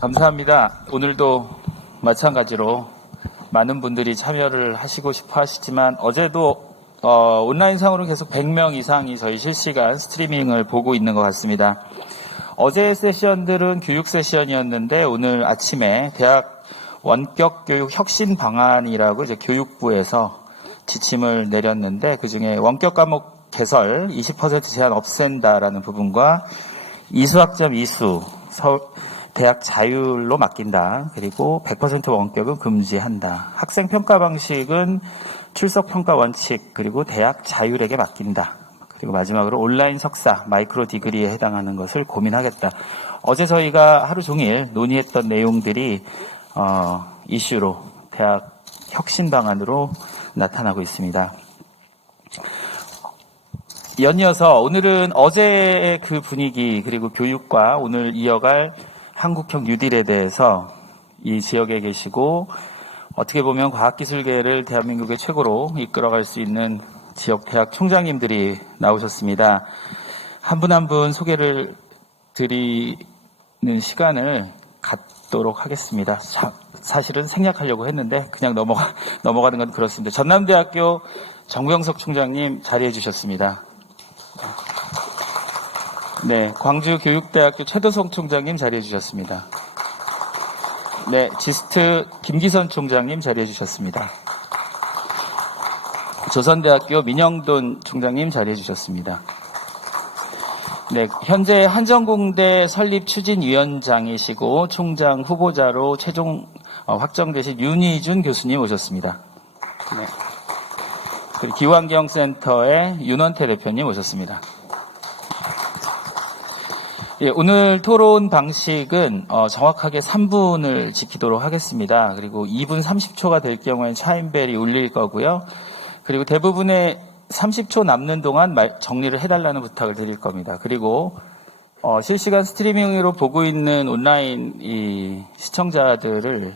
감사합니다. 오늘도 마찬가지로 많은 분들이 참여를 하시고 싶어 하시지만 어제도 온라인상으로 계속 100명 이상이 저희 실시간 스트리밍을 보고 있는 것 같습니다. 어제 세션들은 교육 세션이었는데 오늘 아침에 대학 원격교육 혁신 방안이라고 이제 교육부에서 지침을 내렸는데 그중에 원격 과목 개설 20% 제한 없앤다라는 부분과 이수학점 이수 대학 자율로 맡긴다. 그리고 100% 원격은 금지한다. 학생 평가 방식은 출석 평가 원칙 그리고 대학 자율에게 맡긴다. 그리고 마지막으로 온라인 석사 마이크로 디그리에 해당하는 것을 고민하겠다. 어제 저희가 하루 종일 논의했던 내용들이 이슈로 대학 혁신 방안으로 나타나고 있습니다. 연이어서 오늘은 어제의 그 분위기 그리고 교육과 오늘 이어갈 한국형 뉴딜에 대해서 이 지역에 계시고 어떻게 보면 과학기술계를 대한민국의 최고로 이끌어갈 수 있는 지역 대학 총장님들이 나오셨습니다. 한 분 한 분 소개를 드리는 시간을 갖도록 하겠습니다. 사실은 생략하려고 했는데 그냥 넘어가는 건 그렇습니다. 전남대학교 정병석 총장님 자리해 주셨습니다. 네, 광주교육대학교 최도성 총장님 자리해 주셨습니다. 네, 지스트 김기선 총장님 자리해 주셨습니다. 조선대학교 민영돈 총장님 자리해 주셨습니다. 네, 현재 한전공대 설립 추진위원장이시고 총장 후보자로 최종 확정되신 윤희준 교수님 오셨습니다. 네. 그리고 기후환경센터의 윤원태 대표님 오셨습니다. 예, 오늘 토론 방식은 정확하게 3분을 지키도록 하겠습니다. 그리고 2분 30초가 될 경우에는 차임벨이 울릴 거고요. 그리고 대부분의 30초 남는 동안 정리를 해달라는 부탁을 드릴 겁니다. 그리고 실시간 스트리밍으로 보고 있는 온라인 이 시청자들을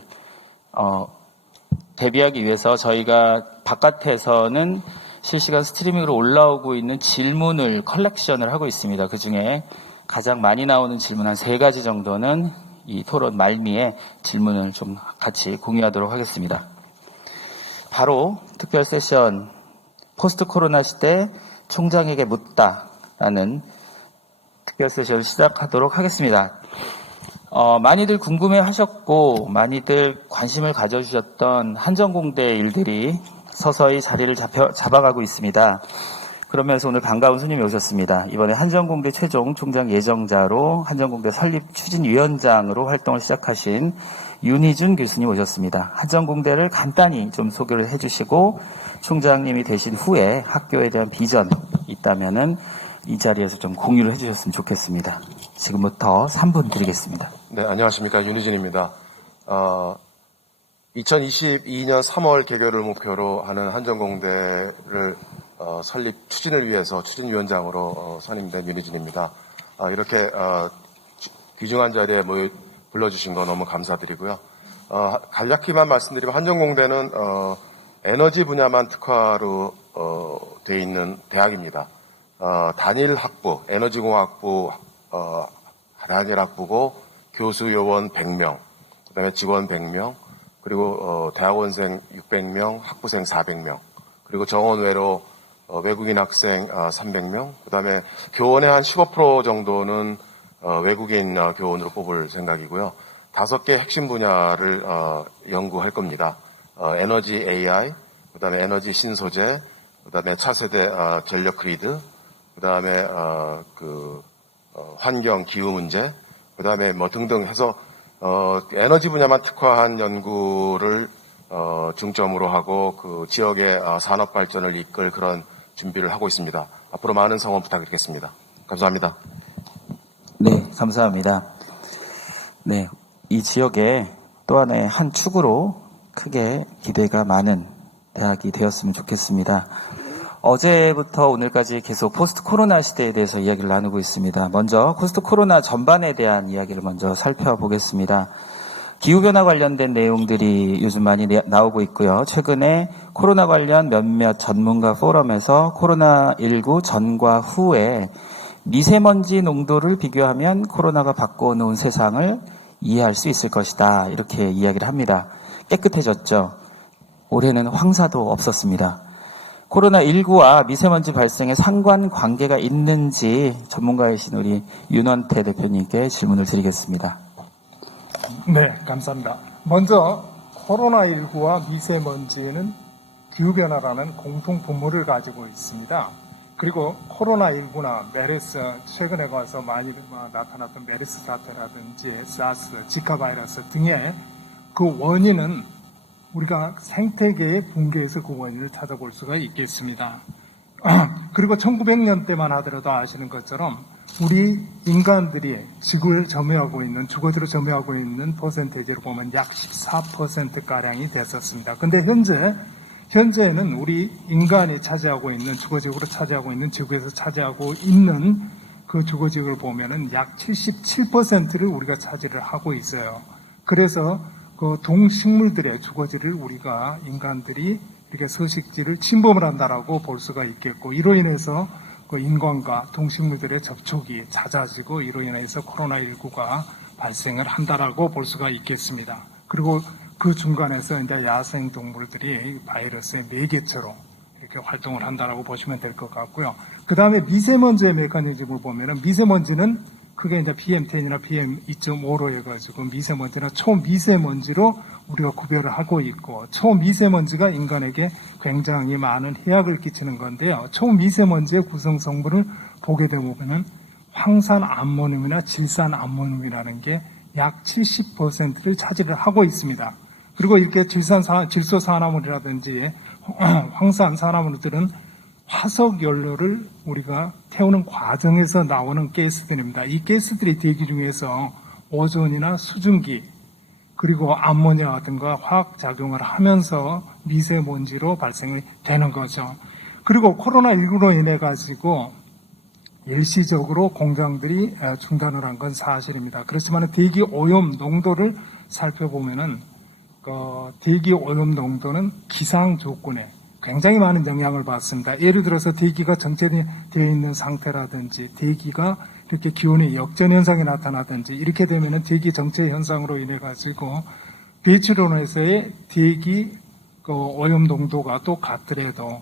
대비하기 위해서 저희가 바깥에서는 실시간 스트리밍으로 올라오고 있는 질문을 컬렉션을 하고 있습니다. 그중에 가장 많이 나오는 질문 한 3가지 정도는 이 토론 말미에 질문을 좀 같이 공유하도록 하겠습니다. 바로 특별 세션 포스트 코로나 시대 총장에게 묻다라는 특별 세션을 시작하도록 하겠습니다. 많이들 궁금해 하셨고 많이들 관심을 가져주셨던 한전공대 일들이 서서히 자리를 잡아가고 있습니다. 그러면서 오늘 반가운 손님이 오셨습니다. 이번에 한전공대 최종 총장 예정자로 한전공대 설립 추진위원장으로 활동을 시작하신 윤희준 교수님 오셨습니다. 한전공대를 간단히 좀 소개를 해주시고 총장님이 되신 후에 학교에 대한 비전 있다면은 이 자리에서 좀 공유를 해주셨으면 좋겠습니다. 지금부터 3분 드리겠습니다. 네, 안녕하십니까. 윤희준입니다. 2022년 3월 개교를 목표로 하는 한전공대를 설립 추진을 위해서 추진위원장으로 선임된 윤희준입니다. 이렇게 귀중한 자리에 불러주신 거 너무 감사드리고요. 간략히만 말씀드리면 한전공대는 에너지 분야만 특화로 돼 있는 대학입니다. 단일 학부, 에너지공학부 단일 학부고 교수 요원 100명, 그다음에 직원 100명, 그리고 대학원생 600명, 학부생 400명, 그리고 정원 외로 외국인 학생 300명, 그다음에 교원의 한 15% 정도는 외국인 교원으로 뽑을 생각이고요. 5개 핵심 분야를 연구할 겁니다. 에너지 AI, 그다음에 에너지 신소재, 그다음에 차세대 전력 그리드, 그다음에 환경 기후 문제, 그다음에 등등 해서 에너지 분야만 특화한 연구를 중점으로 하고 그 지역의 산업 발전을 이끌 그런 준비를 하고 있습니다. 앞으로 많은 성원 부탁드리겠습니다. 감사합니다. 네, 감사합니다. 네, 이 지역의 또 하나의 한 축으로 크게 기대가 많은 대학이 되었으면 좋겠습니다. 어제부터 오늘까지 계속 포스트 코로나 시대에 대해서 이야기를 나누고 있습니다. 먼저 포스트 코로나 전반에 대한 이야기를 먼저 살펴보겠습니다. 기후변화 관련된 내용들이 요즘 많이 나오고 있고요. 최근에 코로나 관련 몇몇 전문가 포럼에서 코로나19 전과 후에 미세먼지 농도를 비교하면 코로나가 바꿔놓은 세상을 이해할 수 있을 것이다. 이렇게 이야기를 합니다. 깨끗해졌죠. 올해는 황사도 없었습니다. 코로나19와 미세먼지 발생에 상관관계가 있는지 전문가이신 우리 윤원태 대표님께 질문을 드리겠습니다. 네, 감사합니다. 먼저 코로나19와 미세먼지는 기후변화라는 공통 분모를 가지고 있습니다. 그리고 코로나19나 메르스, 최근에 가서 많이 나타났던 메르스 사태라든지 사스, 지카 바이러스 등의 그 원인은 우리가 생태계의 붕괴에서 그 원인을 찾아볼 수가 있겠습니다. 그리고 1900년대만 하더라도 아시는 것처럼 우리 인간들이 지구를 점유하고 있는, 주거지로 점유하고 있는 퍼센테이지로 보면 약 14%가량이 됐었습니다. 근데 현재는 우리 인간이 차지하고 있는, 주거지구로 차지하고 있는, 지구에서 차지하고 있는 그 주거지구를 보면은 약 77%를 우리가 차지를 하고 있어요. 그래서 그 동식물들의 주거지를 우리가 인간들이 이렇게 서식지를 침범을 한다라고 볼 수가 있겠고, 이로 인해서 그 인간과 동식물들의 접촉이 잦아지고 이로 인해서 코로나19가 발생을 한다라고 볼 수가 있겠습니다. 그리고 그 중간에서 이제 야생 동물들이 바이러스의 매개체로 이렇게 활동을 한다라고 보시면 될 것 같고요. 그 다음에 미세먼지의 메커니즘을 보면은 미세먼지는 크게 이제 PM10이나 PM2.5로 해가지고 미세먼지나 초미세먼지로 우리가 구별을 하고 있고, 초미세먼지가 인간에게 굉장히 많은 해악을 끼치는 건데요. 초미세먼지의 구성 성분을 보게 되면 황산 암모늄이나 질산 암모늄이라는 게 약 70%를 차지를 하고 있습니다. 그리고 이렇게 질소 산화물이라든지 황산 산화물들은 화석 연료를 우리가 태우는 과정에서 나오는 가스들입니다. 이 가스들이 대기 중에서 오존이나 수증기 그리고 암모니아 등과 화학작용을 하면서 미세먼지로 발생이 되는 거죠. 그리고 코로나19로 인해 가지고 일시적으로 공장들이 중단을 한 건 사실입니다. 그렇지만 대기 오염 농도를 살펴보면은 대기 오염 농도는 기상 조건에 굉장히 많은 영향을 받습니다. 예를 들어서 대기가 정체되어 있는 상태라든지 대기가 이렇게 기온의 역전 현상이 나타나든지 이렇게 되면은 대기 정체 현상으로 인해 가지고 배출원에서의 대기 오염 농도가 똑같더라도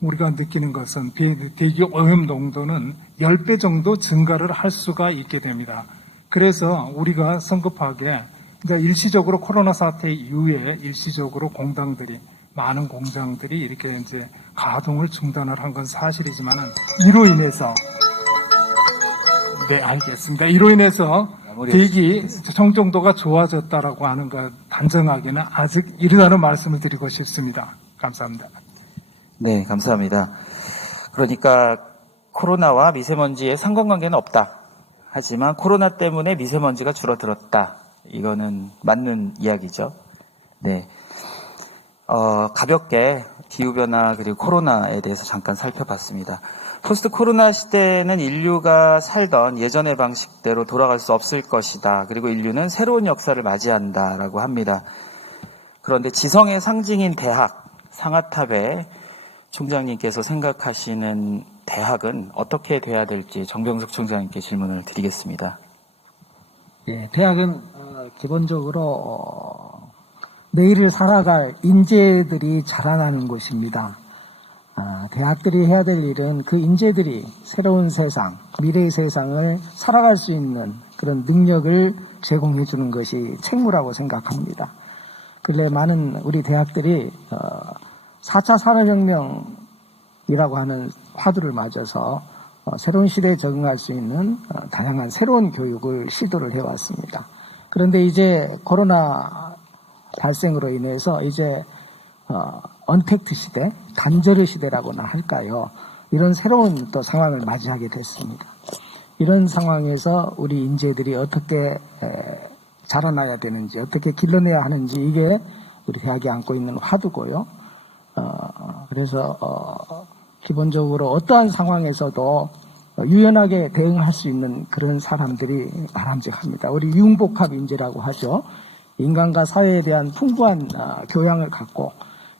우리가 느끼는 것은 대기 오염 농도는 10배 정도 증가를 할 수가 있게 됩니다. 그래서 우리가 성급하게 그러니까 일시적으로 코로나 사태 이후에 일시적으로 많은 공장들이 이렇게 이제 가동을 중단을 한 건 사실이지만은 이로 인해서 네, 알겠습니다. 이로 인해서 대기 청정도가 좋아졌다라고 하는 것 단정하게는 아직 이르다는 말씀을 드리고 싶습니다. 감사합니다. 네, 감사합니다. 그러니까 코로나와 미세먼지의 상관관계는 없다. 하지만 코로나 때문에 미세먼지가 줄어들었다. 이거는 맞는 이야기죠. 네. 가볍게 기후변화 그리고 코로나에 대해서 잠깐 살펴봤습니다. 포스트 코로나 시대에는 인류가 살던 예전의 방식대로 돌아갈 수 없을 것이다. 그리고 인류는 새로운 역사를 맞이한다라고 합니다. 그런데 지성의 상징인 대학, 상아탑의 총장님께서 생각하시는 대학은 어떻게 돼야 될지 정병석 총장님께 질문을 드리겠습니다. 예, 대학은 기본적으로 내일을 살아갈 인재들이 자라나는 곳입니다. 대학들이 해야 될 일은 그 인재들이 새로운 세상, 미래의 세상을 살아갈 수 있는 그런 능력을 제공해 주는 것이 책무라고 생각합니다. 근래 많은 우리 대학들이 4차 산업혁명이라고 하는 화두를 맞아서 새로운 시대에 적응할 수 있는 다양한 새로운 교육을 시도를 해왔습니다. 그런데 이제 코로나 발생으로 인해서 이제 언택트 시대, 단절의 시대라고나 할까요? 이런 새로운 또 상황을 맞이하게 됐습니다. 이런 상황에서 우리 인재들이 어떻게 자라나야 되는지, 어떻게 길러내야 하는지 이게 우리 대학이 안고 있는 화두고요. 그래서 기본적으로 어떠한 상황에서도 유연하게 대응할 수 있는 그런 사람들이 바람직합니다. 우리 융복합 인재라고 하죠. 인간과 사회에 대한 풍부한 교양을 갖고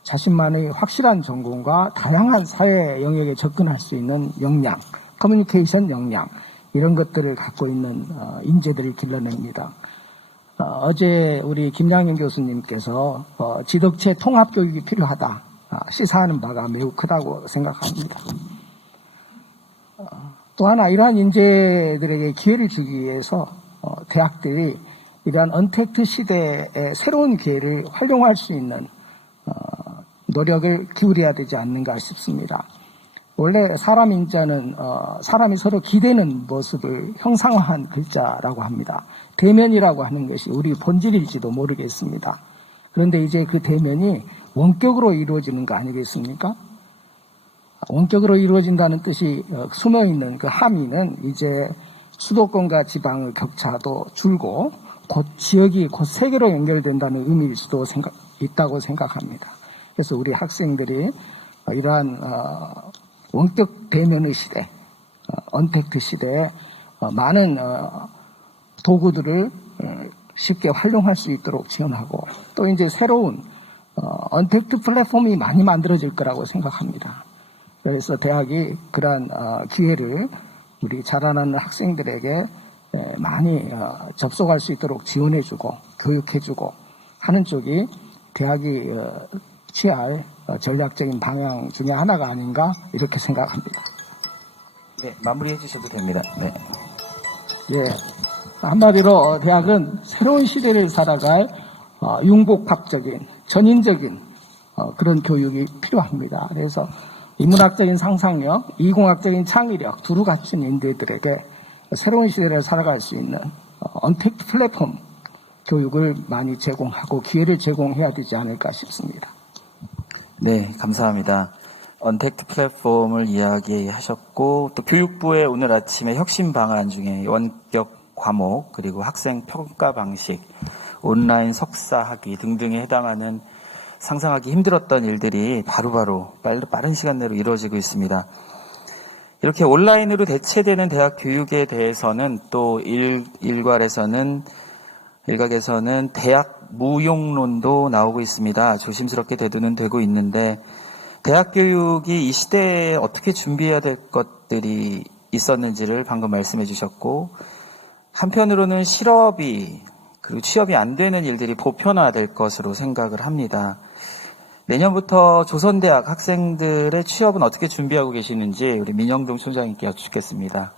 자신만의 확실한 전공과 다양한 사회 영역에 접근할 수 있는 역량, 커뮤니케이션 역량 이런 것들을 갖고 있는 인재들을 길러냅니다. 어제 우리 김양현 교수님께서 지덕체 통합 교육이 필요하다 시사하는 바가 매우 크다고 생각합니다. 또 하나 이러한 인재들에게 기회를 주기 위해서 대학들이 이러한 언택트 시대의 새로운 기회를 활용할 수 있는 노력을 기울여야 되지 않는가 싶습니다. 원래 사람 인자는 사람이 서로 기대는 모습을 형상화한 글자라고 합니다. 대면이라고 하는 것이 우리 본질일지도 모르겠습니다. 그런데 이제 그 대면이 원격으로 이루어지는 거 아니겠습니까? 원격으로 이루어진다는 뜻이 숨어있는 그 함의는 이제 수도권과 지방의 격차도 줄고 곧 지역이 곧 세계로 연결된다는 의미일 수도 있다고 생각합니다. 그래서 우리 학생들이 이러한 원격 대면의 시대, 언택트 시대에 많은 도구들을 쉽게 활용할 수 있도록 지원하고 또 이제 새로운 언택트 플랫폼이 많이 만들어질 거라고 생각합니다. 그래서 대학이 그러한 기회를 우리 자라나는 학생들에게 많이 접속할 수 있도록 지원해주고 교육해주고 하는 쪽이 대학이 취할 전략적인 방향 중에 하나가 아닌가 이렇게 생각합니다. 네, 마무리해 주셔도 됩니다. 네. 예, 한마디로 대학은 새로운 시대를 살아갈 융복합적인 전인적인 그런 교육이 필요합니다. 그래서 인문학적인 상상력, 이공학적인 창의력 두루 갖춘 인재들에게 새로운 시대를 살아갈 수 있는 언택트 플랫폼 교육을 많이 제공하고 기회를 제공해야 되지 않을까 싶습니다. 네, 감사합니다. 언택트 플랫폼을 이야기하셨고 또 교육부의 오늘 아침에 혁신 방안 중에 원격 과목 그리고 학생 평가 방식, 온라인 석사 학위 등등에 해당하는 상상하기 힘들었던 일들이 바로바로 빠른 시간 내로 이루어지고 있습니다. 이렇게 온라인으로 대체되는 대학 교육에 대해서는 또 일각에서는 대학 무용론도 나오고 있습니다. 조심스럽게 대두는 되고 있는데 대학 교육이 이 시대에 어떻게 준비해야 될 것들이 있었는지를 방금 말씀해 주셨고 한편으로는 실업이 그리고 취업이 안 되는 일들이 보편화될 것으로 생각을 합니다. 내년부터 조선대학 학생들의 취업은 어떻게 준비하고 계시는지 우리 민영동 총장님께 여쭙겠습니다.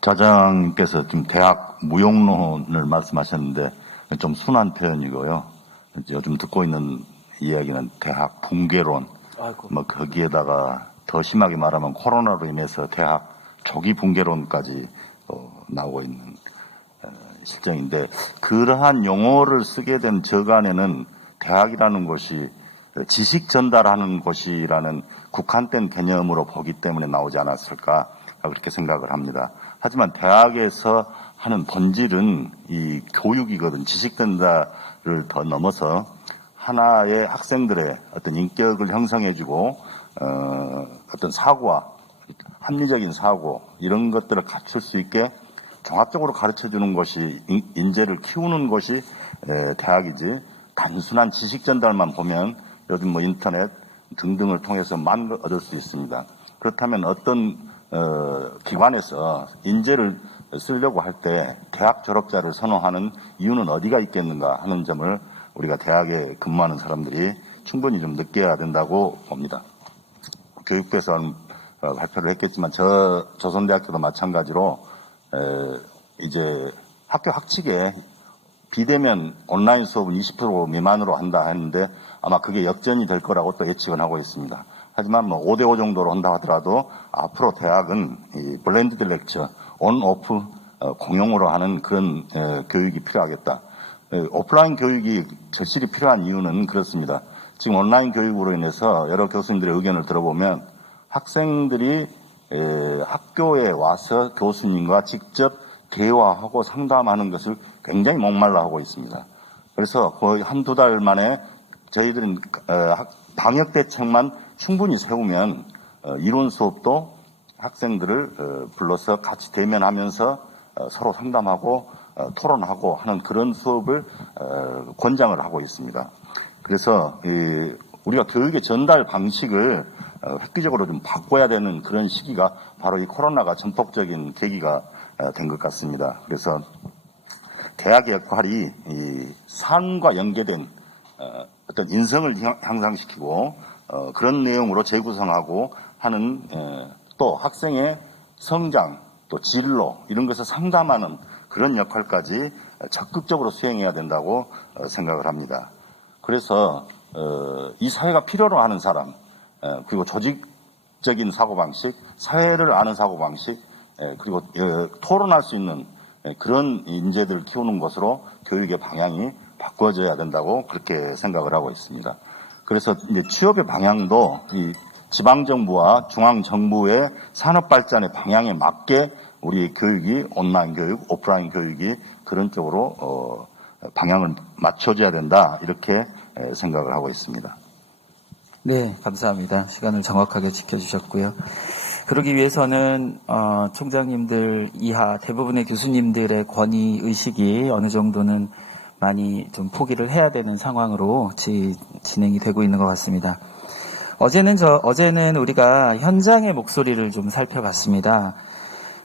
자장님께서 지금 대학 무용론을 말씀하셨는데 좀 순한 표현이고요. 요즘 듣고 있는 이야기는 대학 붕괴론, 뭐 거기에다가 더 심하게 말하면 코로나로 인해서 대학 조기 붕괴론까지 나오고 있는 실정인데 그러한 용어를 쓰게 된 저간에는 대학이라는 곳이 지식 전달하는 곳이라는 국한된 개념으로 보기 때문에 나오지 않았을까 그렇게 생각을 합니다. 하지만 대학에서 하는 본질은 이 교육이거든. 지식 전달을 더 넘어서 하나의 학생들의 어떤 인격을 형성해주고 어떤 사고와 합리적인 사고 이런 것들을 갖출 수 있게 종합적으로 가르쳐주는 것이 인재를 키우는 것이 대학이지 단순한 지식 전달만 보면 요즘 뭐 인터넷 등등을 통해서 많은 걸 얻을 수 있습니다. 그렇다면 어떤 기관에서 인재를 쓰려고 할 때 대학 졸업자를 선호하는 이유는 어디가 있겠는가 하는 점을 우리가 대학에 근무하는 사람들이 충분히 좀 느껴야 된다고 봅니다. 교육부에서는 발표를 했겠지만 조선대학교도 마찬가지로 이제 학교 학칙에 비대면 온라인 수업은 20% 미만으로 한다 했는데 아마 그게 역전이 될 거라고 또 예측은 하고 있습니다. 하지만 뭐 5대5 정도로 한다 하더라도 앞으로 대학은 이 블렌디드 렉처, 온, 오프 공용으로 하는 그런 교육이 필요하겠다. 오프라인 교육이 절실히 필요한 이유는 그렇습니다. 지금 온라인 교육으로 인해서 여러 교수님들의 의견을 들어보면 학생들이 학교에 와서 교수님과 직접 대화하고 상담하는 것을 굉장히 목말라 하고 있습니다. 그래서 거의 한두 달 만에 저희들은 방역대책만 충분히 세우면 이론 수업도 학생들을 불러서 같이 대면하면서 서로 상담하고 토론하고 하는 그런 수업을 권장을 하고 있습니다. 그래서 우리가 교육의 전달 방식을 획기적으로 좀 바꿔야 되는 그런 시기가 바로 이 코로나가 전폭적인 계기가 된 것 같습니다. 그래서 대학의 역할이 이 삶과 연계된 어떤 인성을 향상시키고 그런 내용으로 재구성하고 하는 또 학생의 성장 또 진로 이런 것을 상담하는 그런 역할까지 적극적으로 수행해야 된다고 생각을 합니다. 그래서 이 사회가 필요로 하는 사람 그리고 조직적인 사고방식, 사회를 아는 사고방식 그리고 토론할 수 있는 그런 인재들을 키우는 것으로 교육의 방향이 바꿔져야 된다고 그렇게 생각을 하고 있습니다. 그래서 이제 취업의 방향도 이 지방정부와 중앙정부의 산업발전의 방향에 맞게 우리 교육이 온라인 교육, 오프라인 교육이 그런 쪽으로 방향을 맞춰줘야 된다 이렇게 생각을 하고 있습니다. 네, 감사합니다. 시간을 정확하게 지켜주셨고요. 그러기 위해서는 총장님들 이하 대부분의 교수님들의 권위 의식이 어느 정도는 많이 좀 포기를 해야 되는 상황으로 진행이 되고 있는 것 같습니다. 어제는 우리가 현장의 목소리를 좀 살펴봤습니다.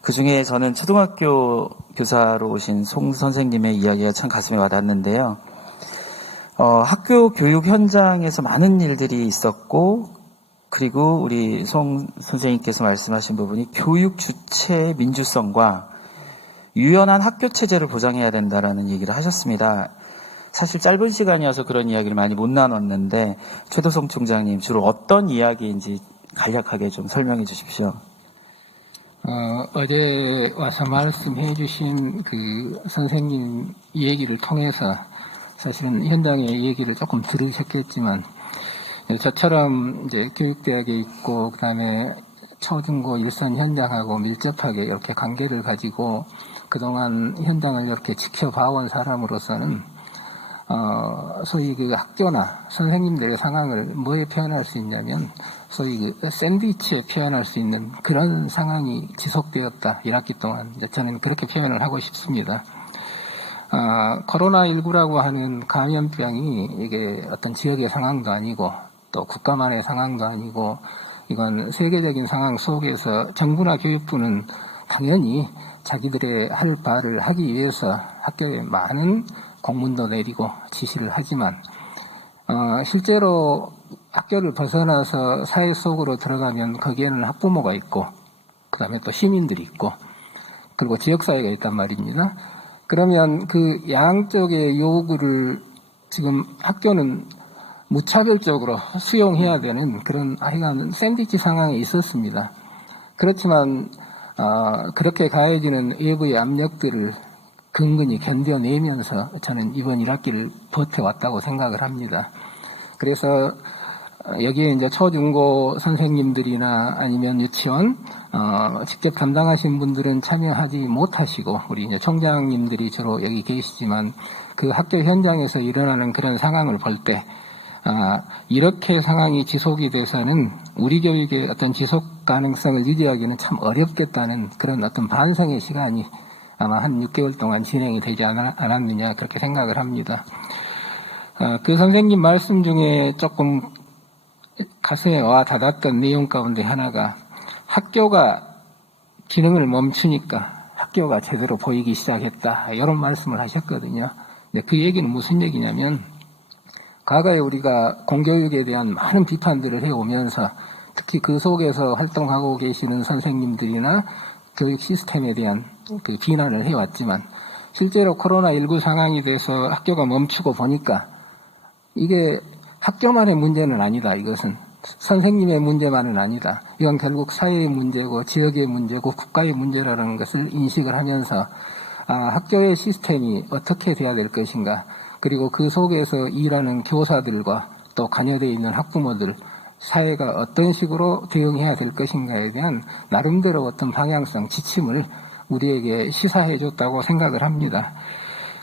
그 중에 저는 초등학교 교사로 오신 송 선생님의 이야기가 참 가슴에 와닿는데요. 학교 교육 현장에서 많은 일들이 있었고, 그리고 우리 송 선생님께서 말씀하신 부분이 교육 주체의 민주성과 유연한 학교 체제를 보장해야 된다라는 얘기를 하셨습니다. 사실 짧은 시간이어서 그런 이야기를 많이 못 나눴는데 최도성 총장님 주로 어떤 이야기인지 간략하게 좀 설명해 주십시오. 어제 와서 말씀해 주신 그 선생님 얘기를 통해서 사실은 현장의 얘기를 조금 들으셨겠지만 저처럼 이제 교육대학에 있고 그다음에 초중고 일선 현장하고 밀접하게 이렇게 관계를 가지고 그동안 현장을 이렇게 지켜봐온 사람으로서는 소위 그 학교나 선생님들의 상황을 뭐에 표현할 수 있냐면 소위 그 샌드위치에 표현할 수 있는 그런 상황이 지속되었다. 1학기 동안 저는 그렇게 표현을 하고 싶습니다. 코로나19라고 하는 감염병이 이게 어떤 지역의 상황도 아니고 또 국가만의 상황도 아니고 이건 세계적인 상황 속에서 정부나 교육부는 당연히 자기들의 할 바를 하기 위해서 학교에 많은 공문도 내리고 지시를 하지만 실제로 학교를 벗어나서 사회 속으로 들어가면 거기에는 학부모가 있고 그 다음에 또 시민들이 있고 그리고 지역사회가 있단 말입니다. 그러면 그 양쪽의 요구를 지금 학교는 무차별적으로 수용해야 되는 그런 하여간 샌드위치 상황에 있었습니다. 그렇지만 그렇게 가해지는 외부의 압력들을 근근히 견뎌내면서 저는 이번 1학기를 버텨왔다고 생각을 합니다. 그래서 여기에 이제 초중고 선생님들이나 아니면 유치원 직접 담당하신 분들은 참여하지 못하시고 우리 이제 총장님들이 주로 여기 계시지만 그 학교 현장에서 일어나는 그런 상황을 볼 때 이렇게 상황이 지속이 돼서는 우리 교육의 어떤 지속 가능성을 유지하기는 참 어렵겠다는 그런 어떤 반성의 시간이 아마 한 6개월 동안 진행이 되지 않았느냐 그렇게 생각을 합니다. 그 선생님 말씀 중에 조금 가슴에 와 닿았던 내용 가운데 하나가 학교가 기능을 멈추니까 학교가 제대로 보이기 시작했다 이런 말씀을 하셨거든요. 근데 그 얘기는 무슨 얘기냐면 과거에 우리가 공교육에 대한 많은 비판들을 해오면서 특히 그 속에서 활동하고 계시는 선생님들이나 교육 시스템에 대한 그 비난을 해왔지만 실제로 코로나19 상황이 돼서 학교가 멈추고 보니까 이게 학교만의 문제는 아니다. 이것은 선생님의 문제만은 아니다. 이건 결국 사회의 문제고 지역의 문제고 국가의 문제라는 것을 인식을 하면서 학교의 시스템이 어떻게 돼야 될 것인가 그리고 그 속에서 일하는 교사들과 또 관여되어 있는 학부모들 사회가 어떤 식으로 대응해야 될 것인가에 대한 나름대로 어떤 방향성, 지침을 우리에게 시사해 줬다고 생각을 합니다.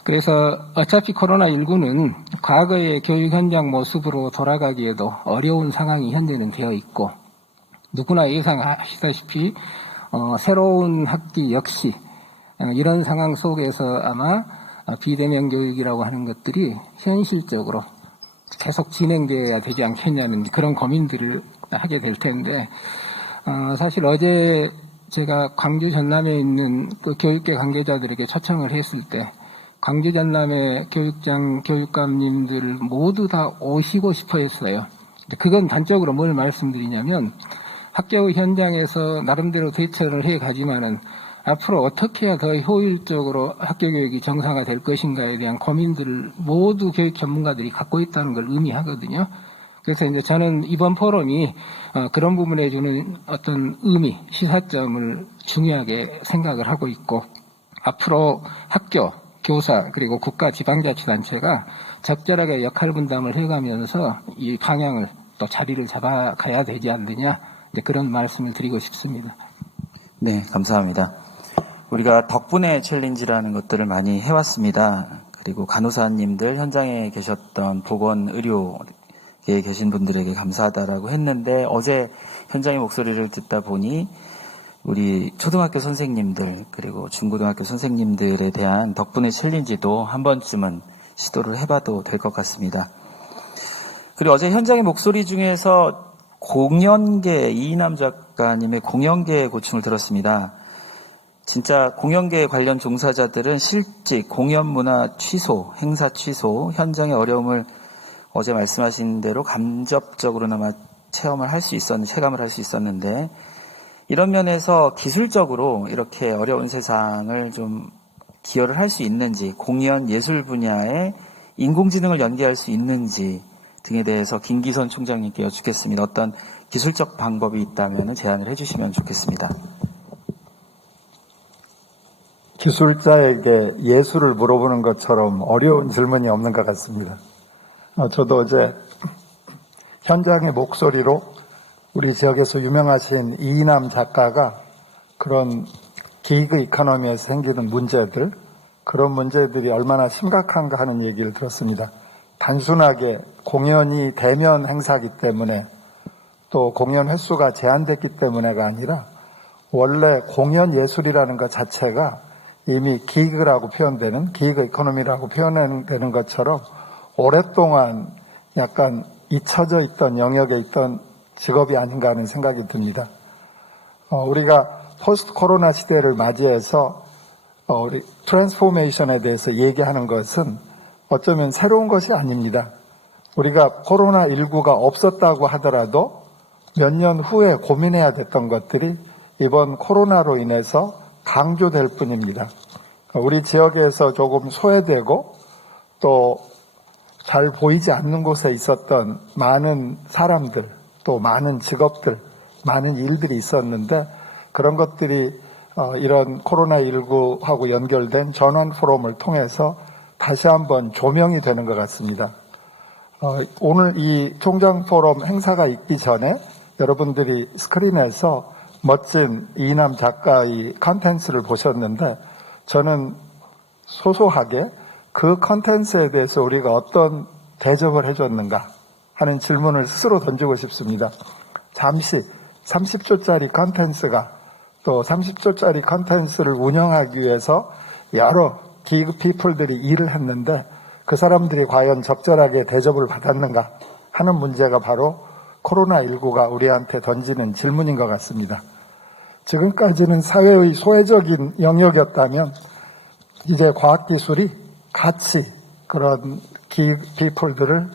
그래서 어차피 코로나19는 과거의 교육 현장 모습으로 돌아가기에도 어려운 상황이 현재는 되어 있고 누구나 예상하시다시피 새로운 학기 역시 이런 상황 속에서 아마 비대면 교육이라고 하는 것들이 현실적으로 계속 진행되어야 되지 않겠냐는 그런 고민들을 하게 될 텐데 사실 어제 제가 광주 전남에 있는 그 교육계 관계자들에게 초청을 했을 때 광주 전남의 교육장 교육감님들 모두 다 오시고 싶어 했어요. 근데 그건 단적으로 뭘 말씀드리냐면 학교 현장에서 나름대로 대처를 해 가지만은 앞으로 어떻게 해야 더 효율적으로 학교 교육이 정상화될 것인가에 대한 고민들을 모두 교육 전문가들이 갖고 있다는 걸 의미하거든요. 그래서 이제 저는 이번 포럼이 그런 부분에 주는 어떤 의미, 시사점을 중요하게 생각을 하고 있고 앞으로 학교, 교사 그리고 국가 지방자치단체가 적절하게 역할 분담을 해가면서 이 방향을 또 자리를 잡아가야 되지 않느냐 이제 그런 말씀을 드리고 싶습니다. 네, 감사합니다. 우리가 덕분에 챌린지라는 것들을 많이 해왔습니다. 그리고 간호사님들 현장에 계셨던 보건 의료에 계신 분들에게 감사하다라고 했는데 어제 현장의 목소리를 듣다 보니 우리 초등학교 선생님들 그리고 중고등학교 선생님들에 대한 덕분에 챌린지도 한 번쯤은 시도를 해봐도 될 것 같습니다. 그리고 어제 현장의 목소리 중에서 공연계 이인남 작가님의 공연계의 고충을 들었습니다. 진짜 공연계 관련 종사자들은 실직, 공연 문화 취소, 행사 취소, 현장의 어려움을 어제 말씀하신 대로 감접적으로나마 체감을 할 수 있었는데 이런 면에서 기술적으로 이렇게 어려운 세상을 좀 기여를 할 수 있는지, 공연 예술 분야에 인공지능을 연계할 수 있는지 등에 대해서 김기선 총장님께 여쭙겠습니다. 어떤 기술적 방법이 있다면 제안을 해주시면 좋겠습니다. 기술자에게 예술을 물어보는 것처럼 어려운 질문이 없는 것 같습니다. 저도 어제 현장의 목소리로 우리 지역에서 유명하신 이인남 작가가 그런 기그 이코노미에서 생기는 문제들, 그런 문제들이 얼마나 심각한가 하는 얘기를 들었습니다. 단순하게 공연이 대면 행사이기 때문에 또 공연 횟수가 제한됐기 때문에가 아니라 원래 공연 예술이라는 것 자체가 이미 기그라고 표현되는 기그 이코노미라고 표현되는 것처럼 오랫동안 약간 잊혀져 있던 영역에 있던 직업이 아닌가 하는 생각이 듭니다. 우리가 포스트 코로나 시대를 맞이해서 우리 트랜스포메이션에 대해서 얘기하는 것은 어쩌면 새로운 것이 아닙니다. 우리가 코로나19가 없었다고 하더라도 몇 년 후에 고민해야 됐던 것들이 이번 코로나로 인해서 강조될 뿐입니다. 우리 지역에서 조금 소외되고 또 잘 보이지 않는 곳에 있었던 많은 사람들, 또 많은 직업들, 많은 일들이 있었는데 그런 것들이 이런 코로나19하고 연결된 전환 포럼을 통해서 다시 한번 조명이 되는 것 같습니다. 오늘 이 총장 포럼 행사가 있기 전에 여러분들이 스크린에서 멋진 이인남 작가의 컨텐츠를 보셨는데 저는 소소하게 그 컨텐츠에 대해서 우리가 어떤 대접을 해줬는가 하는 질문을 스스로 던지고 싶습니다. 잠시 30초짜리 컨텐츠가 또 30초짜리 컨텐츠를 운영하기 위해서 여러 기그 피플들이 일을 했는데 그 사람들이 과연 적절하게 대접을 받았는가 하는 문제가 바로 코로나19가 우리한테 던지는 질문인 것 같습니다. 지금까지는 사회의 소외적인 영역이었다면 이제 과학기술이 같이 그런 피플들을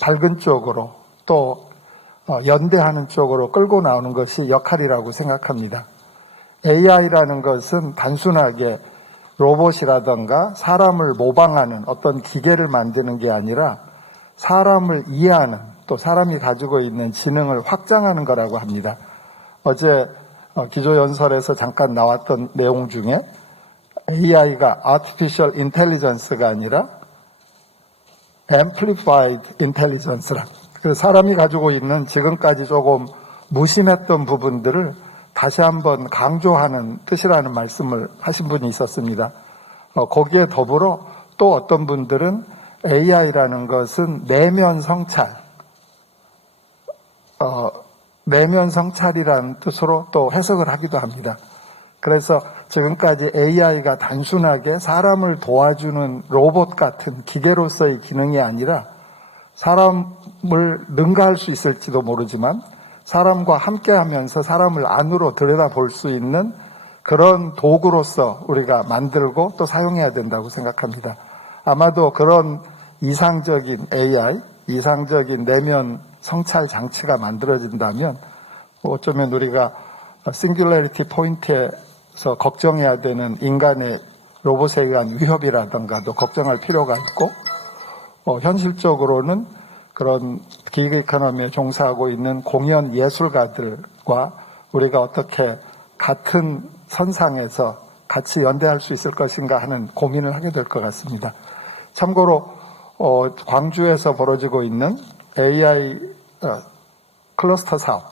밝은 쪽으로 또 연대하는 쪽으로 끌고 나오는 것이 역할이라고 생각합니다. AI라는 것은 단순하게 로봇이라든가 사람을 모방하는 어떤 기계를 만드는 게 아니라 사람을 이해하는 또 사람이 가지고 있는 지능을 확장하는 거라고 합니다. 어제 기조연설에서 잠깐 나왔던 내용 중에 AI가 Artificial Intelligence가 아니라 Amplified Intelligence라. 그래서 사람이 가지고 있는 지금까지 조금 무심했던 부분들을 다시 한번 강조하는 뜻이라는 말씀을 하신 분이 있었습니다. 거기에 더불어 또 어떤 분들은 AI라는 것은 내면 성찰이라는 뜻으로 또 해석을 하기도 합니다. 그래서 지금까지 AI가 단순하게 사람을 도와주는 로봇 같은 기계로서의 기능이 아니라 사람을 능가할 수 있을지도 모르지만 사람과 함께하면서 사람을 안으로 들여다볼 수 있는 그런 도구로서 우리가 만들고 또 사용해야 된다고 생각합니다. 아마도 그런 이상적인 AI, 이상적인 내면 성찰 장치가 만들어진다면 어쩌면 우리가 싱귤러리티 포인트에서 걱정해야 되는 인간의 로봇에 의한 위협이라든가도 걱정할 필요가 있고 현실적으로는 그런 기계 이코노미에 종사하고 있는 공연 예술가들과 우리가 어떻게 같은 선상에서 같이 연대할 수 있을 것인가 하는 고민을 하게 될 것 같습니다. 참고로 광주에서 벌어지고 있는 AI 클러스터 사업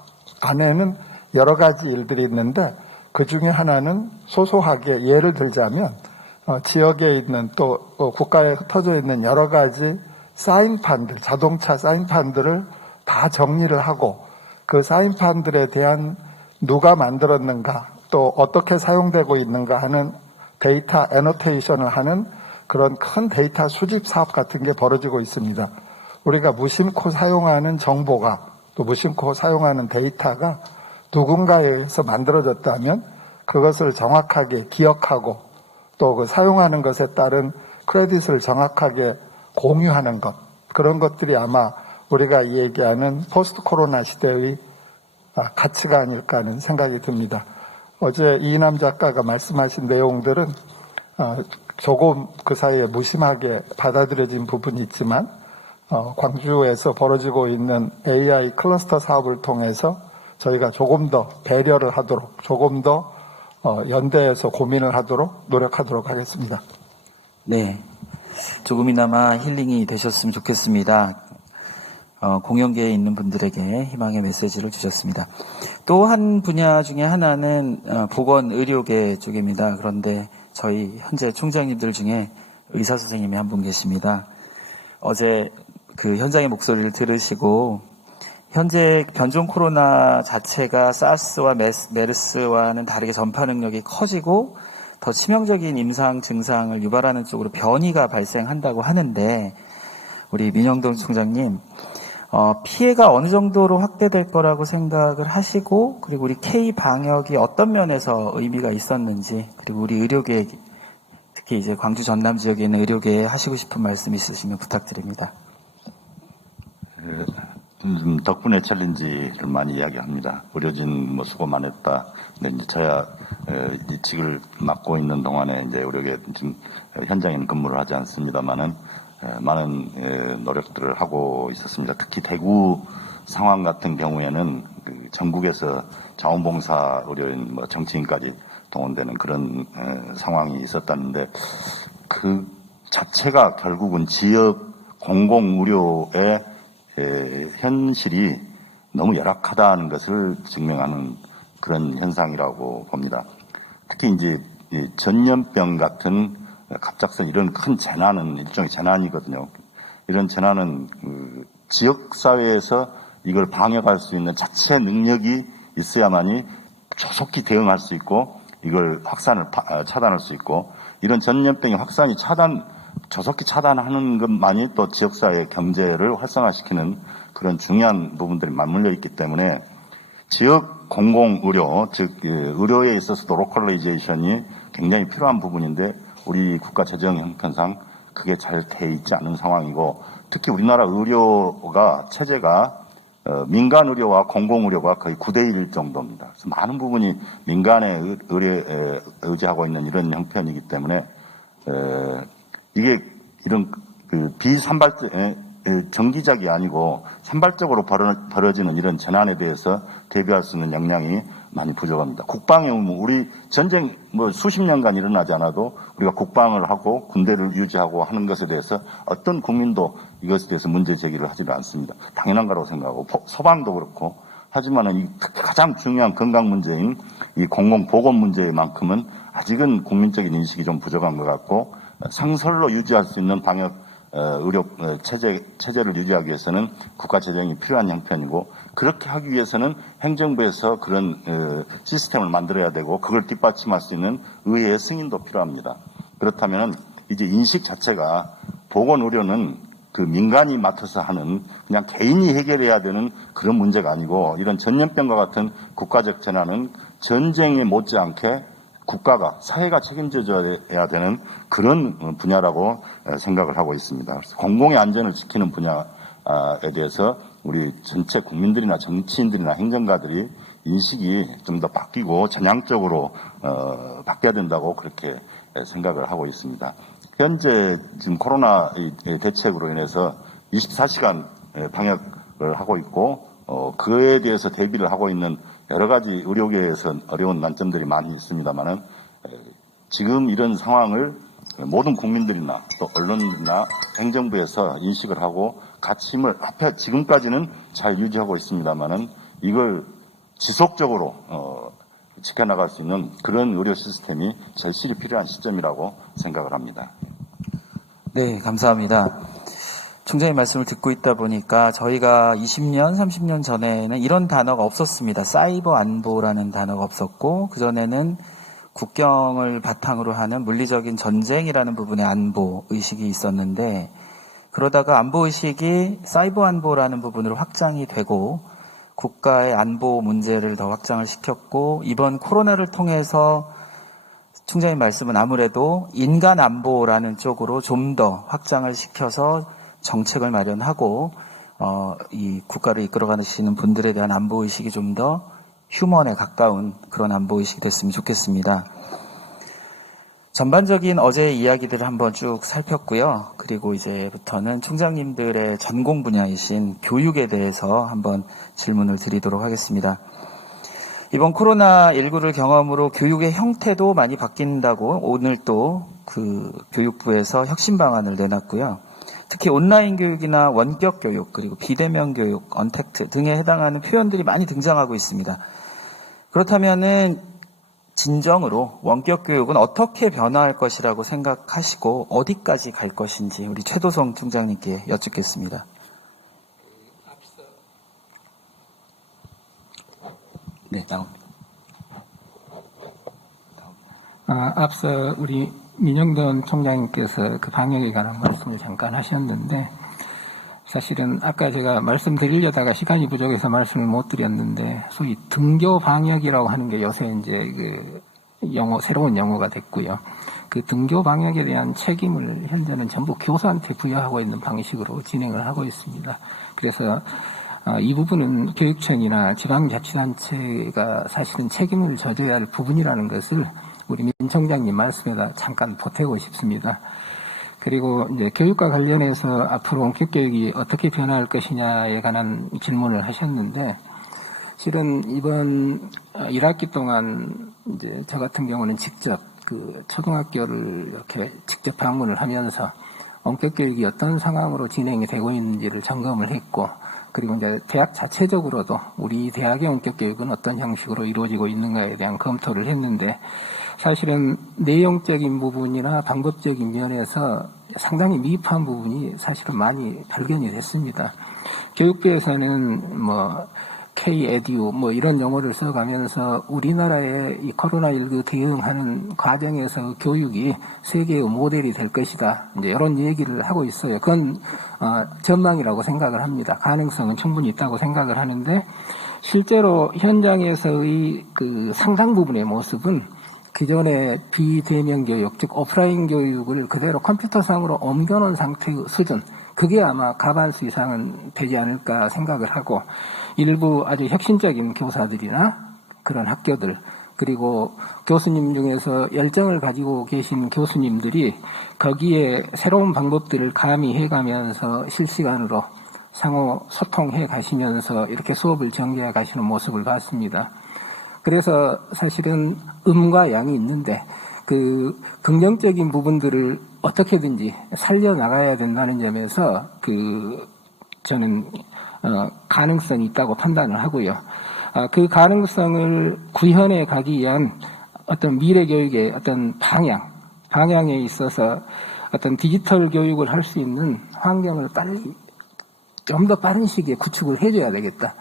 안에는 여러 가지 일들이 있는데 그 중에 하나는 소소하게 예를 들자면 지역에 있는 또 국가에 흩어져 있는 여러 가지 사인판들, 자동차 사인판들을 다 정리를 하고 그 사인판들에 대한 누가 만들었는가 또 어떻게 사용되고 있는가 하는 데이터 애노테이션을 하는 그런 큰 데이터 수집 사업 같은 게 벌어지고 있습니다. 우리가 무심코 사용하는 정보가 또 무심코 사용하는 데이터가 누군가에 의해서 만들어졌다면 그것을 정확하게 기억하고 또 그 사용하는 것에 따른 크레딧을 정확하게 공유하는 것, 그런 것들이 아마 우리가 얘기하는 포스트 코로나 시대의 가치가 아닐까 하는 생각이 듭니다. 어제 이인남 작가가 말씀하신 내용들은 조금 그 사이에 무심하게 받아들여진 부분이 있지만 광주에서 벌어지고 있는 AI 클러스터 사업을 통해서 저희가 조금 더 배려를 하도록 조금 더 연대해서 고민을 하도록 노력하도록 하겠습니다. 네, 조금이나마 힐링이 되셨으면 좋겠습니다. 공연계에 있는 분들에게 희망의 메시지를 주셨습니다. 또 한 분야 중에 하나는 보건의료계 쪽입니다. 그런데 저희 현재 총장님들 중에 의사 선생님이 한 분 계십니다. 어제 그 현장의 목소리를 들으시고 현재 변종 코로나 자체가 사스와 메르스와는 다르게 전파 능력이 커지고 더 치명적인 임상 증상을 유발하는 쪽으로 변이가 발생한다고 하는데 우리 민영동 총장님 피해가 어느 정도로 확대될 거라고 생각을 하시고 그리고 우리 K 방역이 어떤 면에서 의미가 있었는지 그리고 우리 의료계 특히 이제 광주 전남 지역에 있는 의료계에 하시고 싶은 말씀 있으시면 부탁드립니다. 덕분에 챌린지를 많이 이야기합니다. 의료진 수고 많았다. 근데 이제 저야 이직을 맡고 있는 동안에 이제 의료계 지금 현장에는 근무를 하지 않습니다만은 많은 노력들을 하고 있었습니다. 특히 대구 상황 같은 경우에는 전국에서 자원봉사 의료인 정치인까지 동원되는 그런 상황이 있었다는데 그 자체가 결국은 지역 공공의료의 현실이 너무 열악하다는 것을 증명하는 그런 현상이라고 봅니다. 특히 이제 전염병 같은 갑작스런 이런 큰 재난은 일종의 재난이거든요. 이런 재난은 지역사회에서 이걸 방역할 수 있는 자체 능력이 있어야만이 조속히 대응할 수 있고 이걸 확산을 차단할 수 있고 이런 전염병의 확산이 조속히 차단하는 것만이 또 지역사회 경제를 활성화시키는 그런 중요한 부분들이 맞물려 있기 때문에 지역 공공의료, 즉 의료에 있어서도 로컬라이제이션이 굉장히 필요한 부분인데 우리 국가 재정 형편상 그게 잘 돼 있지 않은 상황이고 특히 우리나라 의료가 체제가 민간 의료와 공공 의료가 거의 9대1 정도입니다. 그래서 많은 부분이 민간의 의료에 의지하고 있는 이런 형편이기 때문에 이게 이런 정기적이 아니고 산발적으로 벌어지는 이런 재난에 대해서 대비할 수 있는 역량이 많이 부족합니다. 국방의 의무, 우리 전쟁 수십 년간 일어나지 않아도 우리가 국방을 하고 군대를 유지하고 하는 것에 대해서 어떤 국민도 이것에 대해서 문제 제기를 하지를 않습니다. 당연한 거라고 생각하고 소방도 그렇고 하지만은 가장 중요한 건강 문제인 이 공공보건 문제만큼은 아직은 국민적인 인식이 좀 부족한 것 같고 상설로 유지할 수 있는 방역 의료 체제를 유지하기 위해서는 국가 재정이 필요한 형편이고 그렇게 하기 위해서는 행정부에서 그런 시스템을 만들어야 되고 그걸 뒷받침할 수 있는 의회의 승인도 필요합니다. 그렇다면 이제 인식 자체가 보건 의료는 그 민간이 맡아서 하는 그냥 개인이 해결해야 되는 그런 문제가 아니고 이런 전염병과 같은 국가적 재난은 전쟁에 못지않게 국가가 사회가 책임져줘야 되는 그런 분야라고 생각을 하고 있습니다. 그래서 공공의 안전을 지키는 분야에 대해서 우리 전체 국민들이나 정치인들이나 행정가들이 인식이 좀 더 바뀌고 전향적으로 바뀌어야 된다고 그렇게 생각을 하고 있습니다. 현재 지금 코로나 대책으로 인해서 24시간 방역을 하고 있고 그에 대해서 대비를 하고 있는 여러 가지 의료계에서 어려운 난점들이 많이 있습니다만은 지금 이런 상황을 모든 국민들이나 또 언론이나 행정부에서 인식을 하고 같이 힘을 합해 지금까지는 잘 유지하고 있습니다만은 이걸 지속적으로 지켜나갈 수 있는 그런 의료 시스템이 절실히 필요한 시점이라고 생각을 합니다. 네, 감사합니다. 총장님 말씀을 듣고 있다 보니까 저희가 20년, 30년 전에는 이런 단어가 없었습니다. 사이버 안보라는 단어가 없었고 그전에는 국경을 바탕으로 하는 물리적인 전쟁이라는 부분의 안보 의식이 있었는데 그러다가 안보 의식이 사이버 안보라는 부분으로 확장이 되고 국가의 안보 문제를 더 확장을 시켰고 이번 코로나를 통해서 총장님 말씀은 아무래도 인간 안보라는 쪽으로 좀 더 확장을 시켜서 정책을 마련하고 이 국가를 이끌어가시는 분들에 대한 안보 의식이 좀 더 휴먼에 가까운 그런 안보 의식이 됐으면 좋겠습니다. 전반적인 어제의 이야기들을 한번 쭉 살폈고요. 그리고 이제부터는 총장님들의 전공 분야이신 교육에 대해서 한번 질문을 드리도록 하겠습니다. 이번 코로나19를 경험으로 교육의 형태도 많이 바뀐다고 오늘 또 그 교육부에서 혁신 방안을 내놨고요. 특히 온라인 교육이나 원격 교육 그리고 비대면 교육, 언택트 등에 해당하는 표현들이 많이 등장하고 있습니다. 그렇다면은 진정으로 원격 교육은 어떻게 변화할 것이라고 생각하시고 어디까지 갈 것인지 우리 최도성 총장님께 여쭙겠습니다. 네, 나옵니다. 앞서 우리 민영돈 총장님께서 그 방역에 관한 말씀을 잠깐 하셨는데 사실은 아까 제가 말씀드리려다가 시간이 부족해서 말씀을 못 드렸는데 소위 등교 방역이라고 하는 게 요새 이제 그 새로운 용어가 됐고요. 그 등교 방역에 대한 책임을 현재는 전부 교사한테 부여하고 있는 방식으로 진행을 하고 있습니다. 그래서 이 부분은 교육청이나 지방자치단체가 사실은 책임을 져줘야 할 부분이라는 것을 우리 민 총장님 말씀에다 잠깐 보태고 싶습니다. 그리고 이제 교육과 관련해서 앞으로 원격 교육이 어떻게 변화할 것이냐에 관한 질문을 하셨는데, 실은 이번 1학기 동안 이제 저 같은 경우는 직접 그 초등학교를 이렇게 직접 방문을 하면서 원격 교육이 어떤 상황으로 진행이 되고 있는지를 점검을 했고, 그리고 이제 대학 자체적으로도 우리 대학의 원격 교육은 어떤 형식으로 이루어지고 있는가에 대한 검토를 했는데, 사실은 내용적인 부분이나 방법적인 면에서 상당히 미흡한 부분이 사실은 많이 발견이 됐습니다. 교육부에서는 K-EDU 이런 용어를 써가면서 우리나라의 이 코로나19 대응하는 과정에서 교육이 세계의 모델이 될 것이다. 이제 이런 얘기를 하고 있어요. 그건 전망이라고 생각을 합니다. 가능성은 충분히 있다고 생각을 하는데, 실제로 현장에서의 그 상당 부분의 모습은 기존의 비대면 교육, 즉 오프라인 교육을 그대로 컴퓨터상으로 옮겨놓은 상태의 수준, 그게 아마 과반수 이상은 되지 않을까 생각을 하고, 일부 아주 혁신적인 교사들이나 그런 학교들, 그리고 교수님 중에서 열정을 가지고 계신 교수님들이 거기에 새로운 방법들을 가미해가면서 실시간으로 상호 소통해 가시면서 이렇게 수업을 전개해 가시는 모습을 봤습니다. 그래서 사실은 음과 양이 있는데 그 긍정적인 부분들을 어떻게든지 살려나가야 된다는 점에서 저는 가능성이 있다고 판단을 하고요. 그 가능성을 구현해 가기 위한 어떤 미래 교육의 어떤 방향에 있어서 어떤 디지털 교육을 할 수 있는 환경을 좀 더 빠른 시기에 구축을 해줘야 되겠다.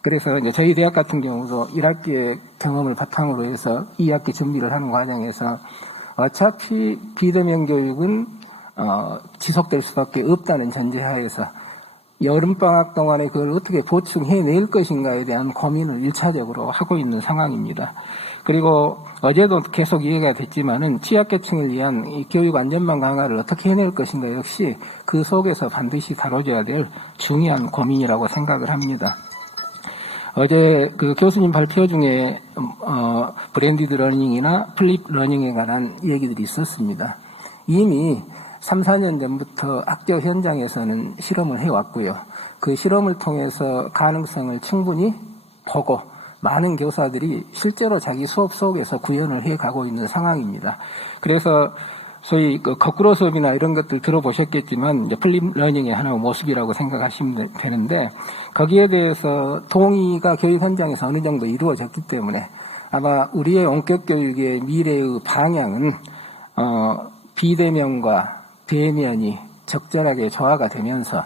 그래서 이제 저희 대학 같은 경우도 1학기의 경험을 바탕으로 해서 2학기 준비를 하는 과정에서 어차피 비대면 교육은 지속될 수밖에 없다는 전제하에서 여름방학 동안에 그걸 어떻게 보충해낼 것인가에 대한 고민을 1차적으로 하고 있는 상황입니다. 그리고 어제도 계속 이해가 됐지만은 취약계층을 위한 이 교육 안전망 강화를 어떻게 해낼 것인가 역시 그 속에서 반드시 다뤄져야 될 중요한 고민이라고 생각을 합니다. 어제 그 교수님 발표 중에 브랜디드 러닝이나 플립 러닝에 관한 얘기들이 있었습니다. 이미 3, 4년 전부터 학교 현장에서는 실험을 해왔고요. 그 실험을 통해서 가능성을 충분히 보고 많은 교사들이 실제로 자기 수업 속에서 구현을 해가고 있는 상황입니다. 그래서 소위 그 거꾸로 수업이나 이런 것들 들어보셨겠지만 이제 플립 러닝의 하나의 모습이라고 생각하시면 되는데 거기에 대해서 동의가 교육 현장에서 어느 정도 이루어졌기 때문에 아마 우리의 원격 교육의 미래의 방향은 비대면과 대면이 적절하게 조화가 되면서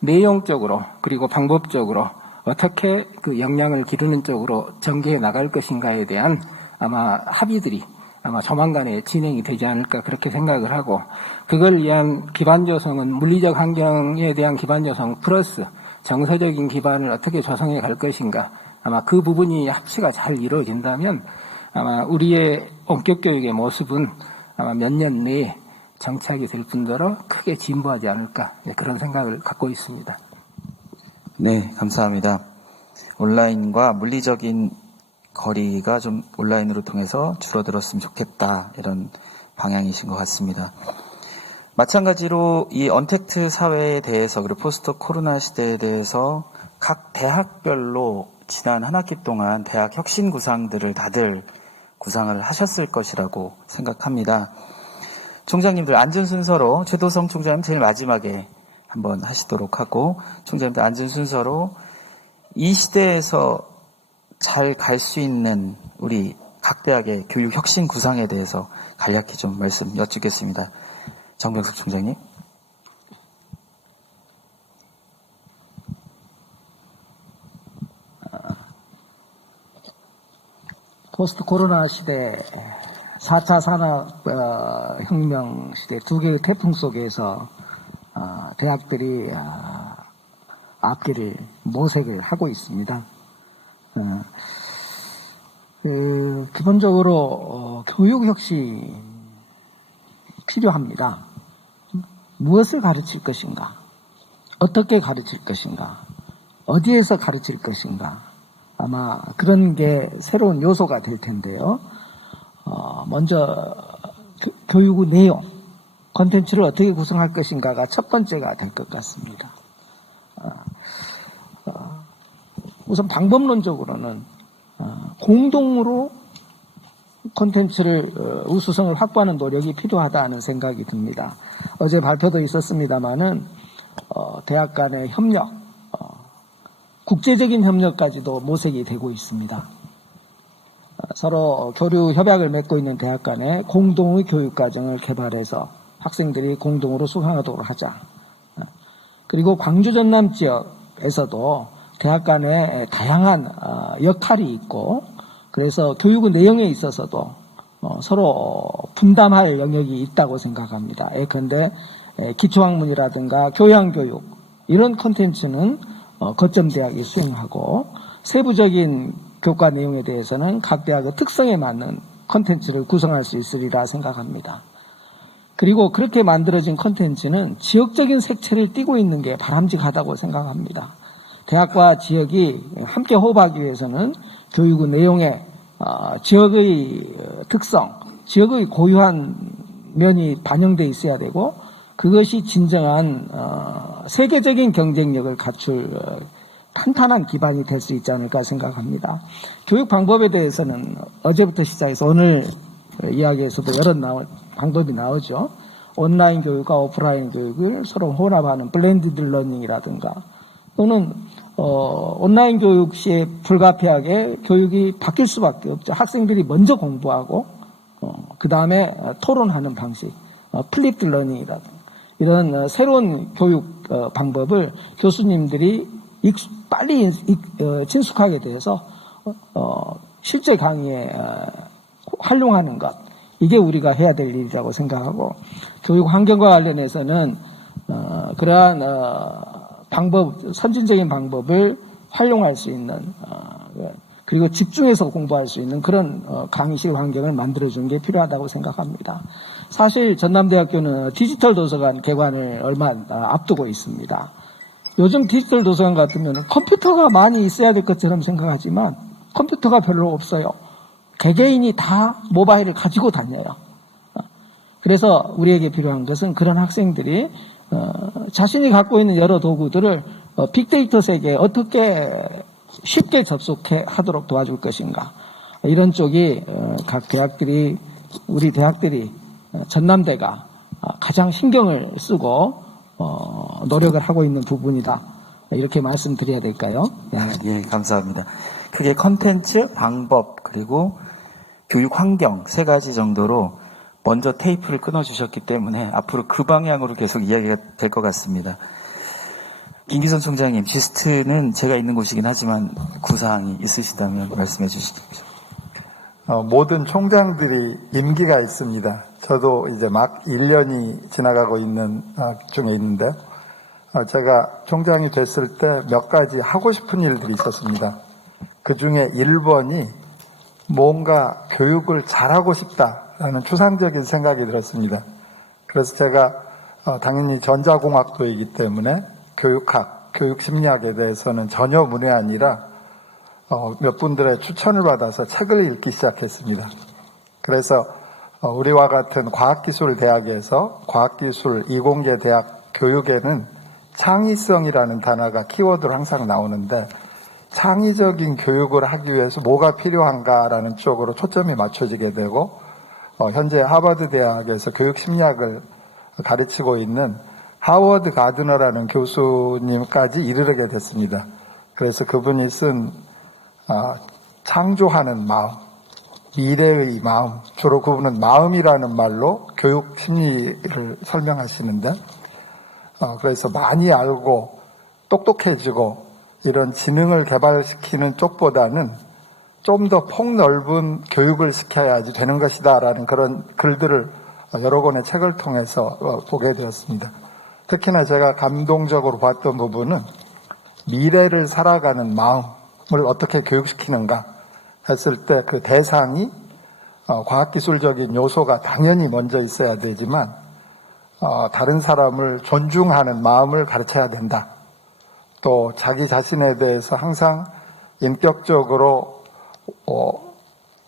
내용적으로 그리고 방법적으로 어떻게 그 역량을 기르는 쪽으로 전개해 나갈 것인가에 대한 아마 합의들이 아마 조만간에 진행이 되지 않을까 그렇게 생각을 하고 그걸 위한 기반 조성은 물리적 환경에 대한 기반 조성 플러스 정서적인 기반을 어떻게 조성해 갈 것인가 아마 그 부분이 합치가 잘 이루어진다면 아마 우리의 원격 교육의 모습은 아마 몇 년 내에 정착이 될 뿐더러 크게 진보하지 않을까 그런 생각을 갖고 있습니다. 네, 감사합니다. 온라인과 물리적인 거리가 좀 온라인으로 통해서 줄어들었으면 좋겠다 이런 방향이신 것 같습니다. 마찬가지로 이 언택트 사회에 대해서 그리고 포스트 코로나 시대에 대해서 각 대학별로 지난 한 학기 동안 대학 혁신 구상들을 다들 구상을 하셨을 것이라고 생각합니다. 총장님들 앉은 순서로 최도성 총장님 제일 마지막에 한번 하시도록 하고 총장님들 앉은 순서로 이 시대에서 잘 갈 수 있는 우리 각 대학의 교육 혁신 구상에 대해서 간략히 좀 말씀 여쭙겠습니다. 정병석 총장님. 포스트 코로나 시대 4차 산업혁명 시대 두 개의 태풍 속에서 대학들이 앞길을 모색을 하고 있습니다. 기본적으로 교육 혁신이 필요합니다. 무엇을 가르칠 것인가? 어떻게 가르칠 것인가? 어디에서 가르칠 것인가? 아마 그런 게 새로운 요소가 될 텐데요. 먼저 교육의 내용, 콘텐츠를 어떻게 구성할 것인가가 첫 번째가 될 것 같습니다. 우선 방법론적으로는 공동으로 콘텐츠를 우수성을 확보하는 노력이 필요하다는 생각이 듭니다. 어제 발표도 있었습니다마는 대학 간의 협력, 국제적인 협력까지도 모색이 되고 있습니다. 서로 교류 협약을 맺고 있는 대학 간의 공동의 교육 과정을 개발해서 학생들이 공동으로 수강하도록 하자. 그리고 광주 전남 지역에서도 대학 간에 다양한 역할이 있고 그래서 교육의 내용에 있어서도 서로 분담할 영역이 있다고 생각합니다. 예컨대 기초학문이라든가 교양교육 이런 콘텐츠는 거점 대학이 수행하고 세부적인 교과 내용에 대해서는 각 대학의 특성에 맞는 콘텐츠를 구성할 수 있으리라 생각합니다. 그리고 그렇게 만들어진 콘텐츠는 지역적인 색채를 띠고 있는 게 바람직하다고 생각합니다. 대학과 지역이 함께 호흡하기 위해서는 교육의 내용에 지역의 특성, 지역의 고유한 면이 반영되어 있어야 되고 그것이 진정한 세계적인 경쟁력을 갖출 탄탄한 기반이 될 수 있지 않을까 생각합니다. 교육 방법에 대해서는 어제부터 시작해서 오늘 이야기에서도 여러 방법이 나오죠. 온라인 교육과 오프라인 교육을 서로 혼합하는 블렌디드 러닝이라든가 또는 온라인 교육 시에 불가피하게 교육이 바뀔 수밖에 없죠. 학생들이 먼저 공부하고 그 다음에 토론하는 방식, 플립드 러닝이라든가 이런 새로운 교육 방법을 교수님들이 빨리 친숙하게 돼서 실제 강의에 활용하는 것 이게 우리가 해야 될 일이라고 생각하고, 교육 환경과 관련해서는 그러한 선진적인 방법을 활용할 수 있는 그리고 집중해서 공부할 수 있는 그런 강의실 환경을 만들어주는 게 필요하다고 생각합니다. 사실 전남대학교는 디지털 도서관 개관을 얼마 앞두고 있습니다. 요즘 디지털 도서관 같으면 컴퓨터가 많이 있어야 될 것처럼 생각하지만 컴퓨터가 별로 없어요. 개개인이 다 모바일을 가지고 다녀요. 그래서 우리에게 필요한 것은 그런 학생들이 자신이 갖고 있는 여러 도구들을 빅데이터 세계에 어떻게 쉽게 접속하도록 도와줄 것인가. 이런 쪽이 각 대학들이, 우리 대학들이, 전남대가 가장 신경을 쓰고 노력을 하고 있는 부분이다. 이렇게 말씀드려야 될까요? 예, 감사합니다. 크게 컨텐츠, 방법, 그리고 교육 환경 세 가지 정도로 먼저 테이프를 끊어주셨기 때문에 앞으로 그 방향으로 계속 이야기가 될 것 같습니다. 김기선 총장님, 지스트는 제가 있는 곳이긴 하지만 구사항이 있으시다면 말씀해 주시죠. 모든 총장들이 임기가 있습니다. 저도 이제 막 1년이 지나가고 있는 중에 있는데, 제가 총장이 됐을 때 몇 가지 하고 싶은 일들이 있었습니다. 그 중에 1번이 뭔가 교육을 잘하고 싶다라는 추상적인 생각이 들었습니다. 그래서 제가 당연히 전자공학도이기 때문에 교육학, 교육심리학에 대해서는 전혀 문외한이라 몇 분들의 추천을 받아서 책을 읽기 시작했습니다. 그래서 우리와 같은 과학기술대학에서 과학기술 이공계 대학 교육에는 창의성이라는 단어가 키워드로 항상 나오는데, 창의적인 교육을 하기 위해서 뭐가 필요한가라는 쪽으로 초점이 맞춰지게 되고, 현재 하버드 대학에서 교육심리학을 가르치고 있는 하워드 가드너라는 교수님까지 이르게 됐습니다. 그래서 그분이 쓴 창조하는 마음, 미래의 마음, 주로 그분은 마음이라는 말로 교육 심리를 설명하시는데, 그래서 많이 알고 똑똑해지고 이런 지능을 개발시키는 쪽보다는 좀 더 폭넓은 교육을 시켜야지 되는 것이다라는 그런 글들을 여러 권의 책을 통해서 보게 되었습니다. 특히나 제가 감동적으로 봤던 부분은 미래를 살아가는 마음을 어떻게 교육시키는가 했을 때 그 대상이 과학기술적인 요소가 당연히 먼저 있어야 되지만 다른 사람을 존중하는 마음을 가르쳐야 된다. 또 자기 자신에 대해서 항상 인격적으로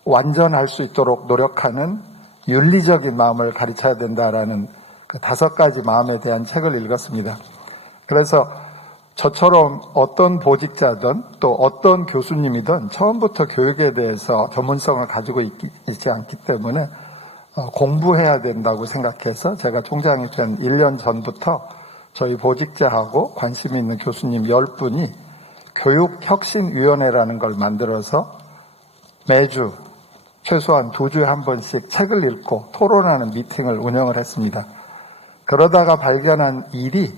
완전할 수 있도록 노력하는 윤리적인 마음을 가르쳐야 된다라는 그 5가지 마음에 대한 책을 읽었습니다. 그래서 저처럼 어떤 보직자든 또 어떤 교수님이든 처음부터 교육에 대해서 전문성을 가지고 있지 않기 때문에 공부해야 된다고 생각해서 제가 총장이 된 1년 전부터 저희 보직자하고 관심 있는 교수님 10분이 교육혁신위원회라는 걸 만들어서 매주 최소한 2주에 한 번씩 책을 읽고 토론하는 미팅을 운영을 했습니다. 그러다가 발견한 일이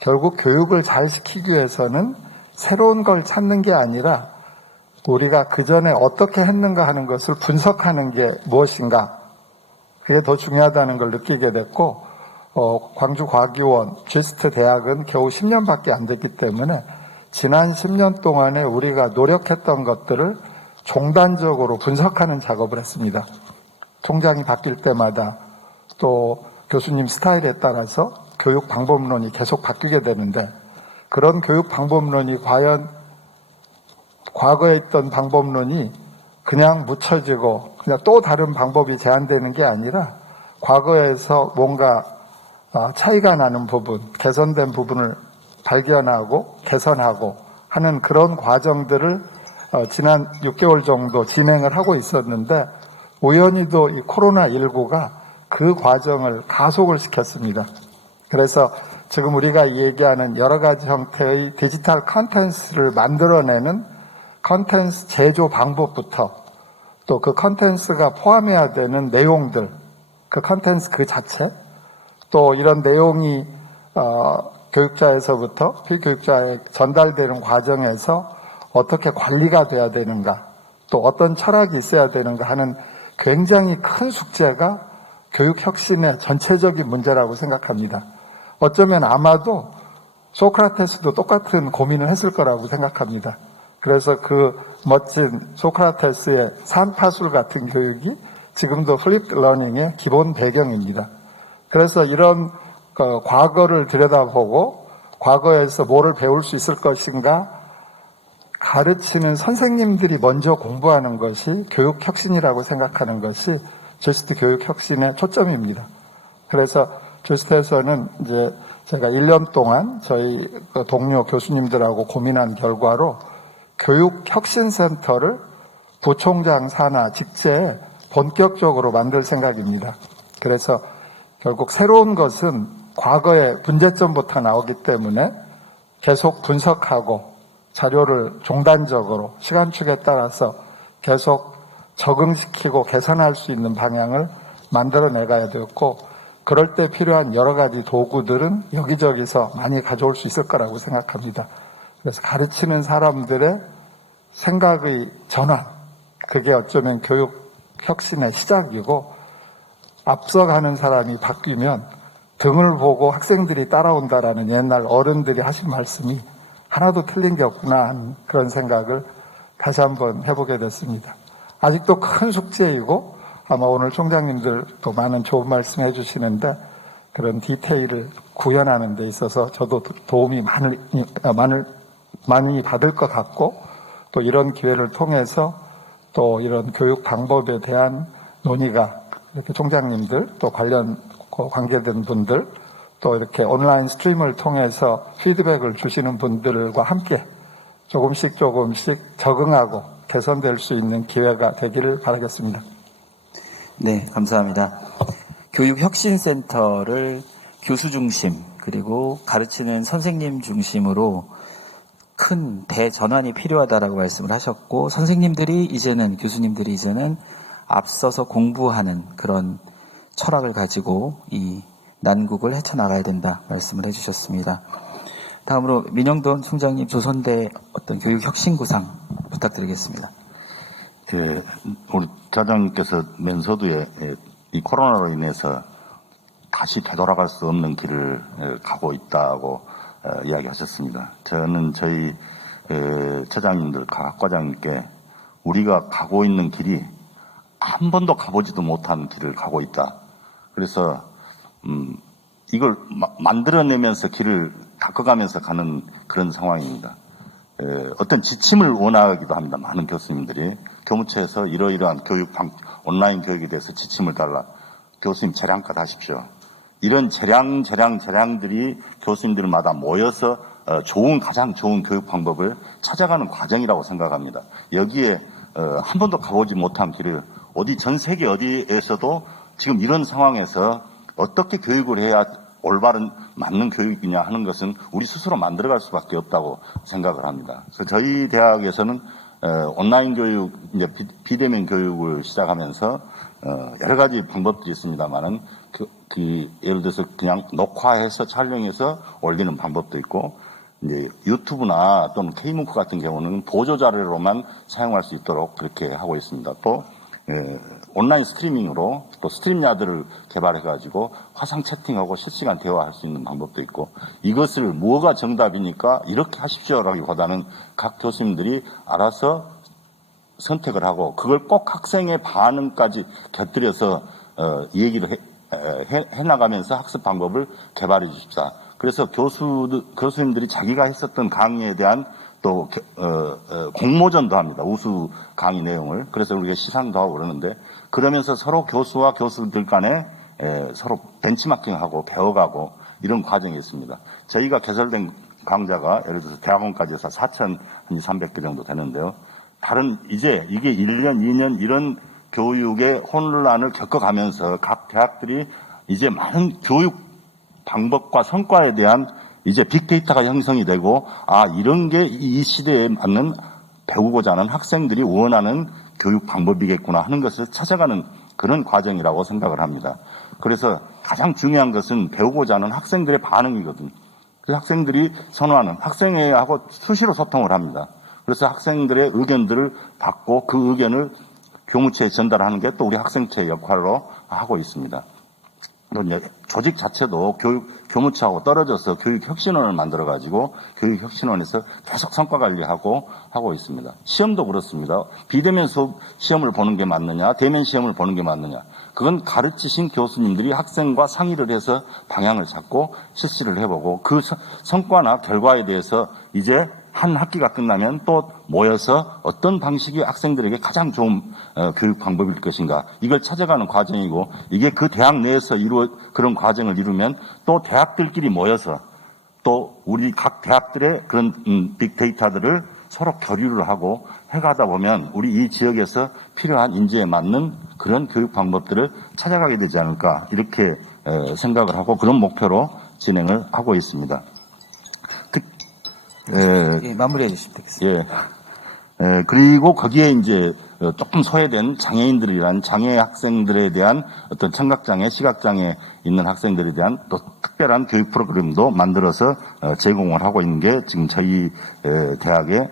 결국 교육을 잘 시키기 위해서는 새로운 걸 찾는 게 아니라 우리가 그전에 어떻게 했는가 하는 것을 분석하는 게 무엇인가, 그게 더 중요하다는 걸 느끼게 됐고, 광주과기원 GIST 대학은 겨우 10년밖에 안 됐기 때문에 지난 10년 동안에 우리가 노력했던 것들을 종단적으로 분석하는 작업을 했습니다. 총장이 바뀔 때마다 또 교수님 스타일에 따라서 교육 방법론이 계속 바뀌게 되는데, 그런 교육 방법론이 과연 과거에 있던 방법론이 그냥 묻혀지고 그냥 또 다른 방법이 제한되는 게 아니라 과거에서 뭔가 차이가 나는 부분, 개선된 부분을 발견하고 개선하고 하는 그런 과정들을 지난 6개월 정도 진행을 하고 있었는데, 우연히도 이 코로나19가 그 과정을 가속을 시켰습니다. 그래서 지금 우리가 얘기하는 여러 가지 형태의 디지털 컨텐츠를 만들어내는 컨텐츠 제조 방법부터 또 그 컨텐츠가 포함해야 되는 내용들, 그 컨텐츠 그 자체, 또 이런 내용이 교육자에서부터 피교육자에 전달되는 과정에서 어떻게 관리가 돼야 되는가, 또 어떤 철학이 있어야 되는가 하는 굉장히 큰 숙제가 교육 혁신의 전체적인 문제라고 생각합니다. 어쩌면 아마도 소크라테스도 똑같은 고민을 했을 거라고 생각합니다. 그래서 그 멋진 소크라테스의 산파술 같은 교육이 지금도 플립 러닝의 기본 배경입니다. 그래서 이런 과거를 들여다보고 과거에서 뭐를 배울 수 있을 것인가 가르치는 선생님들이 먼저 공부하는 것이 교육 혁신이라고 생각하는 것이 제스트 교육 혁신의 초점입니다. 그래서 제스트에서는 이제 제가 1년 동안 저희 동료 교수님들하고 고민한 결과로 교육혁신센터를 부총장 산하 직제에 본격적으로 만들 생각입니다. 그래서 결국 새로운 것은 과거의 문제점부터 나오기 때문에 계속 분석하고 자료를 종단적으로 시간축에 따라서 계속 적응시키고 개선할 수 있는 방향을 만들어내가야 되었고, 그럴 때 필요한 여러 가지 도구들은 여기저기서 많이 가져올 수 있을 거라고 생각합니다. 그래서 가르치는 사람들의 생각의 전환, 그게 어쩌면 교육 혁신의 시작이고, 앞서가는 사람이 바뀌면 등을 보고 학생들이 따라온다라는 옛날 어른들이 하신 말씀이 하나도 틀린 게 없구나 하는 그런 생각을 다시 한번 해보게 됐습니다. 아직도 큰 숙제이고, 아마 오늘 총장님들도 많은 좋은 말씀 해주시는데 그런 디테일을 구현하는 데 있어서 저도 도움이 많이 받을 것 같고, 또 이런 기회를 통해서 또 이런 교육 방법에 대한 논의가 이렇게 총장님들 또 관련 관계된 분들 또 이렇게 온라인 스트림을 통해서 피드백을 주시는 분들과 함께 조금씩 적응하고 개선될 수 있는 기회가 되기를 바라겠습니다. 네, 감사합니다. 교육혁신센터를 교수 중심 그리고 가르치는 선생님 중심으로 큰 대전환이 필요하다라고 말씀을 하셨고, 선생님들이 이제는, 교수님들이 이제는 앞서서 공부하는 그런 철학을 가지고 이 난국을 헤쳐나가야 된다 말씀을 해주셨습니다. 다음으로 민영돈 총장님 조선대 어떤 교육혁신구상 부탁드리겠습니다. 예, 우리 자장님께서 면서두에 이 코로나로 인해서 다시 되돌아갈 수 없는 길을 가고 있다고 이야기하셨습니다. 저는 저희 처장님들, 각 과장님께 우리가 가고 있는 길이 한 번도 가보지도 못한 길을 가고 있다. 그래서 이걸 만들어내면서 길을 닦아가면서 가는 그런 상황입니다. 어떤 지침을 원하기도 합니다. 많은 교수님들이 교무처에서 이러이러한 온라인 교육에 대해서 지침을 달라. 교수님 재량껏 하십시오. 이런 재량들이 교수님들마다 모여서 가장 좋은 교육 방법을 찾아가는 과정이라고 생각합니다. 여기에 한 번도 가보지 못한 길을 전 세계 어디에서도 지금 이런 상황에서 어떻게 교육을 해야 올바른 맞는 교육이냐 하는 것은 우리 스스로 만들어갈 수밖에 없다고 생각을 합니다. 그래서 저희 대학에서는 온라인 교육, 이제 비대면 교육을 시작하면서 여러 가지 방법들이 있습니다만은 예를 들어서 그냥 녹화해서 촬영해서 올리는 방법도 있고, 이제 유튜브나 또는 K문크 같은 경우는 보조 자료로만 사용할 수 있도록 그렇게 하고 있습니다. 또 온라인 스트리밍으로 또 스트림야드를 개발해가지고 화상 채팅하고 실시간 대화할 수 있는 방법도 있고, 이것을 뭐가 정답이니까 이렇게 하십시오라기보다는 각 교수님들이 알아서 선택을 하고 그걸 꼭 학생의 반응까지 곁들여서 얘기를 해나가면서 학습 방법을 개발해 주십사. 그래서 교수님들이 자기가 했었던 강의에 대한 또 공모전도 합니다. 우수 강의 내용을. 그래서 우리가 시상도 하고 그러는데, 그러면서 서로 교수와 교수들 간에 서로 벤치마킹하고 배워가고 이런 과정이 있습니다. 저희가 개설된 강좌가 예를 들어서 대학원까지 해서 4,300개 정도 되는데요. 이제 이게 1년, 2년 이런 교육의 혼란을 겪어가면서 각 대학들이 이제 많은 교육 방법과 성과에 대한 이제 빅데이터가 형성이 되고, 이런 게 이 시대에 맞는 배우고자 하는 학생들이 원하는 교육 방법이겠구나 하는 것을 찾아가는 그런 과정이라고 생각을 합니다. 그래서 가장 중요한 것은 배우고자 하는 학생들의 반응이거든요. 그래서 학생들이 선호하는, 학생회하고 수시로 소통을 합니다. 그래서 학생들의 의견들을 받고 그 의견을 교무처에 전달하는 게 또 우리 학생처의 역할로 하고 있습니다. 조직 자체도 교무처하고 떨어져서 교육혁신원을 만들어가지고 교육혁신원에서 계속 성과 관리하고 하고 있습니다. 시험도 그렇습니다. 비대면 수업 시험을 보는 게 맞느냐, 대면 시험을 보는 게 맞느냐. 그건 가르치신 교수님들이 학생과 상의를 해서 방향을 잡고 실시를 해보고 그 성과나 결과에 대해서 이제 한 학기가 끝나면 또 모여서 어떤 방식이 학생들에게 가장 좋은 교육 방법일 것인가 이걸 찾아가는 과정이고 이게 그 대학 내에서 그런 과정을 이루면 또 대학들끼리 모여서 또 우리 각 대학들의 그런 빅데이터들을 서로 교류를 하고 해가다 보면 우리 이 지역에서 필요한 인재에 맞는 그런 교육 방법들을 찾아가게 되지 않을까 이렇게 생각을 하고 그런 목표로 진행을 하고 있습니다. 예, 마무리해 주시면 되겠습니다. 예. 그리고 거기에 이제 조금 소외된 장애인들이란 장애 학생들에 대한 어떤 청각장애, 시각장애 있는 학생들에 대한 또 특별한 교육 프로그램도 만들어서 제공을 하고 있는 게 지금 저희 대학의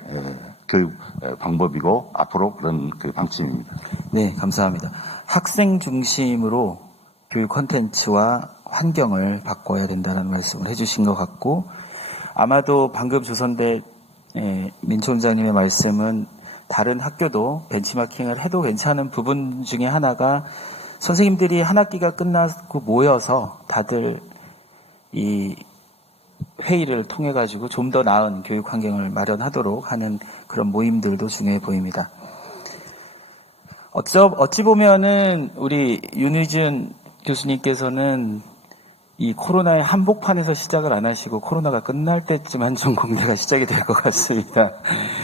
교육 방법이고 앞으로 그런 그 방침입니다. 네, 감사합니다. 학생 중심으로 교육 콘텐츠와 환경을 바꿔야 된다는 말씀을 해주신 것 같고 아마도 방금 조선대 민총장님의 말씀은 다른 학교도 벤치마킹을 해도 괜찮은 부분 중에 하나가 선생님들이 한 학기가 끝나고 모여서 다들 이 회의를 통해 가지고 좀 더 나은 교육 환경을 마련하도록 하는 그런 모임들도 중요해 보입니다. 어찌 보면은 우리 윤의준 교수님께서는 이 코로나의 한복판에서 시작을 안 하시고 코로나가 끝날 때쯤 한전공대가 시작이 될 것 같습니다.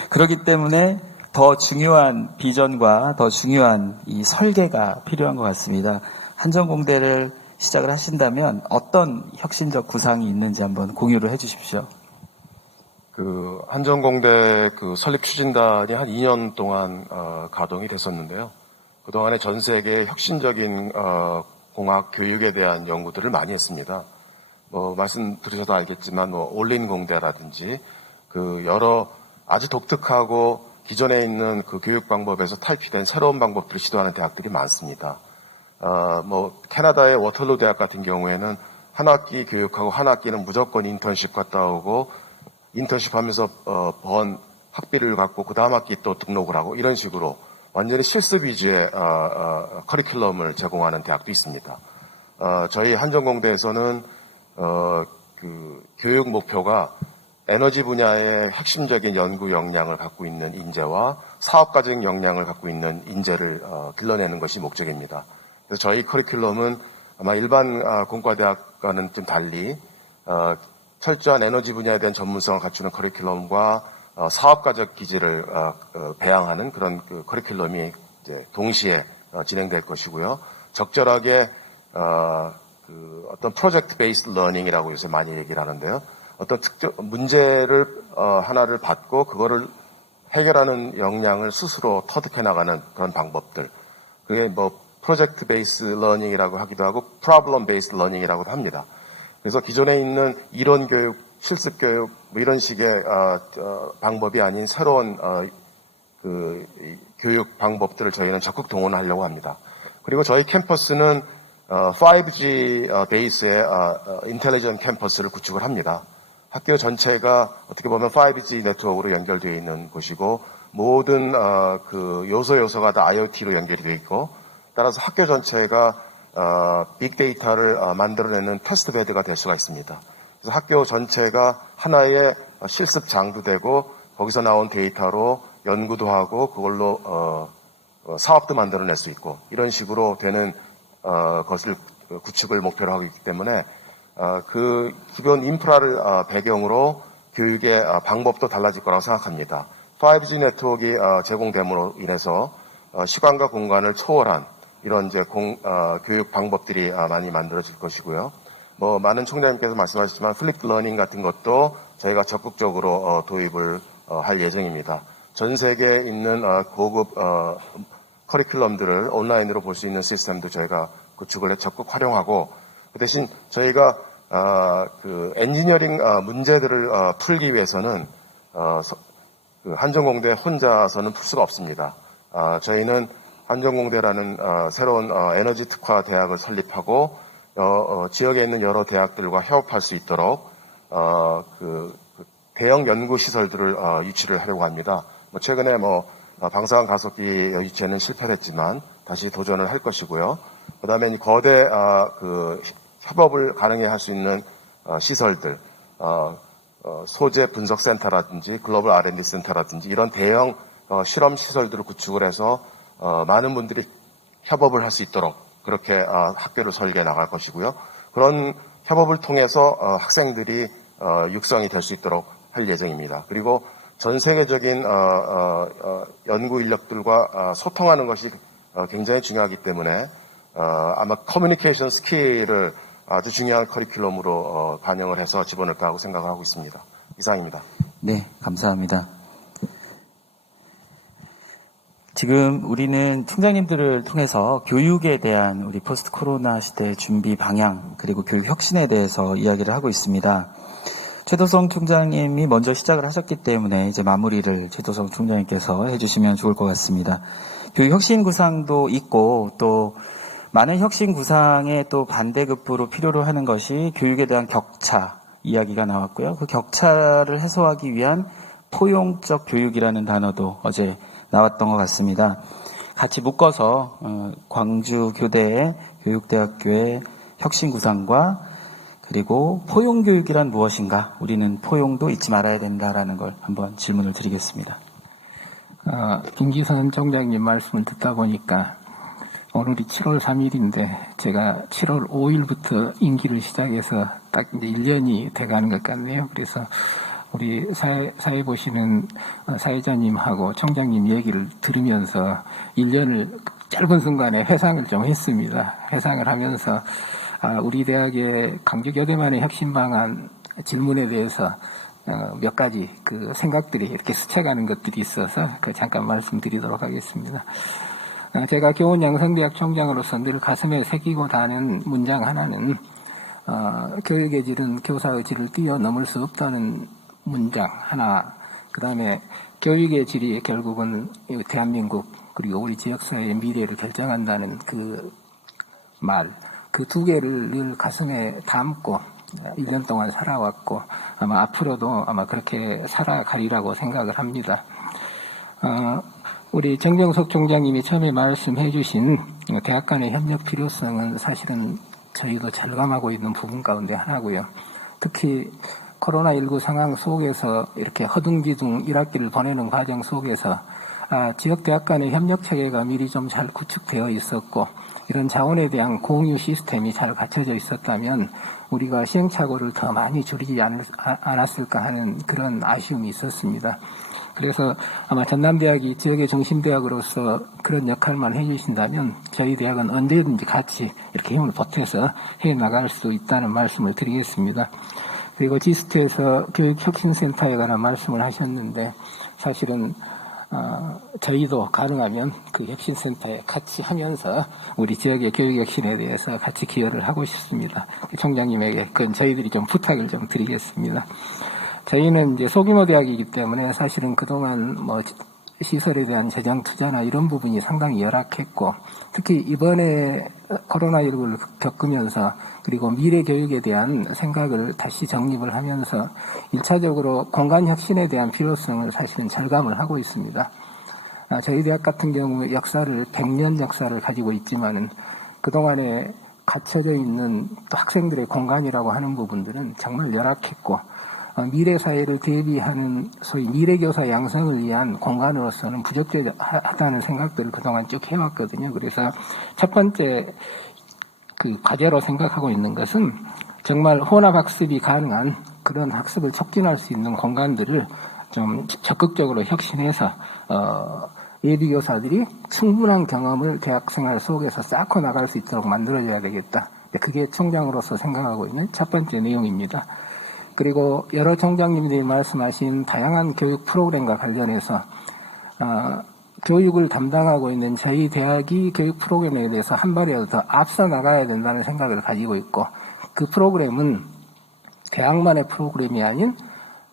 그렇기 때문에 더 중요한 비전과 더 중요한 이 설계가 필요한 것 같습니다. 한전공대를 시작을 하신다면 어떤 혁신적 구상이 있는지 한번 공유를 해 주십시오. 한전공대 설립 추진단이 한 2년 동안 가동이 됐었는데요. 그동안에 전 세계 혁신적인 공학 교육에 대한 연구들을 많이 했습니다. 말씀 들으셔도 알겠지만 올린 공대라든지 여러 아주 독특하고 기존에 있는 그 교육 방법에서 탈피된 새로운 방법들을 시도하는 대학들이 많습니다. 캐나다의 워털루 대학 같은 경우에는 한 학기 교육하고 한 학기는 무조건 인턴십 갔다 오고 인턴십 하면서 번 학비를 갖고 그 다음 학기 또 등록을 하고 이런 식으로 완전히 실습 위주의 커리큘럼을 제공하는 대학도 있습니다. 저희 한전공대에서는 교육 목표가 에너지 분야의 핵심적인 연구 역량을 갖고 있는 인재와 사업가적 역량을 갖고 있는 인재를 길러내는 것이 목적입니다. 그래서 저희 커리큘럼은 아마 일반 공과대학과는 좀 달리 철저한 에너지 분야에 대한 전문성을 갖추는 커리큘럼과 사업가적 기질을 배양하는 그런 커리큘럼이 이제 동시에 진행될 것이고요. 적절하게 어떤 프로젝트 베이스 러닝이라고 요새 많이 얘기를 하는데요. 어떤 특정 문제를 하나를 받고 그거를 해결하는 역량을 스스로 터득해 나가는 그런 방법들. 그게 프로젝트 베이스 러닝이라고 하기도 하고 프로블럼 베이스 러닝이라고도 합니다. 그래서 기존에 있는 이론 교육, 실습 교육 이런 식의 방법이 아닌 새로운 교육 방법들을 저희는 적극 동원하려고 합니다. 그리고 저희 캠퍼스는 5G 베이스의 인텔리전트 캠퍼스를 구축을 합니다. 학교 전체가 어떻게 보면 5G 네트워크로 연결되어 있는 곳이고 모든 요소가 다 IoT로 연결이 되어 있고 따라서 학교 전체가 빅데이터를 만들어내는 테스트베드가 될 수가 있습니다. 그래서 학교 전체가 하나의 실습장도 되고 거기서 나온 데이터로 연구도 하고 그걸로 사업도 만들어낼 수 있고 이런 식으로 되는 것을 구축을 목표로 하고 있기 때문에 그 기본 인프라를 배경으로 교육의 방법도 달라질 거라고 생각합니다. 5G 네트워크가 제공됨으로 인해서 시간과 공간을 초월한 이런 이제 교육 방법들이 많이 만들어질 것이고요. 많은 총장님께서 말씀하셨지만 플립 러닝 같은 것도 저희가 적극적으로 도입을 할 예정입니다. 전 세계에 있는 고급 커리큘럼들을 온라인으로 볼 수 있는 시스템도 저희가 구축을 해 적극 활용하고 그 대신 저희가 엔지니어링 문제들을 풀기 위해서는 한전공대 혼자서는 풀 수가 없습니다. 저희는 한전공대라는 새로운 에너지 특화 대학을 설립하고 지역에 있는 여러 대학들과 협업할 수 있도록 그 대형 연구 시설들을 유치를 하려고 합니다. 최근에 방사능 가속기 유치에는 실패했지만 다시 도전을 할 것이고요. 그다음에 이 거대 그 협업을 가능해 할 수 있는 시설들, 소재 분석 센터라든지 글로벌 R&D 센터라든지 이런 대형 실험 시설들을 구축을 해서 많은 분들이 협업을 할 수 있도록 그렇게 학교를 설계해 나갈 것이고요. 그런 협업을 통해서 학생들이 육성이 될 수 있도록 할 예정입니다. 그리고 전 세계적인 연구 인력들과 소통하는 것이 굉장히 중요하기 때문에 아마 커뮤니케이션 스킬을 아주 중요한 커리큘럼으로 반영을 해서 집어넣을까 하고 생각을 하고 있습니다. 이상입니다. 네, 감사합니다. 지금 우리는 총장님들을 통해서 교육에 대한 우리 포스트 코로나 시대의 준비 방향 그리고 교육 혁신에 대해서 이야기를 하고 있습니다. 최도성 총장님이 먼저 시작을 하셨기 때문에 이제 마무리를 최도성 총장님께서 해주시면 좋을 것 같습니다. 교육 혁신 구상도 있고 또 많은 혁신 구상의 또 반대급부로 필요로 하는 것이 교육에 대한 격차 이야기가 나왔고요. 그 격차를 해소하기 위한 포용적 교육이라는 단어도 어제 나왔던 것 같습니다. 같이 묶어서 광주 교대의 교육대학교의 혁신 구상과 그리고 포용교육이란 무엇인가? 우리는 포용도 잊지 말아야 된다라는 걸 한번 질문을 드리겠습니다. 김기선 총장님 말씀을 듣다 보니까 오늘이 7월 3일인데 제가 7월 5일부터 임기를 시작해서 딱 이제 1년이 돼가는 것 같네요. 그래서 우리 사회 보시는 사회자님하고 총장님 얘기를 들으면서 1년을 짧은 순간에 회상을 좀 했습니다. 회상을 하면서 우리 대학의 강주교대만의 혁신 방안 질문에 대해서 몇 가지 그 생각들이 이렇게 스쳐가는 것들이 있어서 잠깐 말씀드리도록 하겠습니다. 제가 교원양성대학 총장으로서 늘 가슴에 새기고 다는 문장 하나는 교육의 질은 교사의 질을 뛰어넘을 수 없다는 문장 하나, 그 다음에 교육의 질이 결국은 대한민국 그리고 우리 지역사회의 미래를 결정한다는 그 말, 그 두 개를 늘 가슴에 담고 1년 동안 살아왔고 아마 앞으로도 아마 그렇게 살아가리라고 생각을 합니다. 우리 정정석 총장님이 처음에 말씀해 주신 대학 간의 협력 필요성은 사실은 저희도 절감하고 있는 부분 가운데 하나고요. 특히 코로나19 상황 속에서 이렇게 허둥지둥 1학기를 보내는 과정 속에서 지역 대학 간의 협력 체계가 미리 좀 잘 구축되어 있었고 이런 자원에 대한 공유 시스템이 잘 갖춰져 있었다면 우리가 시행착오를 더 많이 줄이지 않았을까 하는 그런 아쉬움이 있었습니다. 그래서 아마 전남대학이 지역의 중심대학으로서 그런 역할만 해주신다면 저희 대학은 언제든지 같이 이렇게 힘을 보태서 해나갈 수 있다는 말씀을 드리겠습니다. 그리고 지스트에서 교육혁신센터에 관한 말씀을 하셨는데 사실은 저희도 가능하면 그 혁신센터에 같이 하면서 우리 지역의 교육혁신에 대해서 같이 기여를 하고 싶습니다. 총장님에게 그건 저희들이 좀 부탁을 좀 드리겠습니다. 저희는 이제 소규모 대학이기 때문에 사실은 그동안 시설에 대한 재정 투자나 이런 부분이 상당히 열악했고 특히 이번에 코로나19를 겪으면서 그리고 미래 교육에 대한 생각을 다시 정립을 하면서 1차적으로 공간 혁신에 대한 필요성을 사실은 절감을 하고 있습니다. 저희 대학 같은 경우 역사를 100년 역사를 가지고 있지만은 그동안에 갖춰져 있는 또 학생들의 공간이라고 하는 부분들은 정말 열악했고 미래 사회를 대비하는 소위 미래교사 양성을 위한 공간으로서는 부적절하다는 생각들을 그동안 쭉 해왔거든요. 그래서 첫 번째 그 과제로 생각하고 있는 것은 정말 혼합학습이 가능한 그런 학습을 촉진할 수 있는 공간들을 좀 적극적으로 혁신해서 예비교사들이 충분한 경험을 대학생활 속에서 쌓고 나갈 수 있도록 만들어줘야 되겠다. 그게 총장으로서 생각하고 있는 첫 번째 내용입니다. 그리고 여러 총장님들이 말씀하신 다양한 교육 프로그램과 관련해서 교육을 담당하고 있는 저희 대학이 교육 프로그램에 대해서 한 발이라도 더 앞서 나가야 된다는 생각을 가지고 있고 그 프로그램은 대학만의 프로그램이 아닌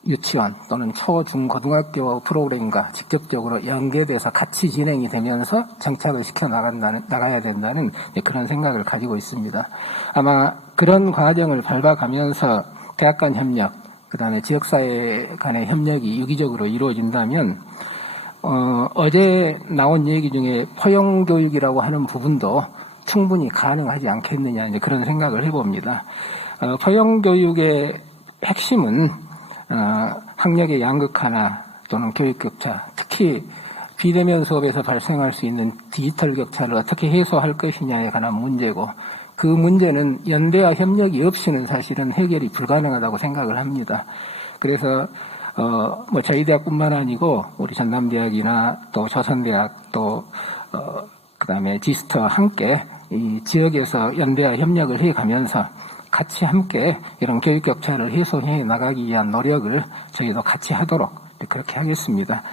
유치원 또는 초, 중, 고등학교 프로그램과 직접적으로 연계돼서 같이 진행이 되면서 정착을 시켜 나가야 된다는 그런 생각을 가지고 있습니다. 아마 그런 과정을 밟아가면서 대학 간 협력, 그다음에 지역사회 간의 협력이 유기적으로 이루어진다면 어제 나온 얘기 중에 포용교육이라고 하는 부분도 충분히 가능하지 않겠느냐 이제 그런 생각을 해봅니다. 포용교육의 핵심은 학력의 양극화나 또는 교육 격차, 특히 비대면 수업에서 발생할 수 있는 디지털 격차를 어떻게 해소할 것이냐에 관한 문제고, 그 문제는 연대와 협력이 없이는 사실은 해결이 불가능하다고 생각을 합니다. 그래서 뭐 저희 대학뿐만 아니고 우리 전남대학이나 또 조선대학 또 그다음에 지스트와 함께 이 지역에서 연대와 협력을 해가면서 같이 함께 이런 교육 격차를 해소해 나가기 위한 노력을 저희도 같이 하도록 그렇게 하겠습니다.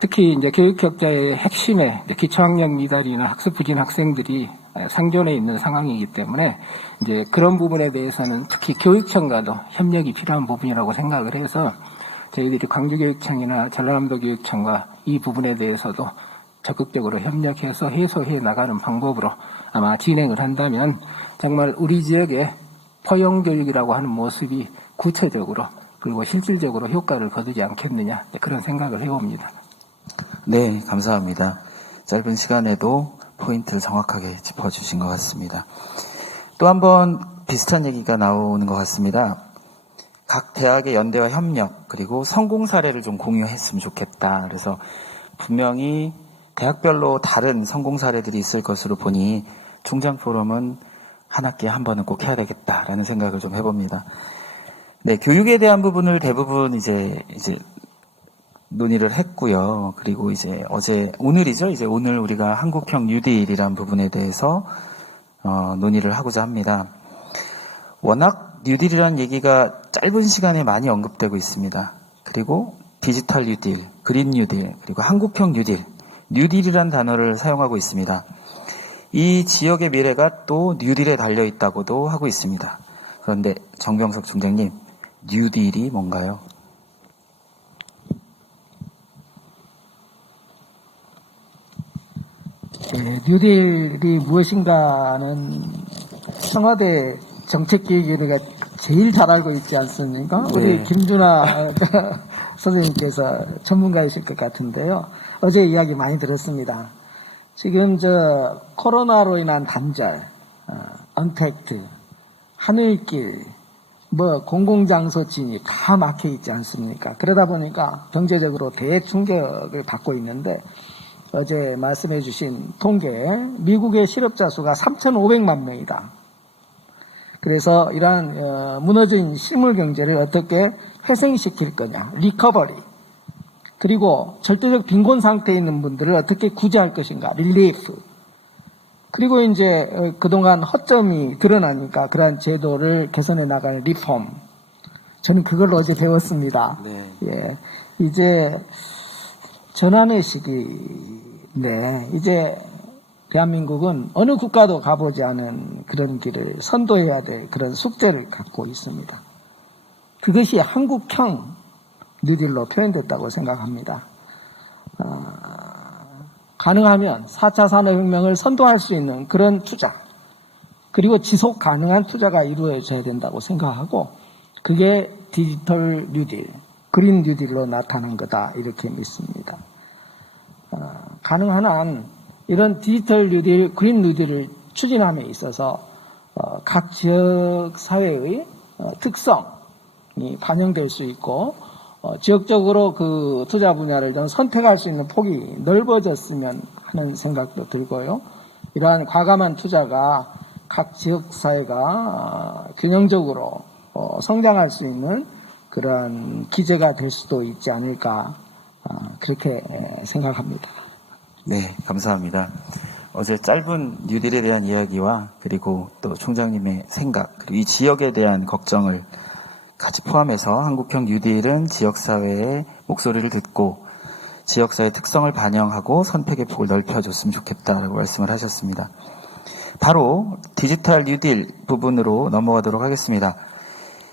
특히 이제 교육 격차의 핵심에 기초학력 미달이나 학습 부진 학생들이 상존해 있는 상황이기 때문에 이제 그런 부분에 대해서는 특히 교육청과도 협력이 필요한 부분이라고 생각을 해서 저희들이 광주교육청이나 전라남도 교육청과 이 부분에 대해서도 적극적으로 협력해서 해소해 나가는 방법으로 아마 진행을 한다면 정말 우리 지역의 포용교육이라고 하는 모습이 구체적으로 그리고 실질적으로 효과를 거두지 않겠느냐 그런 생각을 해봅니다. 네, 감사합니다. 짧은 시간에도 포인트를 정확하게 짚어주신 것 같습니다. 또 한 번 비슷한 얘기가 나오는 것 같습니다. 각 대학의 연대와 협력 그리고 성공 사례를 좀 공유했으면 좋겠다. 그래서 분명히 대학별로 다른 성공 사례들이 있을 것으로 보니 총장 포럼은 한 학기에 한 번은 꼭 해야 되겠다라는 생각을 좀 해봅니다. 네, 교육에 대한 부분을 대부분 이제 논의를 했고요. 그리고 이제 오늘이죠. 이제 오늘 우리가 한국형 뉴딜이란 부분에 대해서 논의를 하고자 합니다. 워낙 뉴딜이라는 얘기가 짧은 시간에 많이 언급되고 있습니다. 그리고 디지털 뉴딜, 그린 뉴딜, 그리고 한국형 뉴딜, 뉴딜이라는 단어를 사용하고 있습니다. 이 지역의 미래가 또 뉴딜에 달려 있다고도 하고 있습니다. 그런데 정병석 총장님, 뉴딜이 뭔가요? 네, 뉴딜이 무엇인가는 청와대 정책기획위원회가 제일 잘 알고 있지 않습니까? 네. 우리 김준하 선생님께서 전문가이실 것 같은데요. 어제 이야기 많이 들었습니다. 지금 코로나로 인한 단절, 언택트, 하늘길, 공공장소 진입 다 막혀 있지 않습니까? 그러다 보니까 경제적으로 대충격을 받고 있는데 어제 말씀해 주신 통계, 미국의 실업자 수가 3,500만 명이다. 그래서 이러한 무너진 실물 경제를 어떻게 회생시킬 거냐, 리커버리. 그리고 절대적 빈곤 상태에 있는 분들을 어떻게 구제할 것인가, 릴리프. 그리고 이제 그동안 허점이 드러나니까 그러한 제도를 개선해 나갈 리폼. 저는 그걸 어제 배웠습니다. 네. 예. 이제 전환의 시기인데, 이제 대한민국은 어느 국가도 가보지 않은 그런 길을 선도해야 될 그런 숙제를 갖고 있습니다. 그것이 한국형 뉴딜로 표현됐다고 생각합니다. 가능하면 4차 산업혁명을 선도할 수 있는 그런 투자, 그리고 지속 가능한 투자가 이루어져야 된다고 생각하고, 그게 디지털 뉴딜, 그린 뉴딜로 나타난 거다 이렇게 믿습니다. 가능한 한 이런 디지털 뉴딜, 그린 뉴딜을 추진함에 있어서 각 지역 사회의 특성이 반영될 수 있고, 지역적으로 그 투자 분야를 좀 선택할 수 있는 폭이 넓어졌으면 하는 생각도 들고요. 이러한 과감한 투자가 각 지역 사회가 균형적으로 성장할 수 있는 그러한 기제가 될 수도 있지 않을까, 그렇게 생각합니다. 네, 감사합니다. 어제 짧은 뉴딜에 대한 이야기와 그리고 또 총장님의 생각, 그리고 이 지역에 대한 걱정을 같이 포함해서 한국형 뉴딜은 지역사회의 목소리를 듣고 지역사회의 특성을 반영하고 선택의 폭을 넓혀줬으면 좋겠다라고 말씀을 하셨습니다. 바로 디지털 뉴딜 부분으로 넘어가도록 하겠습니다.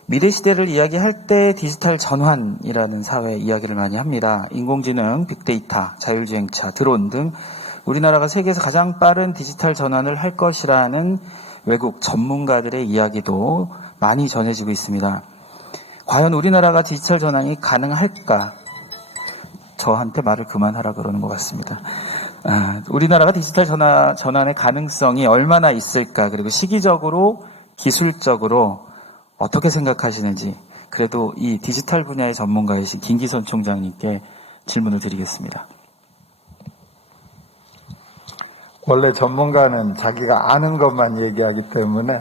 미래 시대를 이야기할 때 디지털 전환이라는 사회 이야기를 많이 합니다. 인공지능, 빅데이터, 자율주행차, 드론 등 우리나라가 세계에서 가장 빠른 디지털 전환을 할 것이라는 외국 전문가들의 이야기도 많이 전해지고 있습니다. 과연 우리나라가 디지털 전환이 가능할까? 저한테 말을 그만하라 그러는 것 같습니다. 우리나라가 디지털 전환의 가능성이 얼마나 있을까? 그리고 시기적으로, 기술적으로 어떻게 생각하시는지, 그래도 이 디지털 분야의 전문가이신 김기선 총장님께 질문을 드리겠습니다. 원래 전문가는 자기가 아는 것만 얘기하기 때문에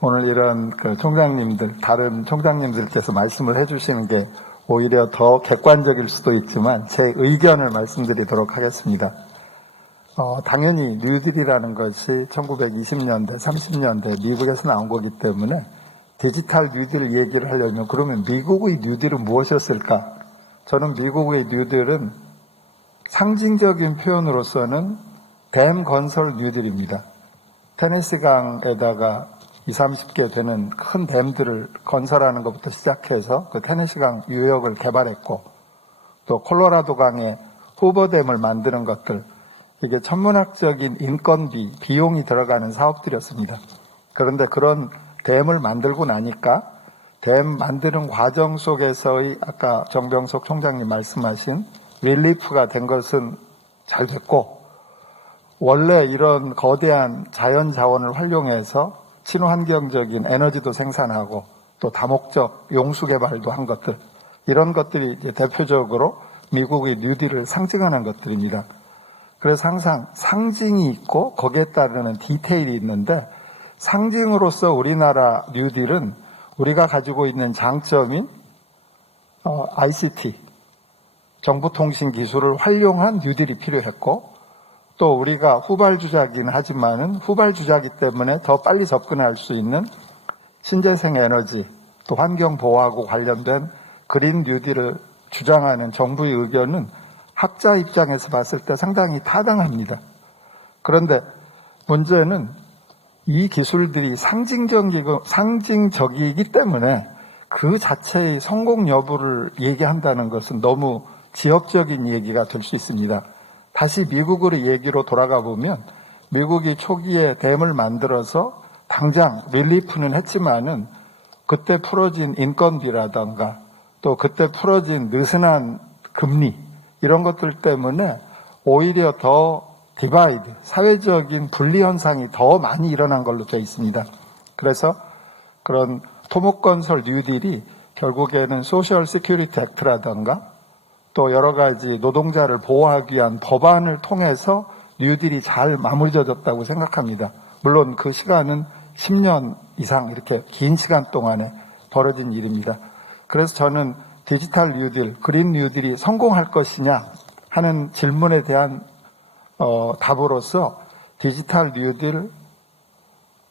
오늘 이런 총장님들, 다른 총장님들께서 말씀을 해주시는 게 오히려 더 객관적일 수도 있지만 제 의견을 말씀드리도록 하겠습니다. 당연히 뉴딜이라는 것이 1920년대, 30년대 미국에서 나온 거기 때문에 디지털 뉴딜 얘기를 하려면 그러면 미국의 뉴딜은 무엇이었을까? 저는 미국의 뉴딜은 상징적인 표현으로서는 댐 건설 뉴딜입니다. 테네시강에다가 20, 30개 되는 큰 댐들을 건설하는 것부터 시작해서 그 테네시강 유역을 개발했고 또 콜로라도 강에 후버댐을 만드는 것들, 이게 천문학적인 인건비, 비용이 들어가는 사업들이었습니다. 그런데 그런 댐을 만들고 나니까 댐 만드는 과정 속에서의 아까 정병석 총장님 말씀하신 릴리프가 된 것은 잘 됐고, 원래 이런 거대한 자연 자원을 활용해서 친환경적인 에너지도 생산하고 또 다목적 용수 개발도 한 것들, 이런 것들이 이제 대표적으로 미국의 뉴딜을 상징하는 것들입니다. 그래서 항상 상징이 있고 거기에 따르는 디테일이 있는데, 상징으로서 우리나라 뉴딜은 우리가 가지고 있는 장점인 ICT, 정보통신 기술을 활용한 뉴딜이 필요했고, 또 우리가 후발주자긴 하지만은 후발주자기 때문에 더 빨리 접근할 수 있는 신재생 에너지, 또 환경 보호하고 관련된 그린 뉴딜을 주장하는 정부의 의견은 학자 입장에서 봤을 때 상당히 타당합니다. 그런데 문제는 이 기술들이 상징적이기 때문에 그 자체의 성공 여부를 얘기한다는 것은 너무 지역적인 얘기가 될 수 있습니다. 다시 미국의 얘기로 돌아가 보면 미국이 초기에 댐을 만들어서 당장 릴리프는 했지만은 그때 풀어진 인건비라던가 또 그때 풀어진 느슨한 금리, 이런 것들 때문에 오히려 더 디바이드, 사회적인 분리 현상이 더 많이 일어난 걸로 되어 있습니다. 그래서 그런 토목건설 뉴딜이 결국에는 소셜 시큐리티 액트라든가 또 여러 가지 노동자를 보호하기 위한 법안을 통해서 뉴딜이 잘 마무리되었다고 생각합니다. 물론 그 시간은 10년 이상 이렇게 긴 시간 동안에 벌어진 일입니다. 그래서 저는 디지털 뉴딜, 그린 뉴딜이 성공할 것이냐 하는 질문에 대한 답으로서 디지털 뉴딜,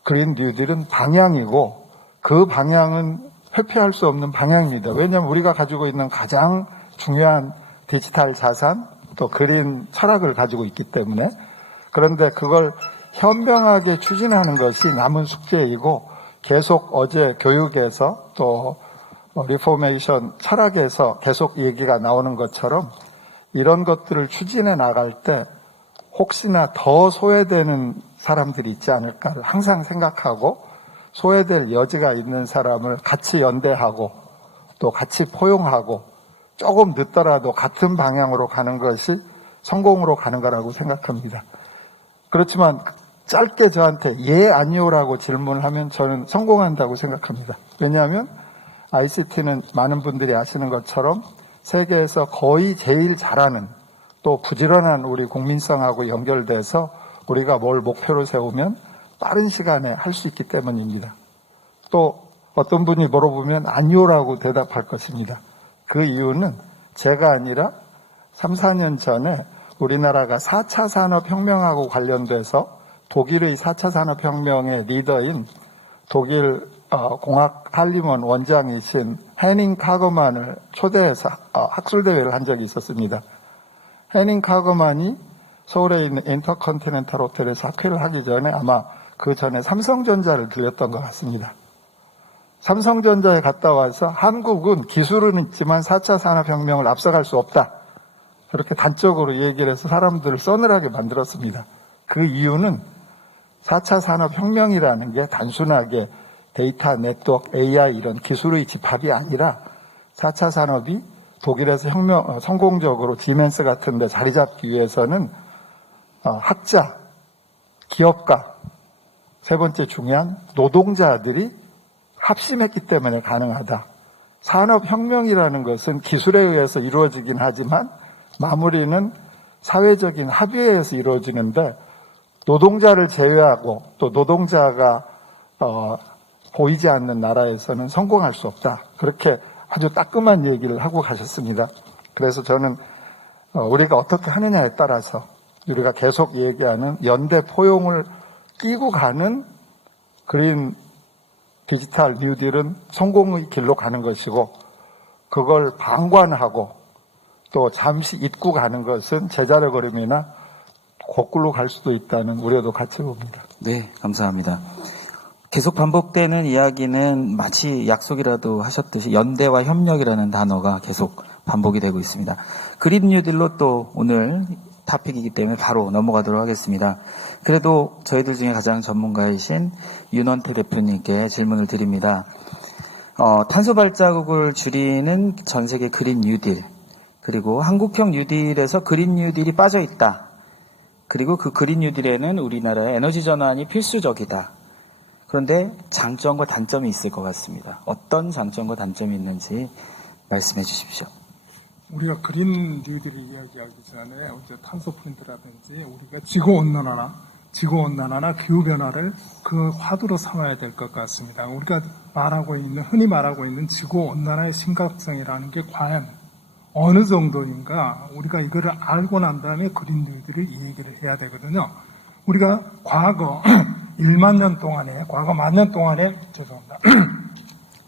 그린 뉴딜은 방향이고 그 방향은 회피할 수 없는 방향입니다. 왜냐하면 우리가 가지고 있는 가장 중요한 디지털 자산, 또 그린 철학을 가지고 있기 때문에, 그런데 그걸 현명하게 추진하는 것이 남은 숙제이고, 계속 어제 교육에서 또 리포메이션 철학에서 계속 얘기가 나오는 것처럼 이런 것들을 추진해 나갈 때 혹시나 더 소외되는 사람들이 있지 않을까를 항상 생각하고, 소외될 여지가 있는 사람을 같이 연대하고 또 같이 포용하고 조금 늦더라도 같은 방향으로 가는 것이 성공으로 가는 거라고 생각합니다. 그렇지만 짧게 저한테 예, 아니요라고 질문을 하면 저는 성공한다고 생각합니다. 왜냐하면 ICT는 많은 분들이 아시는 것처럼 세계에서 거의 제일 잘하는, 또 부지런한 우리 국민성하고 연결돼서 우리가 뭘 목표로 세우면 빠른 시간에 할 수 있기 때문입니다. 또 어떤 분이 물어보면 아니요라고 대답할 것입니다. 그 이유는 제가 아니라 3, 4년 전에 우리나라가 4차 산업혁명하고 관련돼서 독일의 4차 산업혁명의 리더인 독일 공학 할리먼 원장이신 헤닝 카거만을 초대해서 학술대회를 한 적이 있었습니다. 헤닝 카거만이 서울에 있는 인터컨티넨탈 호텔에서 학회를 하기 전에 아마 그 전에 삼성전자를 들렸던 것 같습니다. 삼성전자에 갔다 와서 한국은 기술은 있지만 4차 산업혁명을 앞서갈 수 없다. 그렇게 단적으로 얘기를 해서 사람들을 서늘하게 만들었습니다. 그 이유는 4차 산업혁명이라는 게 단순하게 데이터, 네트워크, AI 이런 기술의 집합이 아니라 4차 산업이 독일에서 성공적으로 지멘스 같은 데 자리 잡기 위해서는 학자, 기업가, 세 번째 중요한 노동자들이 합심했기 때문에 가능하다. 산업혁명이라는 것은 기술에 의해서 이루어지긴 하지만 마무리는 사회적인 합의에 의해서 이루어지는데 노동자를 제외하고 또 노동자가 보이지 않는 나라에서는 성공할 수 없다. 그렇게 아주 따끔한 얘기를 하고 가셨습니다. 그래서 저는 우리가 어떻게 하느냐에 따라서 우리가 계속 얘기하는 연대 포용을 끼고 가는 그린 디지털 뉴딜은 성공의 길로 가는 것이고 그걸 방관하고 또 잠시 잊고 가는 것은 제자리 걸음이나 거꾸로 갈 수도 있다는 우려도 같이 봅니다. 네, 감사합니다. 계속 반복되는 이야기는 마치 약속이라도 하셨듯이 연대와 협력이라는 단어가 계속 반복이 되고 있습니다. 그린 뉴딜로 또 오늘 토픽이기 때문에 바로 넘어가도록 하겠습니다. 그래도 저희들 중에 가장 전문가이신 윤원태 대표님께 질문을 드립니다. 탄소 발자국을 줄이는 전 세계 그린 뉴딜, 그리고 한국형 뉴딜에서 그린 뉴딜이 빠져 있다. 그리고 그 그린 뉴딜에는 우리나라의 에너지 전환이 필수적이다. 그런데 장점과 단점이 있을 것 같습니다. 어떤 장점과 단점이 있는지 말씀해 주십시오. 우리가 그린 뉴딜을 이야기하기 전에 어제 탄소 프린트라든지 우리가 지구온난화나 기후변화를 그 화두로 삼아야 될 것 같습니다. 우리가 흔히 말하고 있는 지구온난화의 심각성이라는 게 과연 어느 정도인가 우리가 이거를 알고 난 다음에 그린 뉴딜을 이 얘기를 해야 되거든요. 우리가 과거 1만 년 동안에,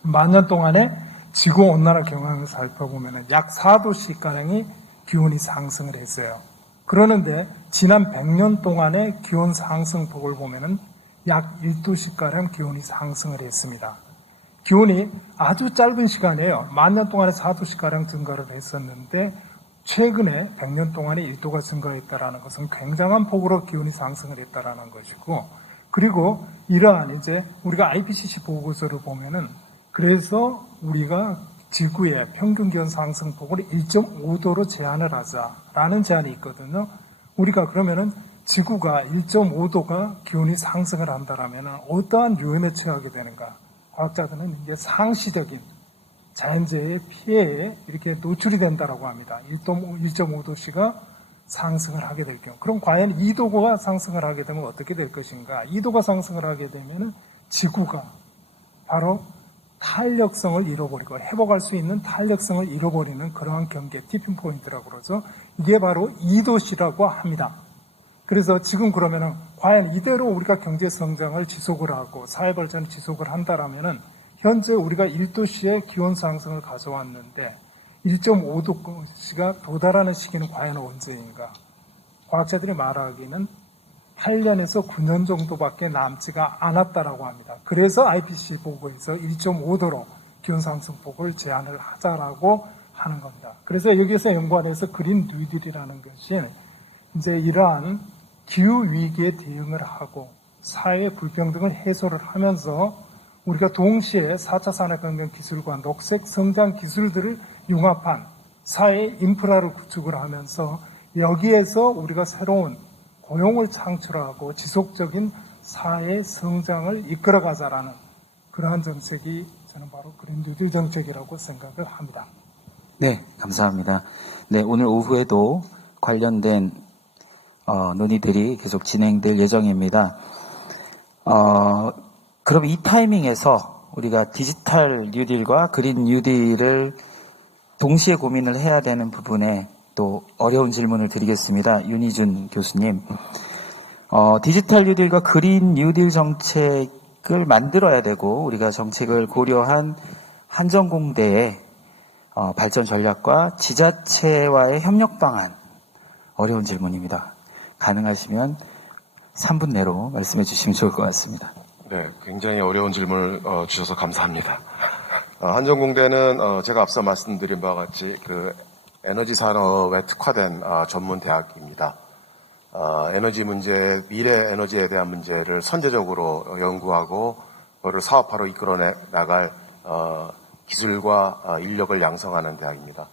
만 년 동안에 지구온난화 경향을 살펴보면 약 4도씨가량이 기온이 상승을 했어요. 그러는데 지난 100년 동안의 기온 상승폭을 보면 약 1도씨가량 기온이 상승을 했습니다. 기온이 아주 짧은 시간에요. 만 년 동안에 4도씨가량 증가를 했었는데 최근에 100년 동안에 1도가 증가했다라는 것은 굉장한 폭으로 기온이 상승을 했다라는 것이고, 그리고 이러한 이제 우리가 IPCC 보고서를 보면은 그래서 우리가 지구의 평균 기온 상승폭을 1.5도로 제한을 하자라는 제한이 있거든요. 우리가 그러면은 지구가 1.5도가 기온이 상승을 한다라면은 어떠한 요인에 처하게 되는가? 과학자들은 이제 상시적인 자연재해의 피해에 이렇게 노출이 된다라고 합니다. 1.5도씨가 상승을 하게 될 경우. 그럼 과연 2도가 상승을 하게 되면 어떻게 될 것인가? 2도가 상승을 하게 되면은 지구가 바로 탄력성을 잃어버리고 회복할 수 있는 탄력성을 잃어버리는 그러한 경계, 티핑 포인트라고 그러죠. 이게 바로 2도씨라고 합니다. 그래서 지금 그러면은 과연 이대로 우리가 경제 성장을 지속을 하고 사회 발전을 지속을 한다라면은 현재 우리가 1도씨의 기온 상승을 가져왔는데 1.5도씨가 도달하는 시기는 과연 언제인가? 과학자들이 말하기는 8년에서 9년 정도밖에 남지가 않았다라고 합니다. 그래서 IPCC 보고에서 1.5도로 기온 상승폭을 제한을 하자라고 하는 겁니다. 그래서 여기에서 연관해서 그린 뉴딜이라는 것이 이제 이러한 기후 위기에 대응을 하고 사회 불평등을 해소를 하면서 우리가 동시에 4차 산업혁명 기술과 녹색 성장 기술들을 융합한 사회 인프라를 구축을 하면서 여기에서 우리가 새로운 고용을 창출하고 지속적인 사회 성장을 이끌어가자라는 그러한 정책이 저는 바로 그린 뉴딜 정책이라고 생각을 합니다. 네, 감사합니다. 네, 오늘 오후에도 관련된 논의들이 계속 진행될 예정입니다. 그럼 이 타이밍에서 우리가 디지털 뉴딜과 그린 뉴딜을 동시에 고민을 해야 되는 부분에 또 어려운 질문을 드리겠습니다. 윤희준 교수님. 디지털 뉴딜과 그린 뉴딜 정책을 만들어야 되고 우리가 정책을 고려한 한전공대의 발전 전략과 지자체와의 협력 방안, 어려운 질문입니다. 가능하시면 3분 내로 말씀해 주시면 좋을 것 같습니다. 네, 굉장히 어려운 질문을 주셔서 감사합니다. 한전공대는 제가 앞서 말씀드린 바와 같이 그 에너지 산업에 특화된 전문 대학입니다. 에너지 문제, 미래 에너지에 대한 문제를 선제적으로 연구하고 그거를 사업화로 이끌어 나갈 기술과 인력을 양성하는 대학입니다.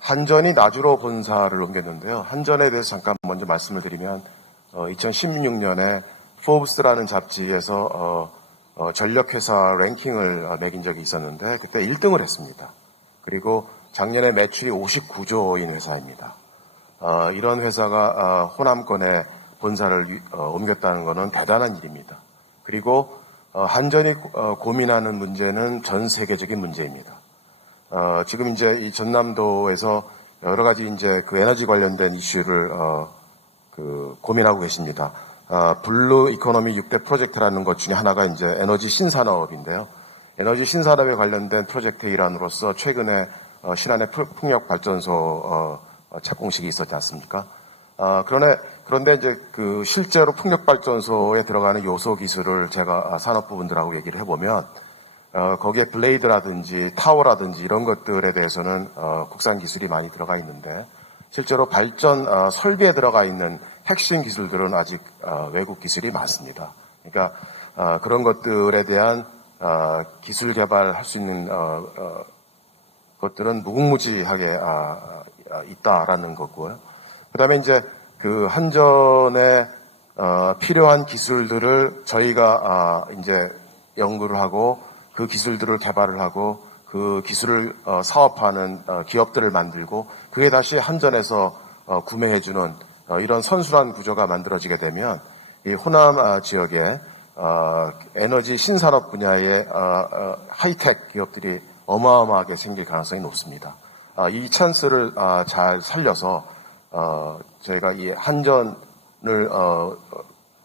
한전이 나주로 본사를 옮겼는데요. 한전에 대해서 잠깐 먼저 말씀을 드리면 2016년에 포브스라는 잡지에서 전력회사 랭킹을 매긴 적이 있었는데 그때 1등을 했습니다. 그리고 작년에 매출이 59조인 회사입니다. 이런 회사가 호남권에 본사를 옮겼다는 것은 대단한 일입니다. 그리고 한전이 고민하는 문제는 전 세계적인 문제입니다. 지금 이제 이 전남도에서 여러 가지 이제 그 에너지 관련된 이슈를 고민하고 계십니다. 블루 이코노미 6대 프로젝트라는 것 중에 하나가 이제 에너지 신산업인데요. 에너지 신산업에 관련된 프로젝트 일환으로서 최근에 신안의 풍력발전소 착공식이 있었지 않습니까? 그런데 이제 그 실제로 풍력발전소에 들어가는 요소 기술을 제가 산업부분들하고 얘기를 해보면 거기에 블레이드라든지 타워라든지 이런 것들에 대해서는 국산 기술이 많이 들어가 있는데 실제로 발전 설비에 들어가 있는 핵심 기술들은 아직 외국 기술이 많습니다. 그러니까 그런 것들에 대한 기술 개발할 수 있는 것들은 무궁무진하게 있다라는 거고요. 그다음에 이제 그 한전에 필요한 기술들을 저희가 이제 연구를 하고 그 기술들을 개발을 하고 그 기술을 사업하는 기업들을 만들고 그게 다시 한전에서 구매해주는 이런 선순환 구조가 만들어지게 되면 이 호남 지역에 에너지 신산업 분야의 하이텍 기업들이 어마어마하게 생길 가능성이 높습니다. 이 찬스를 잘 살려서 저희가 이 한전을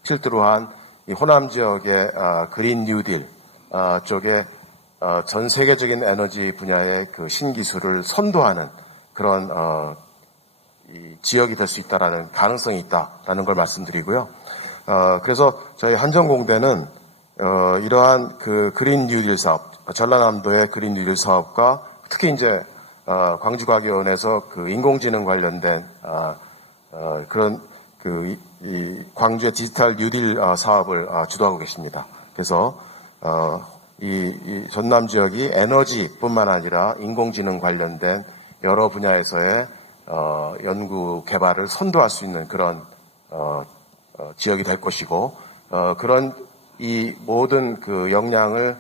필두로 한 이 호남 지역의 그린 뉴딜 쪽에 전 세계적인 에너지 분야의 그 신기술을 선도하는 그런 이 지역이 될 수 있다라는 가능성이 있다라는 걸 말씀드리고요. 그래서 저희 한전공대는 이러한 그 그린 뉴딜 사업, 전라남도의 그린 뉴딜 사업과 특히 이제 광주과기원에서 그 인공지능 관련된 그런 이 광주의 디지털 뉴딜 사업을 주도하고 계십니다. 그래서 이 전남 지역이 에너지뿐만 아니라 인공지능 관련된 여러 분야에서의 연구 개발을 선도할 수 있는 그런 지역이 될 것이고 그런 이 모든 그 역량을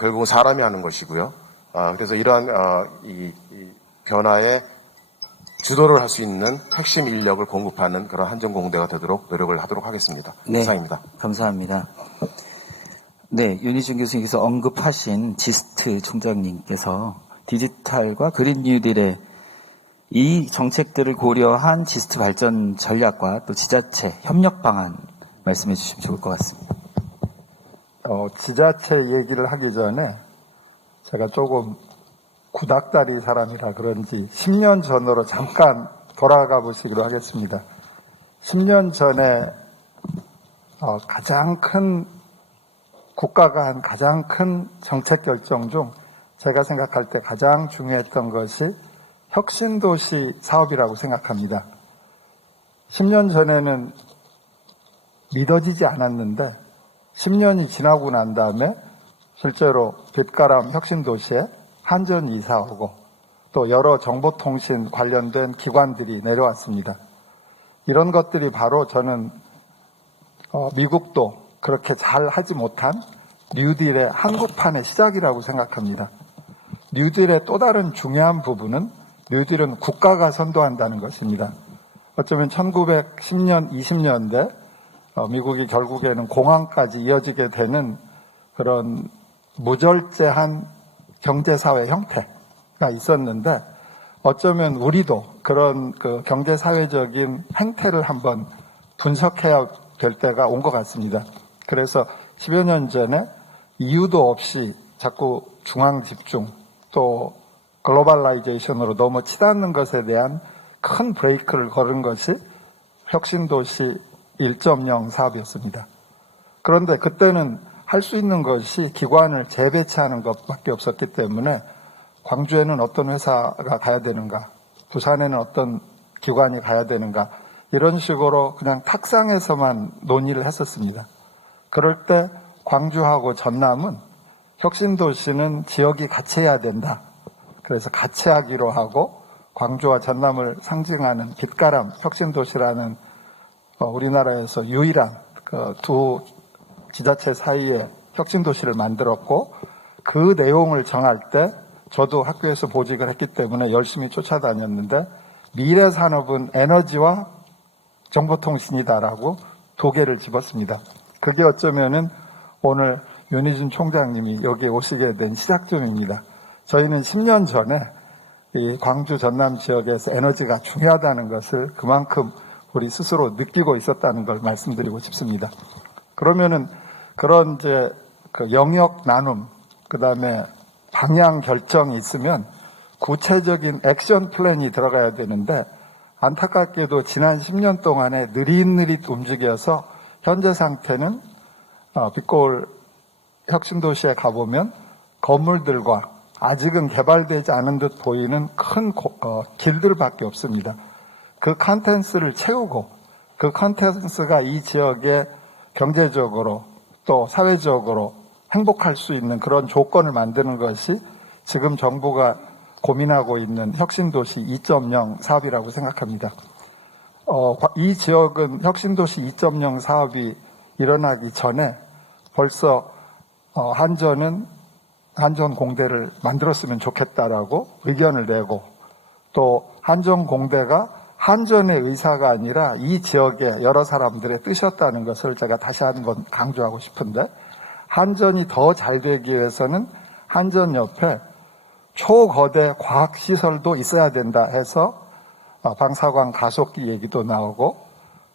결국은 사람이 하는 것이고요. 그래서 이러한 이 변화에 주도를 할 수 있는 핵심 인력을 공급하는 그런 한전공대가 되도록 노력을 하도록 하겠습니다. 네, 이상입니다. 감사합니다. 네, 윤희준 교수님께서 언급하신 지스트 총장님께서 디지털과 그린 뉴딜의 이 정책들을 고려한 지스트 발전 전략과 또 지자체 협력 방안 말씀해 주시면 좋을 것 같습니다. 지자체 얘기를 하기 전에 제가 조금 구닥다리 사람이라 그런지 10년 전으로 잠깐 돌아가 보시기로 하겠습니다. 10년 전에 가장 큰 국가가 한 가장 큰 정책 결정 중 제가 생각할 때 가장 중요했던 것이 혁신도시 사업이라고 생각합니다. 10년 전에는 믿어지지 않았는데 10년이 지나고 난 다음에 실제로 빛가람 혁신도시에 한전이 이사 오고 또 여러 정보통신 관련된 기관들이 내려왔습니다. 이런 것들이 바로 저는 미국도 그렇게 잘 하지 못한 뉴딜의 한국판의 시작이라고 생각합니다. 뉴딜의 또 다른 중요한 부분은 뉴딜은 국가가 선도한다는 것입니다. 어쩌면 1910년, 20년대 미국이 결국에는 공항까지 이어지게 되는 그런 무절제한 경제사회 형태가 있었는데 어쩌면 우리도 그런 그 경제사회적인 행태를 한번 분석해야 될 때가 온 것 같습니다. 그래서 10여 년 전에 이유도 없이 자꾸 중앙 집중 또 글로벌라이제이션으로 너무 치닫는 것에 대한 큰 브레이크를 걸은 것이 혁신도시 1.0 사업이었습니다. 그런데 그때는 할 수 있는 것이 기관을 재배치하는 것밖에 없었기 때문에 광주에는 어떤 회사가 가야 되는가, 부산에는 어떤 기관이 가야 되는가, 이런 식으로 그냥 탁상에서만 논의를 했었습니다. 그럴 때 광주하고 전남은 혁신도시는 지역이 같이 해야 된다. 그래서 같이 하기로 하고 광주와 전남을 상징하는 빛가람 혁신도시라는 우리나라에서 유일한 그 두 지자체 사이에 혁신도시를 만들었고, 그 내용을 정할 때 저도 학교에서 보직을 했기 때문에 열심히 쫓아다녔는데, 미래산업은 에너지와 정보통신이다라고 두 개를 집었습니다. 그게 어쩌면은 오늘 윤희준 총장님이 여기에 오시게 된 시작점입니다. 저희는 10년 전에 이 광주 전남 지역에서 에너지가 중요하다는 것을 그만큼 우리 스스로 느끼고 있었다는 걸 말씀드리고 싶습니다. 그러면은 그런 이제 그 영역 나눔, 그 다음에 방향 결정이 있으면 구체적인 액션 플랜이 들어가야 되는데, 안타깝게도 지난 10년 동안에 느릿느릿 움직여서 현재 상태는 빛고울 혁신도시에 가보면 건물들과 아직은 개발되지 않은 듯 보이는 큰 길들밖에 없습니다. 그 컨텐츠를 채우고 그 컨텐츠가 이 지역에 경제적으로 또 사회적으로 행복할 수 있는 그런 조건을 만드는 것이 지금 정부가 고민하고 있는 혁신도시 2.0 사업이라고 생각합니다. 이 지역은 혁신도시 2.0 사업이 일어나기 전에 벌써 한전은 한전공대를 만들었으면 좋겠다라고 의견을 내고, 또 한전공대가 한전의 의사가 아니라 이 지역의 여러 사람들의 뜻이었다는 것을 제가 다시 한번 강조하고 싶은데, 한전이 더 잘 되기 위해서는 한전 옆에 초거대 과학시설도 있어야 된다 해서 방사광 가속기 얘기도 나오고,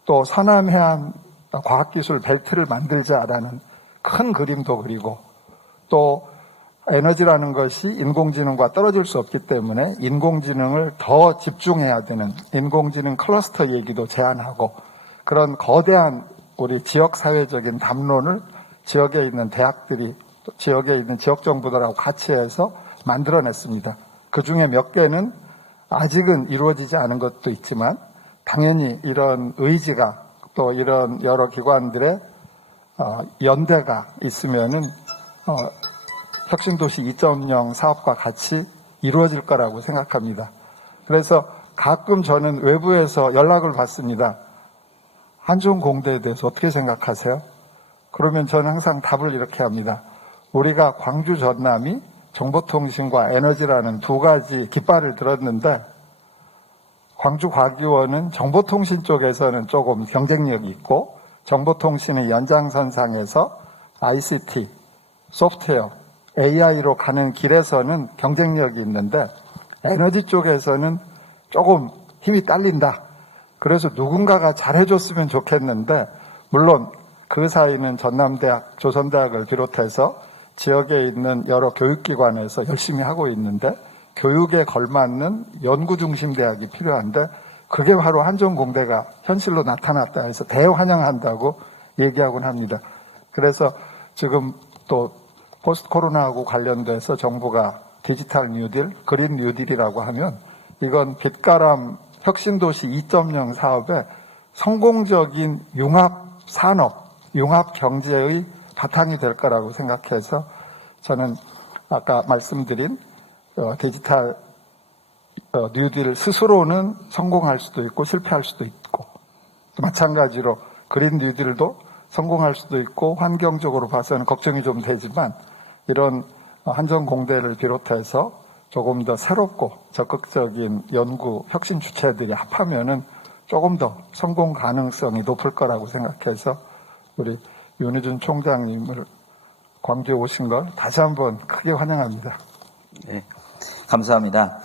또 서남해안 과학기술 벨트를 만들자라는 큰 그림도 그리고, 또 에너지라는 것이 인공지능과 떨어질 수 없기 때문에 인공지능을 더 집중해야 되는 인공지능 클러스터 얘기도 제안하고, 그런 거대한 우리 지역사회적인 담론을 지역에 있는 대학들이, 지역에 있는 지역정부들하고 같이 해서 만들어냈습니다. 그 중에 몇 개는 아직은 이루어지지 않은 것도 있지만, 당연히 이런 의지가, 또 이런 여러 기관들의 연대가 있으면은 혁신도시 2.0 사업과 같이 이루어질 거라고 생각합니다. 그래서 가끔 저는 외부에서 연락을 받습니다. 한전공대에 대해서 어떻게 생각하세요? 그러면 저는 항상 답을 이렇게 합니다. 우리가 광주 전남이 정보통신과 에너지라는 두 가지 깃발을 들었는데, 광주과기원은 정보통신 쪽에서는 조금 경쟁력이 있고, 정보통신의 연장선상에서 ICT, 소프트웨어, AI로 가는 길에서는 경쟁력이 있는데, 에너지 쪽에서는 조금 힘이 딸린다. 그래서 누군가가 잘해줬으면 좋겠는데, 물론 그 사이는 전남대학, 조선대학을 비롯해서 지역에 있는 여러 교육기관에서 열심히 하고 있는데, 교육에 걸맞는 연구중심 대학이 필요한데, 그게 바로 한전공대가 현실로 나타났다 해서 대환영한다고 얘기하곤 합니다. 그래서 지금 또 포스트 코로나하고 관련돼서 정부가 디지털 뉴딜, 그린 뉴딜이라고 하면, 이건 빛가람 혁신도시 2.0 사업의 성공적인 융합산업, 융합경제의 바탕이 될 거라고 생각해서, 저는 아까 말씀드린 디지털 뉴딜 스스로는 성공할 수도 있고 실패할 수도 있고, 마찬가지로 그린 뉴딜도 성공할 수도 있고 환경적으로 봐서는 걱정이 좀 되지만, 이런 한전공대를 비롯해서 조금 더 새롭고 적극적인 연구 혁신 주체들이 합하면은 조금 더 성공 가능성이 높을 거라고 생각해서 우리 윤희준 총장님을 광주에 오신 걸 다시 한번 크게 환영합니다. 네, 감사합니다.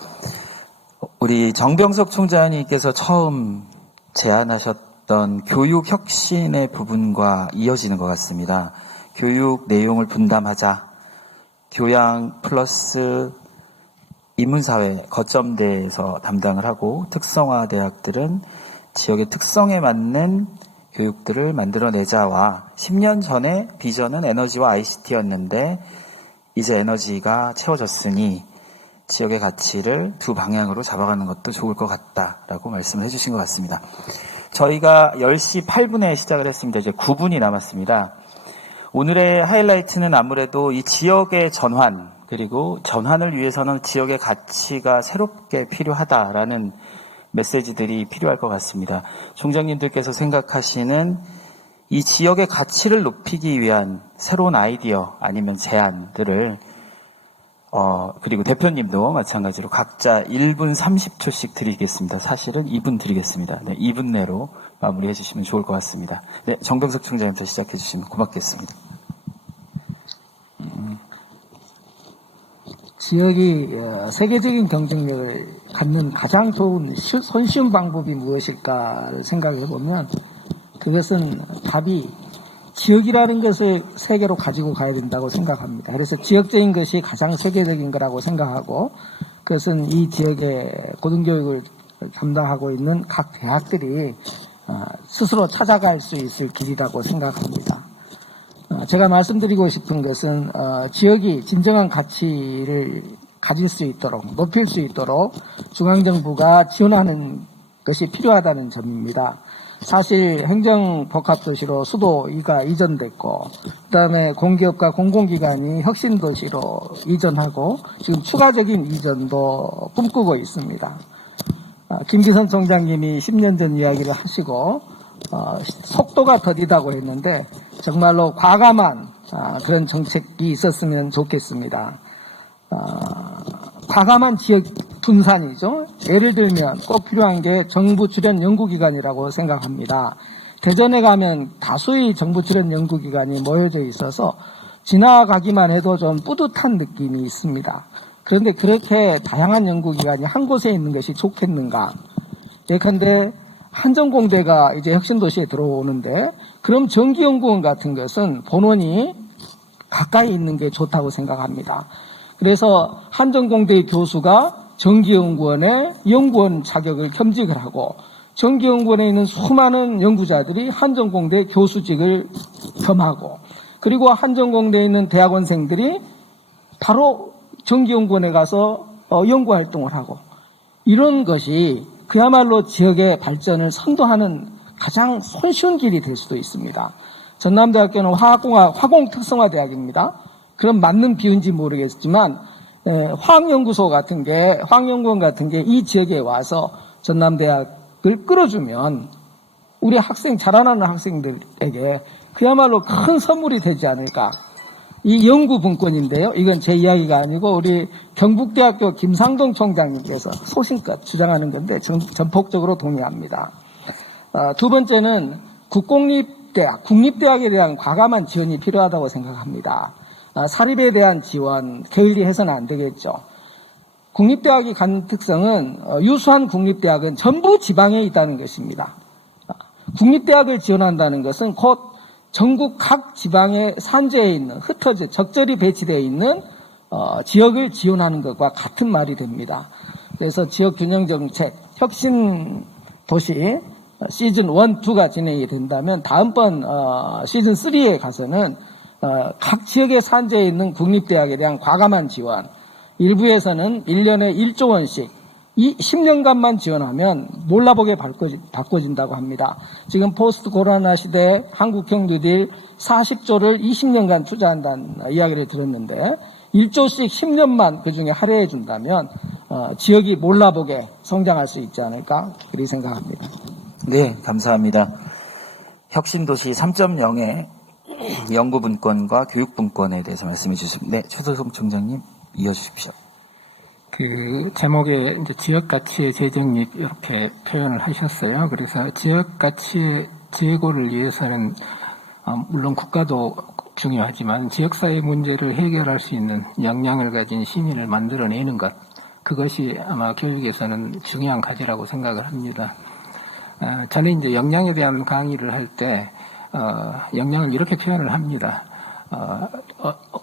우리 정병석 총장님께서 처음 제안하셨던 교육 혁신의 부분과 이어지는 것 같습니다. 교육 내용을 분담하자. 교양 플러스 인문사회 거점대에서 담당을 하고, 특성화 대학들은 지역의 특성에 맞는 교육들을 만들어내자와 10년 전에 비전은 에너지와 ICT였는데 이제 에너지가 채워졌으니 지역의 가치를 두 방향으로 잡아가는 것도 좋을 것 같다라고 말씀을 해주신 것 같습니다. 저희가 10시 8분에 시작을 했습니다. 이제 9분이 남았습니다. 오늘의 하이라이트는 아무래도 이 지역의 전환, 그리고 전환을 위해서는 지역의 가치가 새롭게 필요하다라는 메시지들이 필요할 것 같습니다. 총장님들께서 생각하시는 이 지역의 가치를 높이기 위한 새로운 아이디어 아니면 제안들을 그리고 대표님도 마찬가지로 각자 1분 30초씩 드리겠습니다. 사실은 2분 드리겠습니다. 네, 2분 내로 마무리해 주시면 좋을 것 같습니다. 네, 정병석 총장님부터 시작해 주시면 고맙겠습니다. 지역이 세계적인 경쟁력을 갖는 가장 좋은 손쉬운 방법이 무엇일까를 생각해 보면 그것은 답이 지역이라는 것을 세계로 가지고 가야 된다고 생각합니다. 그래서 지역적인 것이 가장 세계적인 거라고 생각하고 그것은 이 지역의 고등교육을 담당하고 있는 각 대학들이 스스로 찾아갈 수 있을 길이라고 생각합니다. 제가 말씀드리고 싶은 것은 지역이 진정한 가치를 가질 수 있도록 높일 수 있도록 중앙정부가 지원하는 것이 필요하다는 점입니다. 사실 행정복합도시로 수도 2가 이전됐고 그다음에 공기업과 공공기관이 혁신도시로 이전하고 지금 추가적인 이전도 꿈꾸고 있습니다. 김기선 총장님이 10년 전 이야기를 하시고 속도가 더디다고 했는데 정말로 과감한 그런 정책이 있었으면 좋겠습니다. 과감한 지역 분산이죠. 예를 들면 꼭 필요한 게 정부 출연 연구기관이라고 생각합니다. 대전에 가면 다수의 정부 출연 연구기관이 모여져 있어서 지나가기만 해도 좀 뿌듯한 느낌이 있습니다. 그런데 그렇게 다양한 연구기관이 한 곳에 있는 것이 좋겠는가? 예컨대 한전공대가 이제 혁신도시에 들어오는데 그럼 전기연구원 같은 것은 본원이 가까이 있는 게 좋다고 생각합니다. 그래서 한전공대의 교수가 전기연구원의 연구원 자격을 겸직을 하고 전기연구원에 있는 수많은 연구자들이 한전공대 교수직을 겸하고 그리고 한전공대에 있는 대학원생들이 바로 전기연구원에 가서 연구활동을 하고 이런 것이 그야말로 지역의 발전을 선도하는 가장 손쉬운 길이 될 수도 있습니다. 전남대학교는 화공특성화대학입니다. 그럼 맞는 비유인지 모르겠지만 화학연구원 같은 게 이 지역에 와서 전남대학을 끌어주면 우리 자라나는 학생들에게 그야말로 큰 선물이 되지 않을까. 이 연구분권인데요. 이건 제 이야기가 아니고 우리 경북대학교 김상동 총장님께서 소신껏 주장하는 건데 전폭적으로 동의합니다. 두 번째는 국립대학에 대한 과감한 지원이 필요하다고 생각합니다. 사립에 대한 지원 게을리해서는 안 되겠죠. 국립대학이 갖는 특성은 유수한 국립대학은 전부 지방에 있다는 것입니다. 국립대학을 지원한다는 것은 곧 전국 각 지방의 산재에 있는 흩어져 적절히 배치되어 있는 지역을 지원하는 것과 같은 말이 됩니다. 그래서 지역균형정책 혁신도시 시즌 1, 2가 진행이 된다면 다음번 시즌 3에 가서는 각 지역의 산재에 있는 국립대학에 대한 과감한 지원, 일부에서는 1년에 1조 원씩 이 10년간만 지원하면 몰라보게 바꿔진다고 합니다. 지금 포스트 코로나 시대에 한국형 뉴딜 40조를 20년간 투자한다는 이야기를 들었는데 1조씩 10년만 그중에 할애해 준다면 지역이 몰라보게 성장할 수 있지 않을까 그렇게 생각합니다. 네, 감사합니다. 혁신도시 3.0의 연구분권과 교육분권에 대해서 말씀해 주십니다. 네, 최소성 총장님 이어주십시오. 그 제목에 이제 지역 가치의 재정립 이렇게 표현을 하셨어요. 그래서 지역 가치의 제고를 위해서는 물론 국가도 중요하지만 지역사회 문제를 해결할 수 있는 역량을 가진 시민을 만들어내는 것, 그것이 아마 교육에서는 중요한 과제라고 생각을 합니다. 저는 이제 역량에 대한 강의를 할 때 역량을 이렇게 표현을 합니다.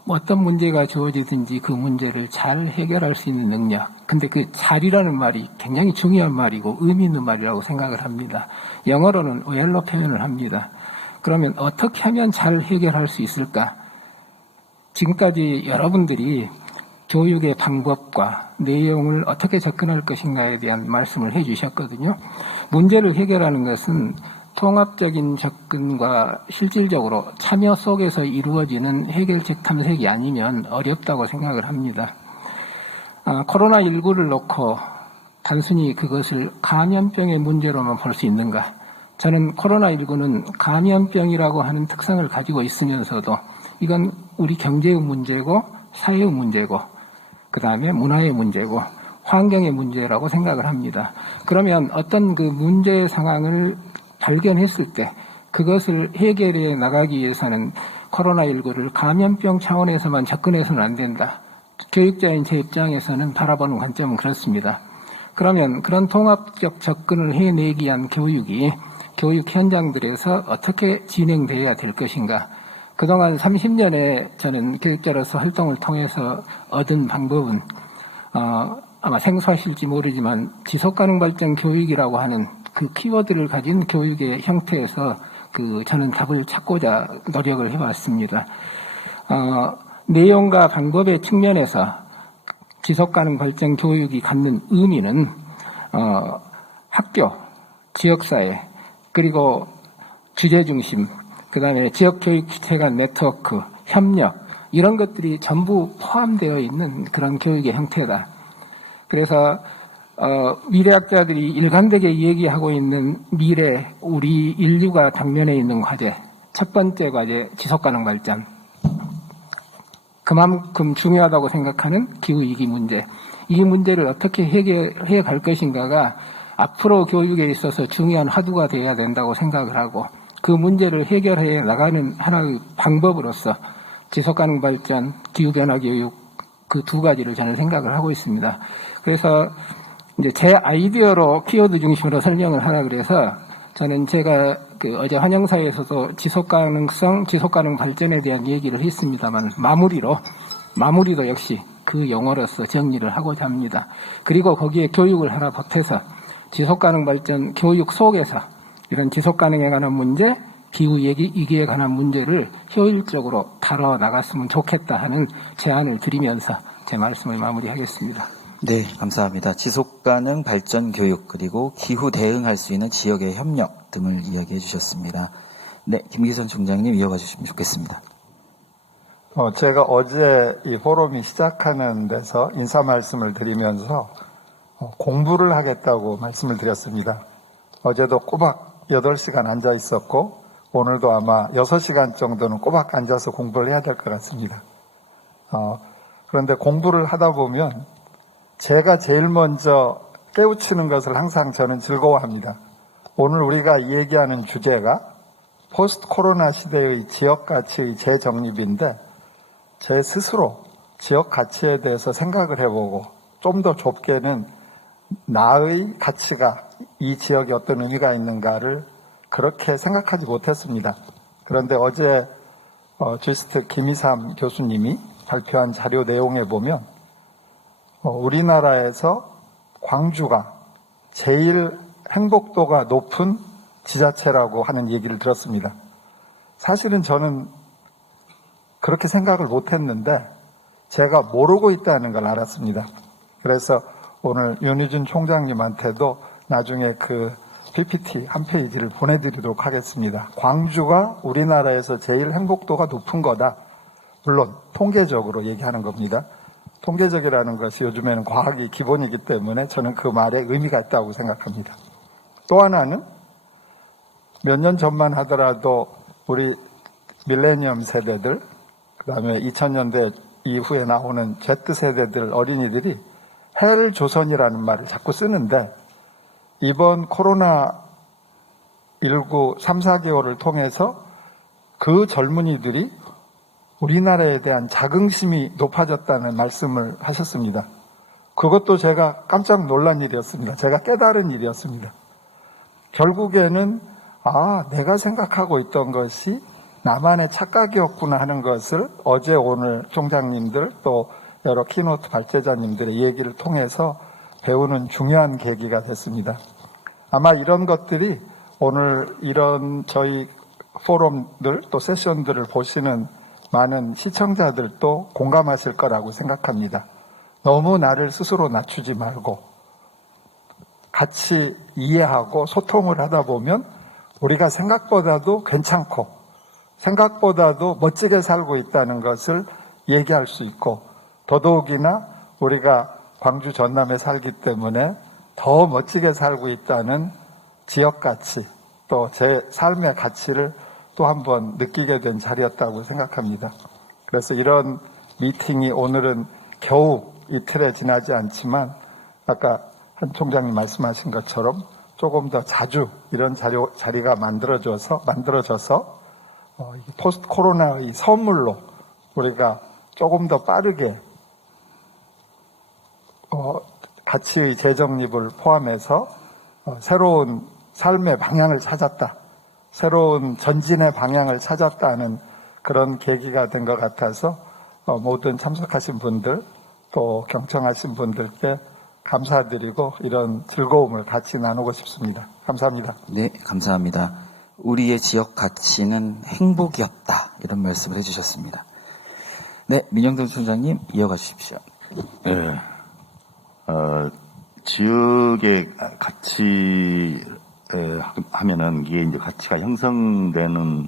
어떤 문제가 주어지든지 그 문제를 잘 해결할 수 있는 능력. 근데 그 잘이라는 말이 굉장히 중요한 말이고 의미 있는 말이라고 생각을 합니다. 영어로는 well로 표현을 합니다. 그러면 어떻게 하면 잘 해결할 수 있을까? 지금까지 여러분들이 교육의 방법과 내용을 어떻게 접근할 것인가에 대한 말씀을 해주셨거든요. 문제를 해결하는 것은 통합적인 접근과 실질적으로 참여 속에서 이루어지는 해결책 탐색이 아니면 어렵다고 생각을 합니다. 코로나19를 놓고 단순히 그것을 감염병의 문제로만 볼 수 있는가? 저는 코로나19는 감염병이라고 하는 특성을 가지고 있으면서도 이건 우리 경제의 문제고 사회의 문제고 그 다음에 문화의 문제고 환경의 문제라고 생각을 합니다. 그러면 어떤 그 문제 상황을 발견했을 때 그것을 해결해 나가기 위해서는 코로나19를 감염병 차원에서만 접근해서는 안 된다. 교육자인 제 입장에서는 바라보는 관점은 그렇습니다. 그러면 그런 통합적 접근을 해내기 위한 교육이 교육 현장들에서 어떻게 진행돼야 될 것인가. 그동안 30년에 저는 교육자로서 활동을 통해서 얻은 방법은 아마 생소하실지 모르지만 지속가능 발전 교육이라고 하는 그 키워드를 가진 교육의 형태에서 저는 답을 찾고자 노력을 해왔습니다. 내용과 방법의 측면에서 지속가능 발전 교육이 갖는 의미는 학교, 지역사회, 그리고 주제중심, 그 다음에 지역교육 주체 간 네트워크, 협력 이런 것들이 전부 포함되어 있는 그런 교육의 형태다. 그래서 미래학자들이 일관되게 얘기하고 있는 미래 우리 인류가 당면에 있는 과제, 첫 번째 과제 지속가능 발전. 그만큼 중요하다고 생각하는 기후위기 문제. 이 문제를 어떻게 해결해 갈 것인가가 앞으로 교육에 있어서 중요한 화두가 되어야 된다고 생각을 하고 그 문제를 해결해 나가는 하나의 방법으로서 지속가능 발전, 기후변화 교육 그 두 가지를 저는 생각을 하고 있습니다. 그래서 이제 제 아이디어로 키워드 중심으로 설명을 하라 그래서 저는 제가 어제 환영사에서도 지속가능성, 지속가능 발전에 대한 얘기를 했습니다만 마무리도 역시 그 용어로서 정리를 하고자 합니다. 그리고 거기에 교육을 하나 보태서 지속가능 발전 교육 속에서 이런 지속가능에 관한 문제, 기후위기에 관한 문제를 효율적으로 다뤄 나갔으면 좋겠다 하는 제안을 드리면서 제 말씀을 마무리하겠습니다. 네, 감사합니다. 지속가능 발전 교육 그리고 기후 대응할 수 있는 지역의 협력 등을 이야기해 주셨습니다. 네, 김기선 총장님 이어가 주시면 좋겠습니다. 제가 어제 이 포럼이 시작하는 데서 인사 말씀을 드리면서 공부를 하겠다고 말씀을 드렸습니다. 어제도 꼬박 8시간 앉아 있었고 오늘도 아마 6시간 정도는 꼬박 앉아서 공부를 해야 될 것 같습니다. 그런데 공부를 하다 보면 제가 제일 먼저 깨우치는 것을 항상 저는 즐거워합니다. 오늘 우리가 얘기하는 주제가 포스트 코로나 시대의 지역 가치의 재정립인데 제 스스로 지역 가치에 대해서 생각을 해보고 좀 더 좁게는 나의 가치가 이 지역에 어떤 의미가 있는가를 그렇게 생각하지 못했습니다. 그런데 어제 주시트 김희삼 교수님이 발표한 자료 내용에 보면 우리나라에서 광주가 제일 행복도가 높은 지자체라고 하는 얘기를 들었습니다. 사실은 저는 그렇게 생각을 못했는데 제가 모르고 있다는 걸 알았습니다. 그래서 오늘 윤희준 총장님한테도 나중에 그 PPT 한 페이지를 보내드리도록 하겠습니다. 광주가 우리나라에서 제일 행복도가 높은 거다. 물론 통계적으로 얘기하는 겁니다. 통계적이라는 것이 요즘에는 과학이 기본이기 때문에 저는 그 말에 의미가 있다고 생각합니다. 또 하나는 몇 년 전만 하더라도 우리 밀레니엄 세대들, 그 다음에 2000년대 이후에 나오는 Z세대들 어린이들이 헬 조선이라는 말을 자꾸 쓰는데 이번 코로나19 3, 4개월을 통해서 그 젊은이들이 우리나라에 대한 자긍심이 높아졌다는 말씀을 하셨습니다. 그것도 제가 깜짝 놀란 일이었습니다. 제가 깨달은 일이었습니다. 결국에는 내가 생각하고 있던 것이 나만의 착각이었구나 하는 것을 어제 오늘 총장님들 또 여러 키노트 발제자님들의 얘기를 통해서 배우는 중요한 계기가 됐습니다. 아마 이런 것들이 오늘 이런 저희 포럼들 또 세션들을 보시는 많은 시청자들도 공감하실 거라고 생각합니다. 너무 나를 스스로 낮추지 말고 같이 이해하고 소통을 하다 보면 우리가 생각보다도 괜찮고 생각보다도 멋지게 살고 있다는 것을 얘기할 수 있고 더더욱이나 우리가 광주 전남에 살기 때문에 더 멋지게 살고 있다는 지역 가치 또 제 삶의 가치를 또 한 번 느끼게 된 자리였다고 생각합니다. 그래서 이런 미팅이 오늘은 겨우 이틀에 지나지 않지만 아까 한 총장님 말씀하신 것처럼 조금 더 자주 이런 자리가 만들어져서 포스트 코로나의 선물로 우리가 조금 더 빠르게 가치의 재정립을 포함해서 새로운 삶의 방향을 찾았다. 새로운 전진의 방향을 찾았다는 그런 계기가 된 것 같아서 모든 참석하신 분들 또 경청하신 분들께 감사드리고 이런 즐거움을 같이 나누고 싶습니다. 감사합니다. 네, 감사합니다. 우리의 지역 가치는 행복이었다. 이런 말씀을 해주셨습니다. 네, 민영돈 총장님 이어가 주십시오. 네. 지역의 가치 하면은 이게 이제 가치가 형성되는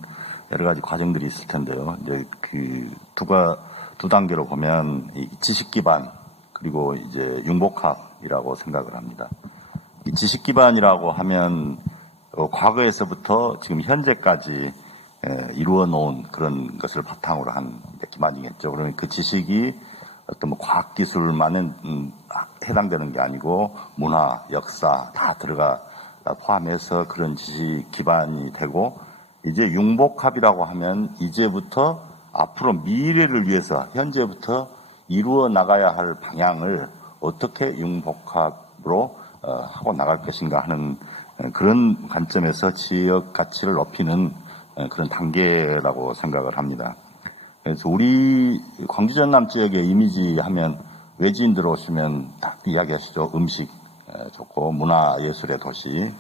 여러 가지 과정들이 있을 텐데요. 이제 그 두 단계로 보면 이 지식 기반 그리고 이제 융복합이라고 생각을 합니다. 이 지식 기반이라고 하면 과거에서부터 지금 현재까지 이루어 놓은 그런 것을 바탕으로 한 기반이겠죠. 그러면 그 지식이 어떤 과학 기술만은 해당되는 게 아니고 문화, 역사 다 포함해서 그런 지식 기반이 되고 이제 융복합이라고 하면 이제부터 앞으로 미래를 위해서 현재부터 이루어 나가야 할 방향을 어떻게 융복합으로 하고 나갈 것인가 하는 그런 관점에서 지역 가치를 높이는 그런 단계라고 생각을 합니다. 그래서 우리 광주 전남 지역의 이미지 하면 외지인들 오시면 다 이야기하시죠. 음식 좋고 문화예술의 도시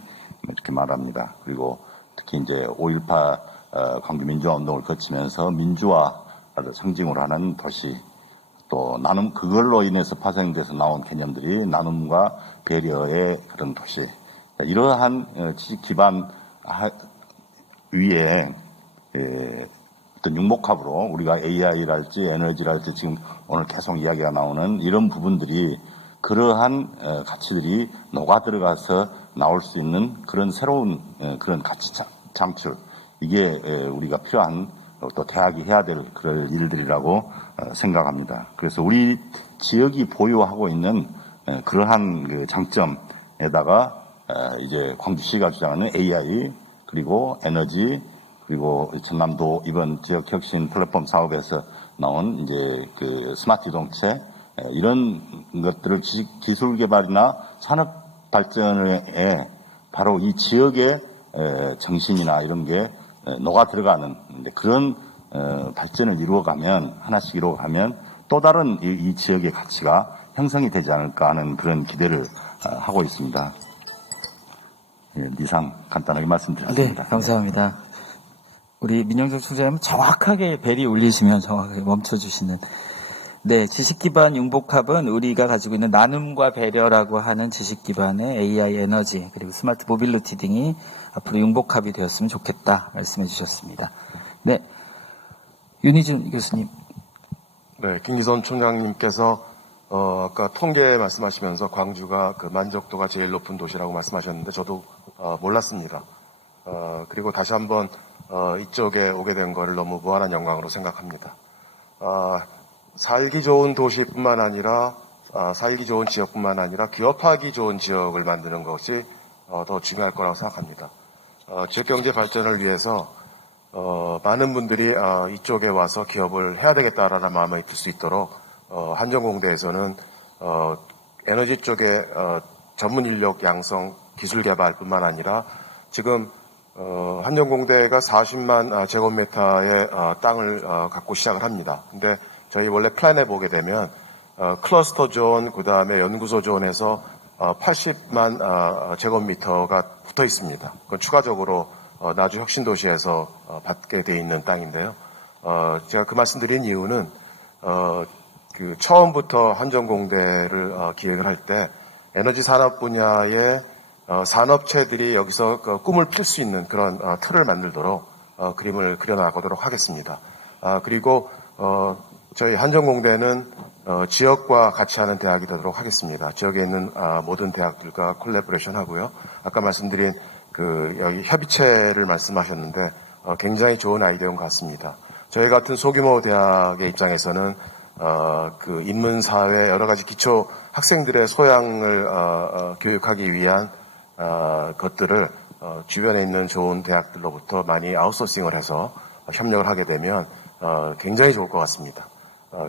이렇게 말합니다. 그리고 특히 이제 5.18 광주 민주화 운동을 거치면서 민주화를 상징으로 하는 도시 또 나눔 그걸로 인해서 파생돼서 나온 개념들이 나눔과 배려의 그런 도시 이러한 지식 기반 위에 어떤 융복합으로 우리가 AI랄지 에너지랄지 지금 오늘 계속 이야기가 나오는 이런 부분들이 그러한 가치들이 녹아 들어가서 나올 수 있는 그런 새로운 그런 가치 창출 이게 우리가 필요한 또 대학이 해야 될 그럴 일들이라고 생각합니다. 그래서 우리 지역이 보유하고 있는 그러한 그 장점에다가 이제 광주시가 주장하는 AI 그리고 에너지 그리고 전남도 이번 지역 혁신 플랫폼 사업에서 나온 이제 그 스마트 자동차 이런 것들을 기술 개발이나 산업 발전에 바로 이 지역의 정신이나 이런 게 녹아 들어가는 그런 발전을 이루어가면 하나씩 이루어가면 또 다른 이 지역의 가치가 형성이 되지 않을까 하는 그런 기대를 하고 있습니다. 이상 간단하게 말씀드렸습니다. 네, 감사합니다. 우리 민영준 총장님 정확하게 벨이 울리시면 정확하게 멈춰주시는. 네, 지식 기반 융복합은 우리가 가지고 있는 나눔과 배려라고 하는 지식 기반의 AI 에너지 그리고 스마트 모빌리티 등이 앞으로 융복합이 되었으면 좋겠다 말씀해 주셨습니다. 네, 윤희준 교수님. 네, 김기선 총장님께서 아까 통계 말씀하시면서 광주가 그 만족도가 제일 높은 도시라고 말씀하셨는데 저도 몰랐습니다. 그리고 다시 한번 이쪽에 오게 된 거를 너무 무한한 영광으로 생각합니다. 살기 좋은 도시뿐만 아니라 살기 좋은 지역뿐만 아니라 기업하기 좋은 지역을 만드는 것이 더 중요할 거라고 생각합니다. 지역 경제 발전을 위해서 많은 분들이 이쪽에 와서 기업을 해야 되겠다라는 마음이 들 수 있도록 한전공대에서는 에너지 쪽에 전문 인력 양성 기술 개발뿐만 아니라 지금 한전공대가 40만 제곱미터의 땅을 갖고 시작을 합니다. 근데 저희 원래 플랜에 보게 되면 클러스터 존, 그 다음에 연구소 존에서 80만 제곱미터가 붙어 있습니다. 그건 추가적으로 나주 혁신도시에서 받게 돼 있는 땅인데요. 제가 그 말씀드린 이유는 그 처음부터 한전공대를 기획을 할 때 에너지 산업 분야의 산업체들이 여기서 꿈을 필 수 있는 그런 틀을 만들도록 그림을 그려나가도록 하겠습니다. 그리고 저희 한전공대는 지역과 같이 하는 대학이 되도록 하겠습니다. 지역에 있는 모든 대학들과 콜래보레이션 하고요. 아까 말씀드린 그 여기 협의체를 말씀하셨는데 굉장히 좋은 아이디어인 것 같습니다. 저희 같은 소규모 대학의 입장에서는 그 인문사회 여러 가지 기초 학생들의 소양을 교육하기 위한 것들을 주변에 있는 좋은 대학들로부터 많이 아웃소싱을 해서 협력을 하게 되면 굉장히 좋을 것 같습니다.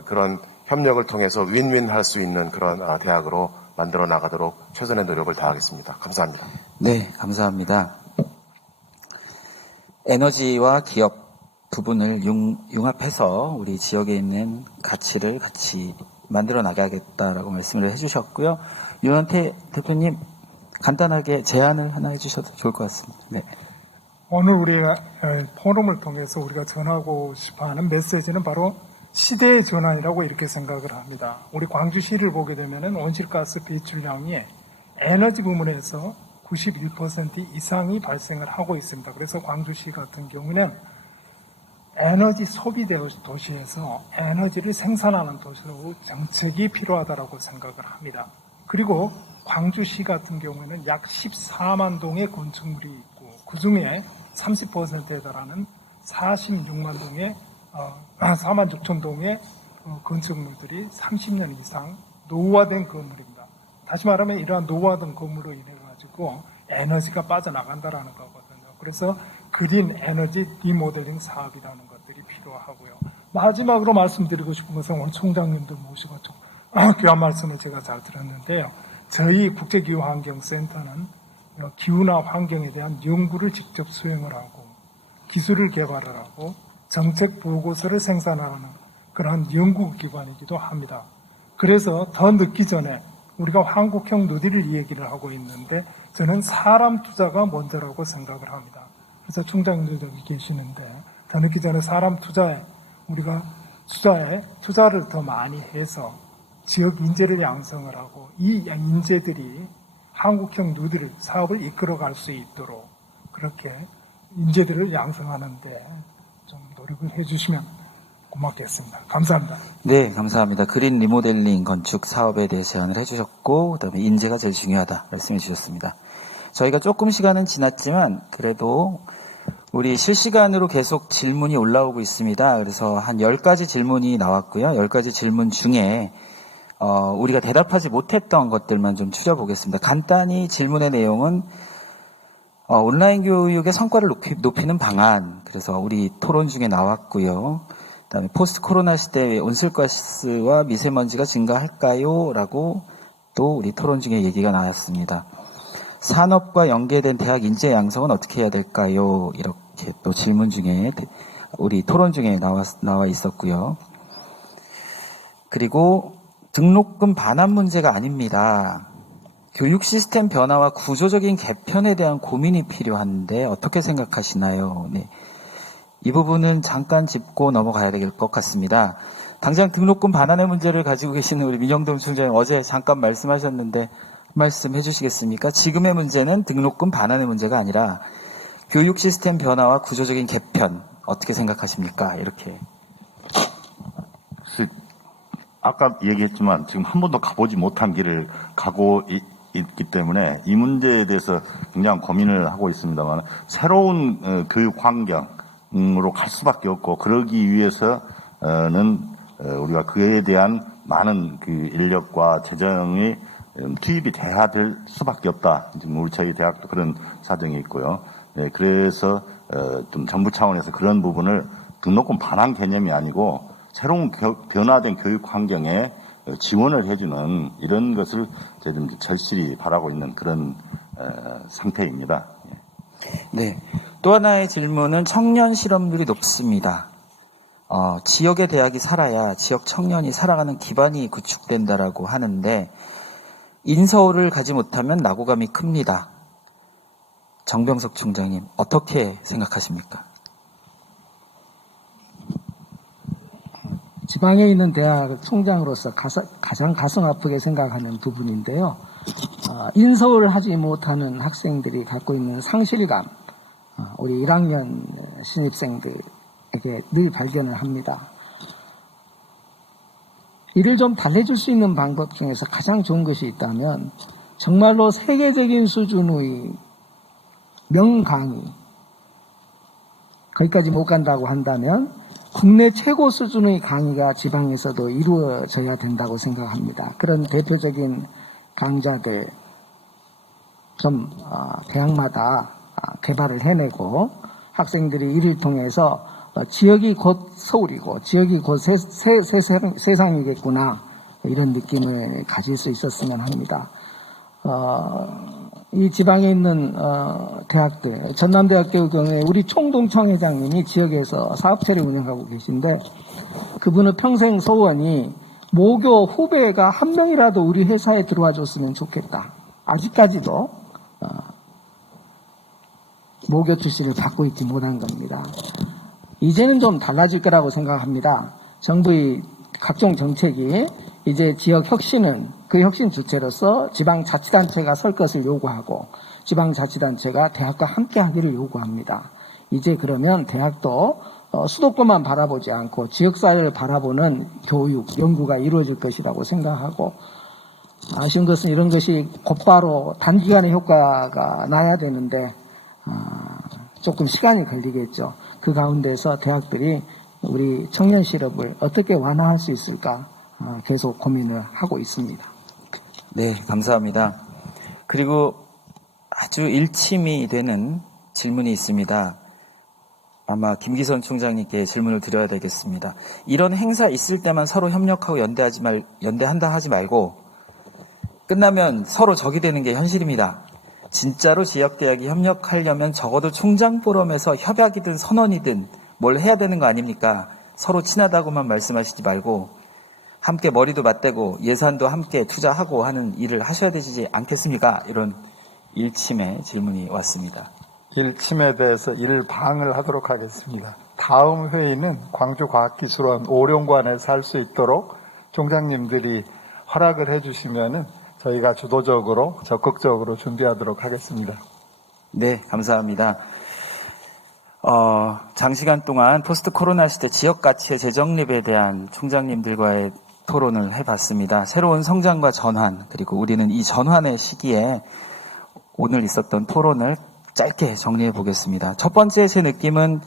그런 협력을 통해서 윈윈 할 수 있는 그런 대학으로 만들어 나가도록 최선의 노력을 다하겠습니다. 감사합니다. 네, 감사합니다. 에너지와 기업 부분을 융합해서 우리 지역에 있는 가치를 같이 만들어 나가겠다라고 말씀을 해주셨고요. 윤원태 대표님 간단하게 제안을 하나 해주셔도 좋을 것 같습니다. 네. 오늘 우리가 포럼을 통해서 우리가 전하고 싶어하는 메시지는 바로 시대의 전환이라고 이렇게 생각을 합니다. 우리 광주시를 보게 되면은 온실가스 배출량이 에너지 부문에서 91% 이상이 발생을 하고 있습니다. 그래서 광주시 같은 경우는 에너지 소비 도시에서 에너지를 생산하는 도시로 정책이 필요하다고 생각을 합니다. 그리고 광주시 같은 경우에는 약 14만 동의 건축물이 있고 그중에 30%에 달하는 46만 동의 4만 6천 동의 건축물들이 30년 이상 노후화된 건물입니다. 다시 말하면 이러한 노후화된 건물로 인해 가지고 에너지가 빠져나간다라는 거거든요. 그래서 그린 에너지 리모델링 사업이라는 것들이 필요하고요. 마지막으로 말씀드리고 싶은 것은 오늘 총장님도 모시고 귀한 말씀을 제가 잘 들었는데요. 저희 국제기후환경센터는 기후나 환경에 대한 연구를 직접 수행을 하고 기술을 개발을 하고 정책 보고서를 생산하는 그런 연구기관이기도 합니다. 그래서 더 늦기 전에 우리가 한국형 누디를 얘기를 하고 있는데 저는 사람 투자가 먼저라고 생각을 합니다. 그래서 총장님도 여기 계시는데 더 늦기 전에 사람 투자에 우리가 투자를 더 많이 해서 지역 인재를 양성을 하고 이 인재들이 한국형 누디를 사업을 이끌어갈 수 있도록 그렇게 인재들을 양성하는데 좀 노력을 해주시면 고맙겠습니다. 감사합니다. 네, 감사합니다. 그린 리모델링 건축 사업에 대해 제안을 해주셨고, 그다음에 인재가 제일 중요하다 말씀해 주셨습니다. 저희가 조금 시간은 지났지만 그래도 우리 실시간으로 계속 질문이 올라오고 있습니다. 그래서 한 10가지 질문이 나왔고요. 10가지 질문 중에 우리가 대답하지 못했던 것들만 좀 추려보겠습니다. 간단히 질문의 내용은 온라인 교육의 성과를 높이는 방안, 그래서 우리 토론 중에 나왔고요. 그다음에 포스트 코로나 시대에 온실가스와 미세먼지가 증가할까요? 라고 또 우리 토론 중에 얘기가 나왔습니다. 산업과 연계된 대학 인재 양성은 어떻게 해야 될까요? 이렇게 또 질문 중에 우리 토론 중에 나와 있었고요. 그리고 등록금 반환 문제가 아닙니다. 교육 시스템 변화와 구조적인 개편에 대한 고민이 필요한데 어떻게 생각하시나요? 네. 이 부분은 잠깐 짚고 넘어가야 될 것 같습니다. 당장 등록금 반환의 문제를 가지고 계시는 우리 민영동 총장님 어제 잠깐 말씀하셨는데 말씀해 주시겠습니까? 지금의 문제는 등록금 반환의 문제가 아니라 교육 시스템 변화와 구조적인 개편 어떻게 생각하십니까? 이렇게. 아까 얘기했지만 지금 한 번도 가보지 못한 길을 가고 있기 때문에 이 문제에 대해서 굉장히 고민을 하고 있습니다만 새로운 교육 환경으로 갈 수밖에 없고 그러기 위해서는 우리가 그에 대한 많은 그 인력과 재정이 투입이 돼야 될 수밖에 없다. 지금 우리 저희 대학도 그런 사정이 있고요. 네, 그래서 좀 정부 차원에서 그런 부분을 등록금 반환 개념이 아니고 새로운 변화된 교육 환경에 지원을 해주는 이런 것을 저희들은 절실히 바라고 있는 그런 상태입니다. 네, 또 하나의 질문은 청년 실업률이 높습니다. 지역의 대학이 살아야 지역 청년이 살아가는 기반이 구축된다라고 하는데 인서울을 가지 못하면 낙오감이 큽니다. 정병석 총장님 어떻게 생각하십니까? 지방에 있는 대학 총장으로서 가장 가슴 아프게 생각하는 부분인데요. 인서울을 하지 못하는 학생들이 갖고 있는 상실감, 우리 1학년 신입생들에게 늘 발견을 합니다. 이를 좀 달래줄 수 있는 방법 중에서 가장 좋은 것이 있다면 정말로 세계적인 수준의 명강의, 거기까지 못 간다고 한다면 국내 최고 수준의 강의가 지방에서도 이루어져야 된다고 생각합니다. 그런 대표적인 강좌들 좀 대학마다 개발을 해내고 학생들이 이를 통해서 지역이 곧 서울이고 지역이 곧 세상이겠구나 이런 느낌을 가질 수 있었으면 합니다. 이 지방에 있는 대학들, 전남대학교의 경우에 우리 총동청 회장님이 지역에서 사업체를 운영하고 계신데 그분은 평생 소원이 모교 후배가 한 명이라도 우리 회사에 들어와 줬으면 좋겠다. 아직까지도 모교 출신을 받고 있지 못한 겁니다. 이제는 좀 달라질 거라고 생각합니다. 정부의 각종 정책이 이제 지역 혁신은 그 혁신 주체로서 지방자치단체가 설 것을 요구하고 지방자치단체가 대학과 함께 하기를 요구합니다. 이제 그러면 대학도 수도권만 바라보지 않고 지역사회를 바라보는 교육, 연구가 이루어질 것이라고 생각하고 아쉬운 것은 이런 것이 곧바로 단기간에 효과가 나야 되는데 조금 시간이 걸리겠죠. 그 가운데서 대학들이 우리 청년 실업을 어떻게 완화할 수 있을까 계속 고민을 하고 있습니다. 네, 감사합니다. 그리고 아주 일침이 되는 질문이 있습니다. 아마 김기선 총장님께 질문을 드려야 되겠습니다. 이런 행사 있을 때만 서로 협력하고 연대한다 하지 말고 끝나면 서로 적이 되는 게 현실입니다. 진짜로 지역대학이 협력하려면 적어도 총장 포럼에서 협약이든 선언이든 뭘 해야 되는 거 아닙니까? 서로 친하다고만 말씀하시지 말고 함께 머리도 맞대고 예산도 함께 투자하고 하는 일을 하셔야 되지 않겠습니까? 이런 일침의 질문이 왔습니다. 일침에 대해서 일방을 하도록 하겠습니다. 다음 회의는 광주과학기술원 오룡관에서 할 수 있도록 총장님들이 허락을 해주시면은 저희가 주도적으로 적극적으로 준비하도록 하겠습니다. 네, 감사합니다. 장시간 동안 포스트 코로나 시대 지역 가치의 재정립에 대한 총장님들과의 토론을 해봤습니다. 새로운 성장과 전환, 그리고 우리는 이 전환의 시기에 오늘 있었던 토론을 짧게 정리해 보겠습니다. 첫 번째 제 느낌은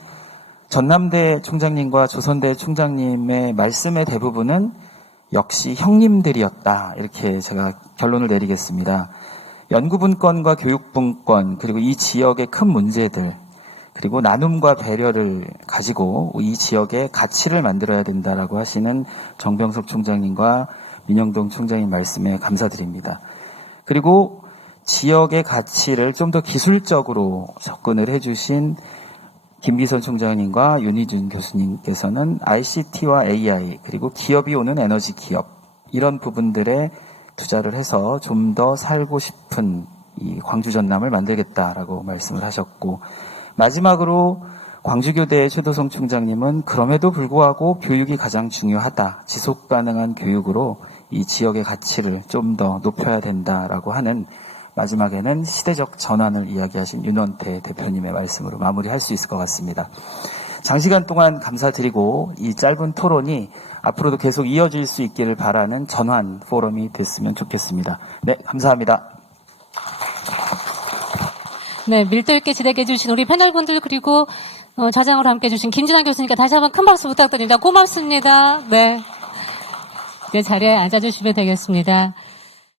전남대 총장님과 조선대 총장님의 말씀의 대부분은 역시 형님들이었다. 이렇게 제가 결론을 내리겠습니다. 연구분권과 교육분권, 그리고 이 지역의 큰 문제들, 그리고 나눔과 배려를 가지고 이 지역의 가치를 만들어야 된다라고 하시는 정병석 총장님과 민영동 총장님 말씀에 감사드립니다. 그리고 지역의 가치를 좀 더 기술적으로 접근을 해주신 김기선 총장님과 윤희준 교수님께서는 ICT와 AI 그리고 기업이 오는 에너지 기업 이런 부분들에 투자를 해서 좀 더 살고 싶은 이 광주 전남을 만들겠다라고 말씀을 하셨고 마지막으로 광주교대의 최도성 총장님은 그럼에도 불구하고 교육이 가장 중요하다. 지속 가능한 교육으로 이 지역의 가치를 좀 더 높여야 된다라고 하는 마지막에는 시대적 전환을 이야기하신 윤원태 대표님의 말씀으로 마무리할 수 있을 것 같습니다. 장시간 동안 감사드리고 이 짧은 토론이 앞으로도 계속 이어질 수 있기를 바라는 전환 포럼이 됐으면 좋겠습니다. 네, 감사합니다. 네, 밀도 있게 진행해 주신 우리 패널분들 그리고 좌장으로 함께 해주신 김진환 교수님께 다시 한번 큰 박수 부탁드립니다. 고맙습니다. 네, 자리에 앉아주시면 되겠습니다.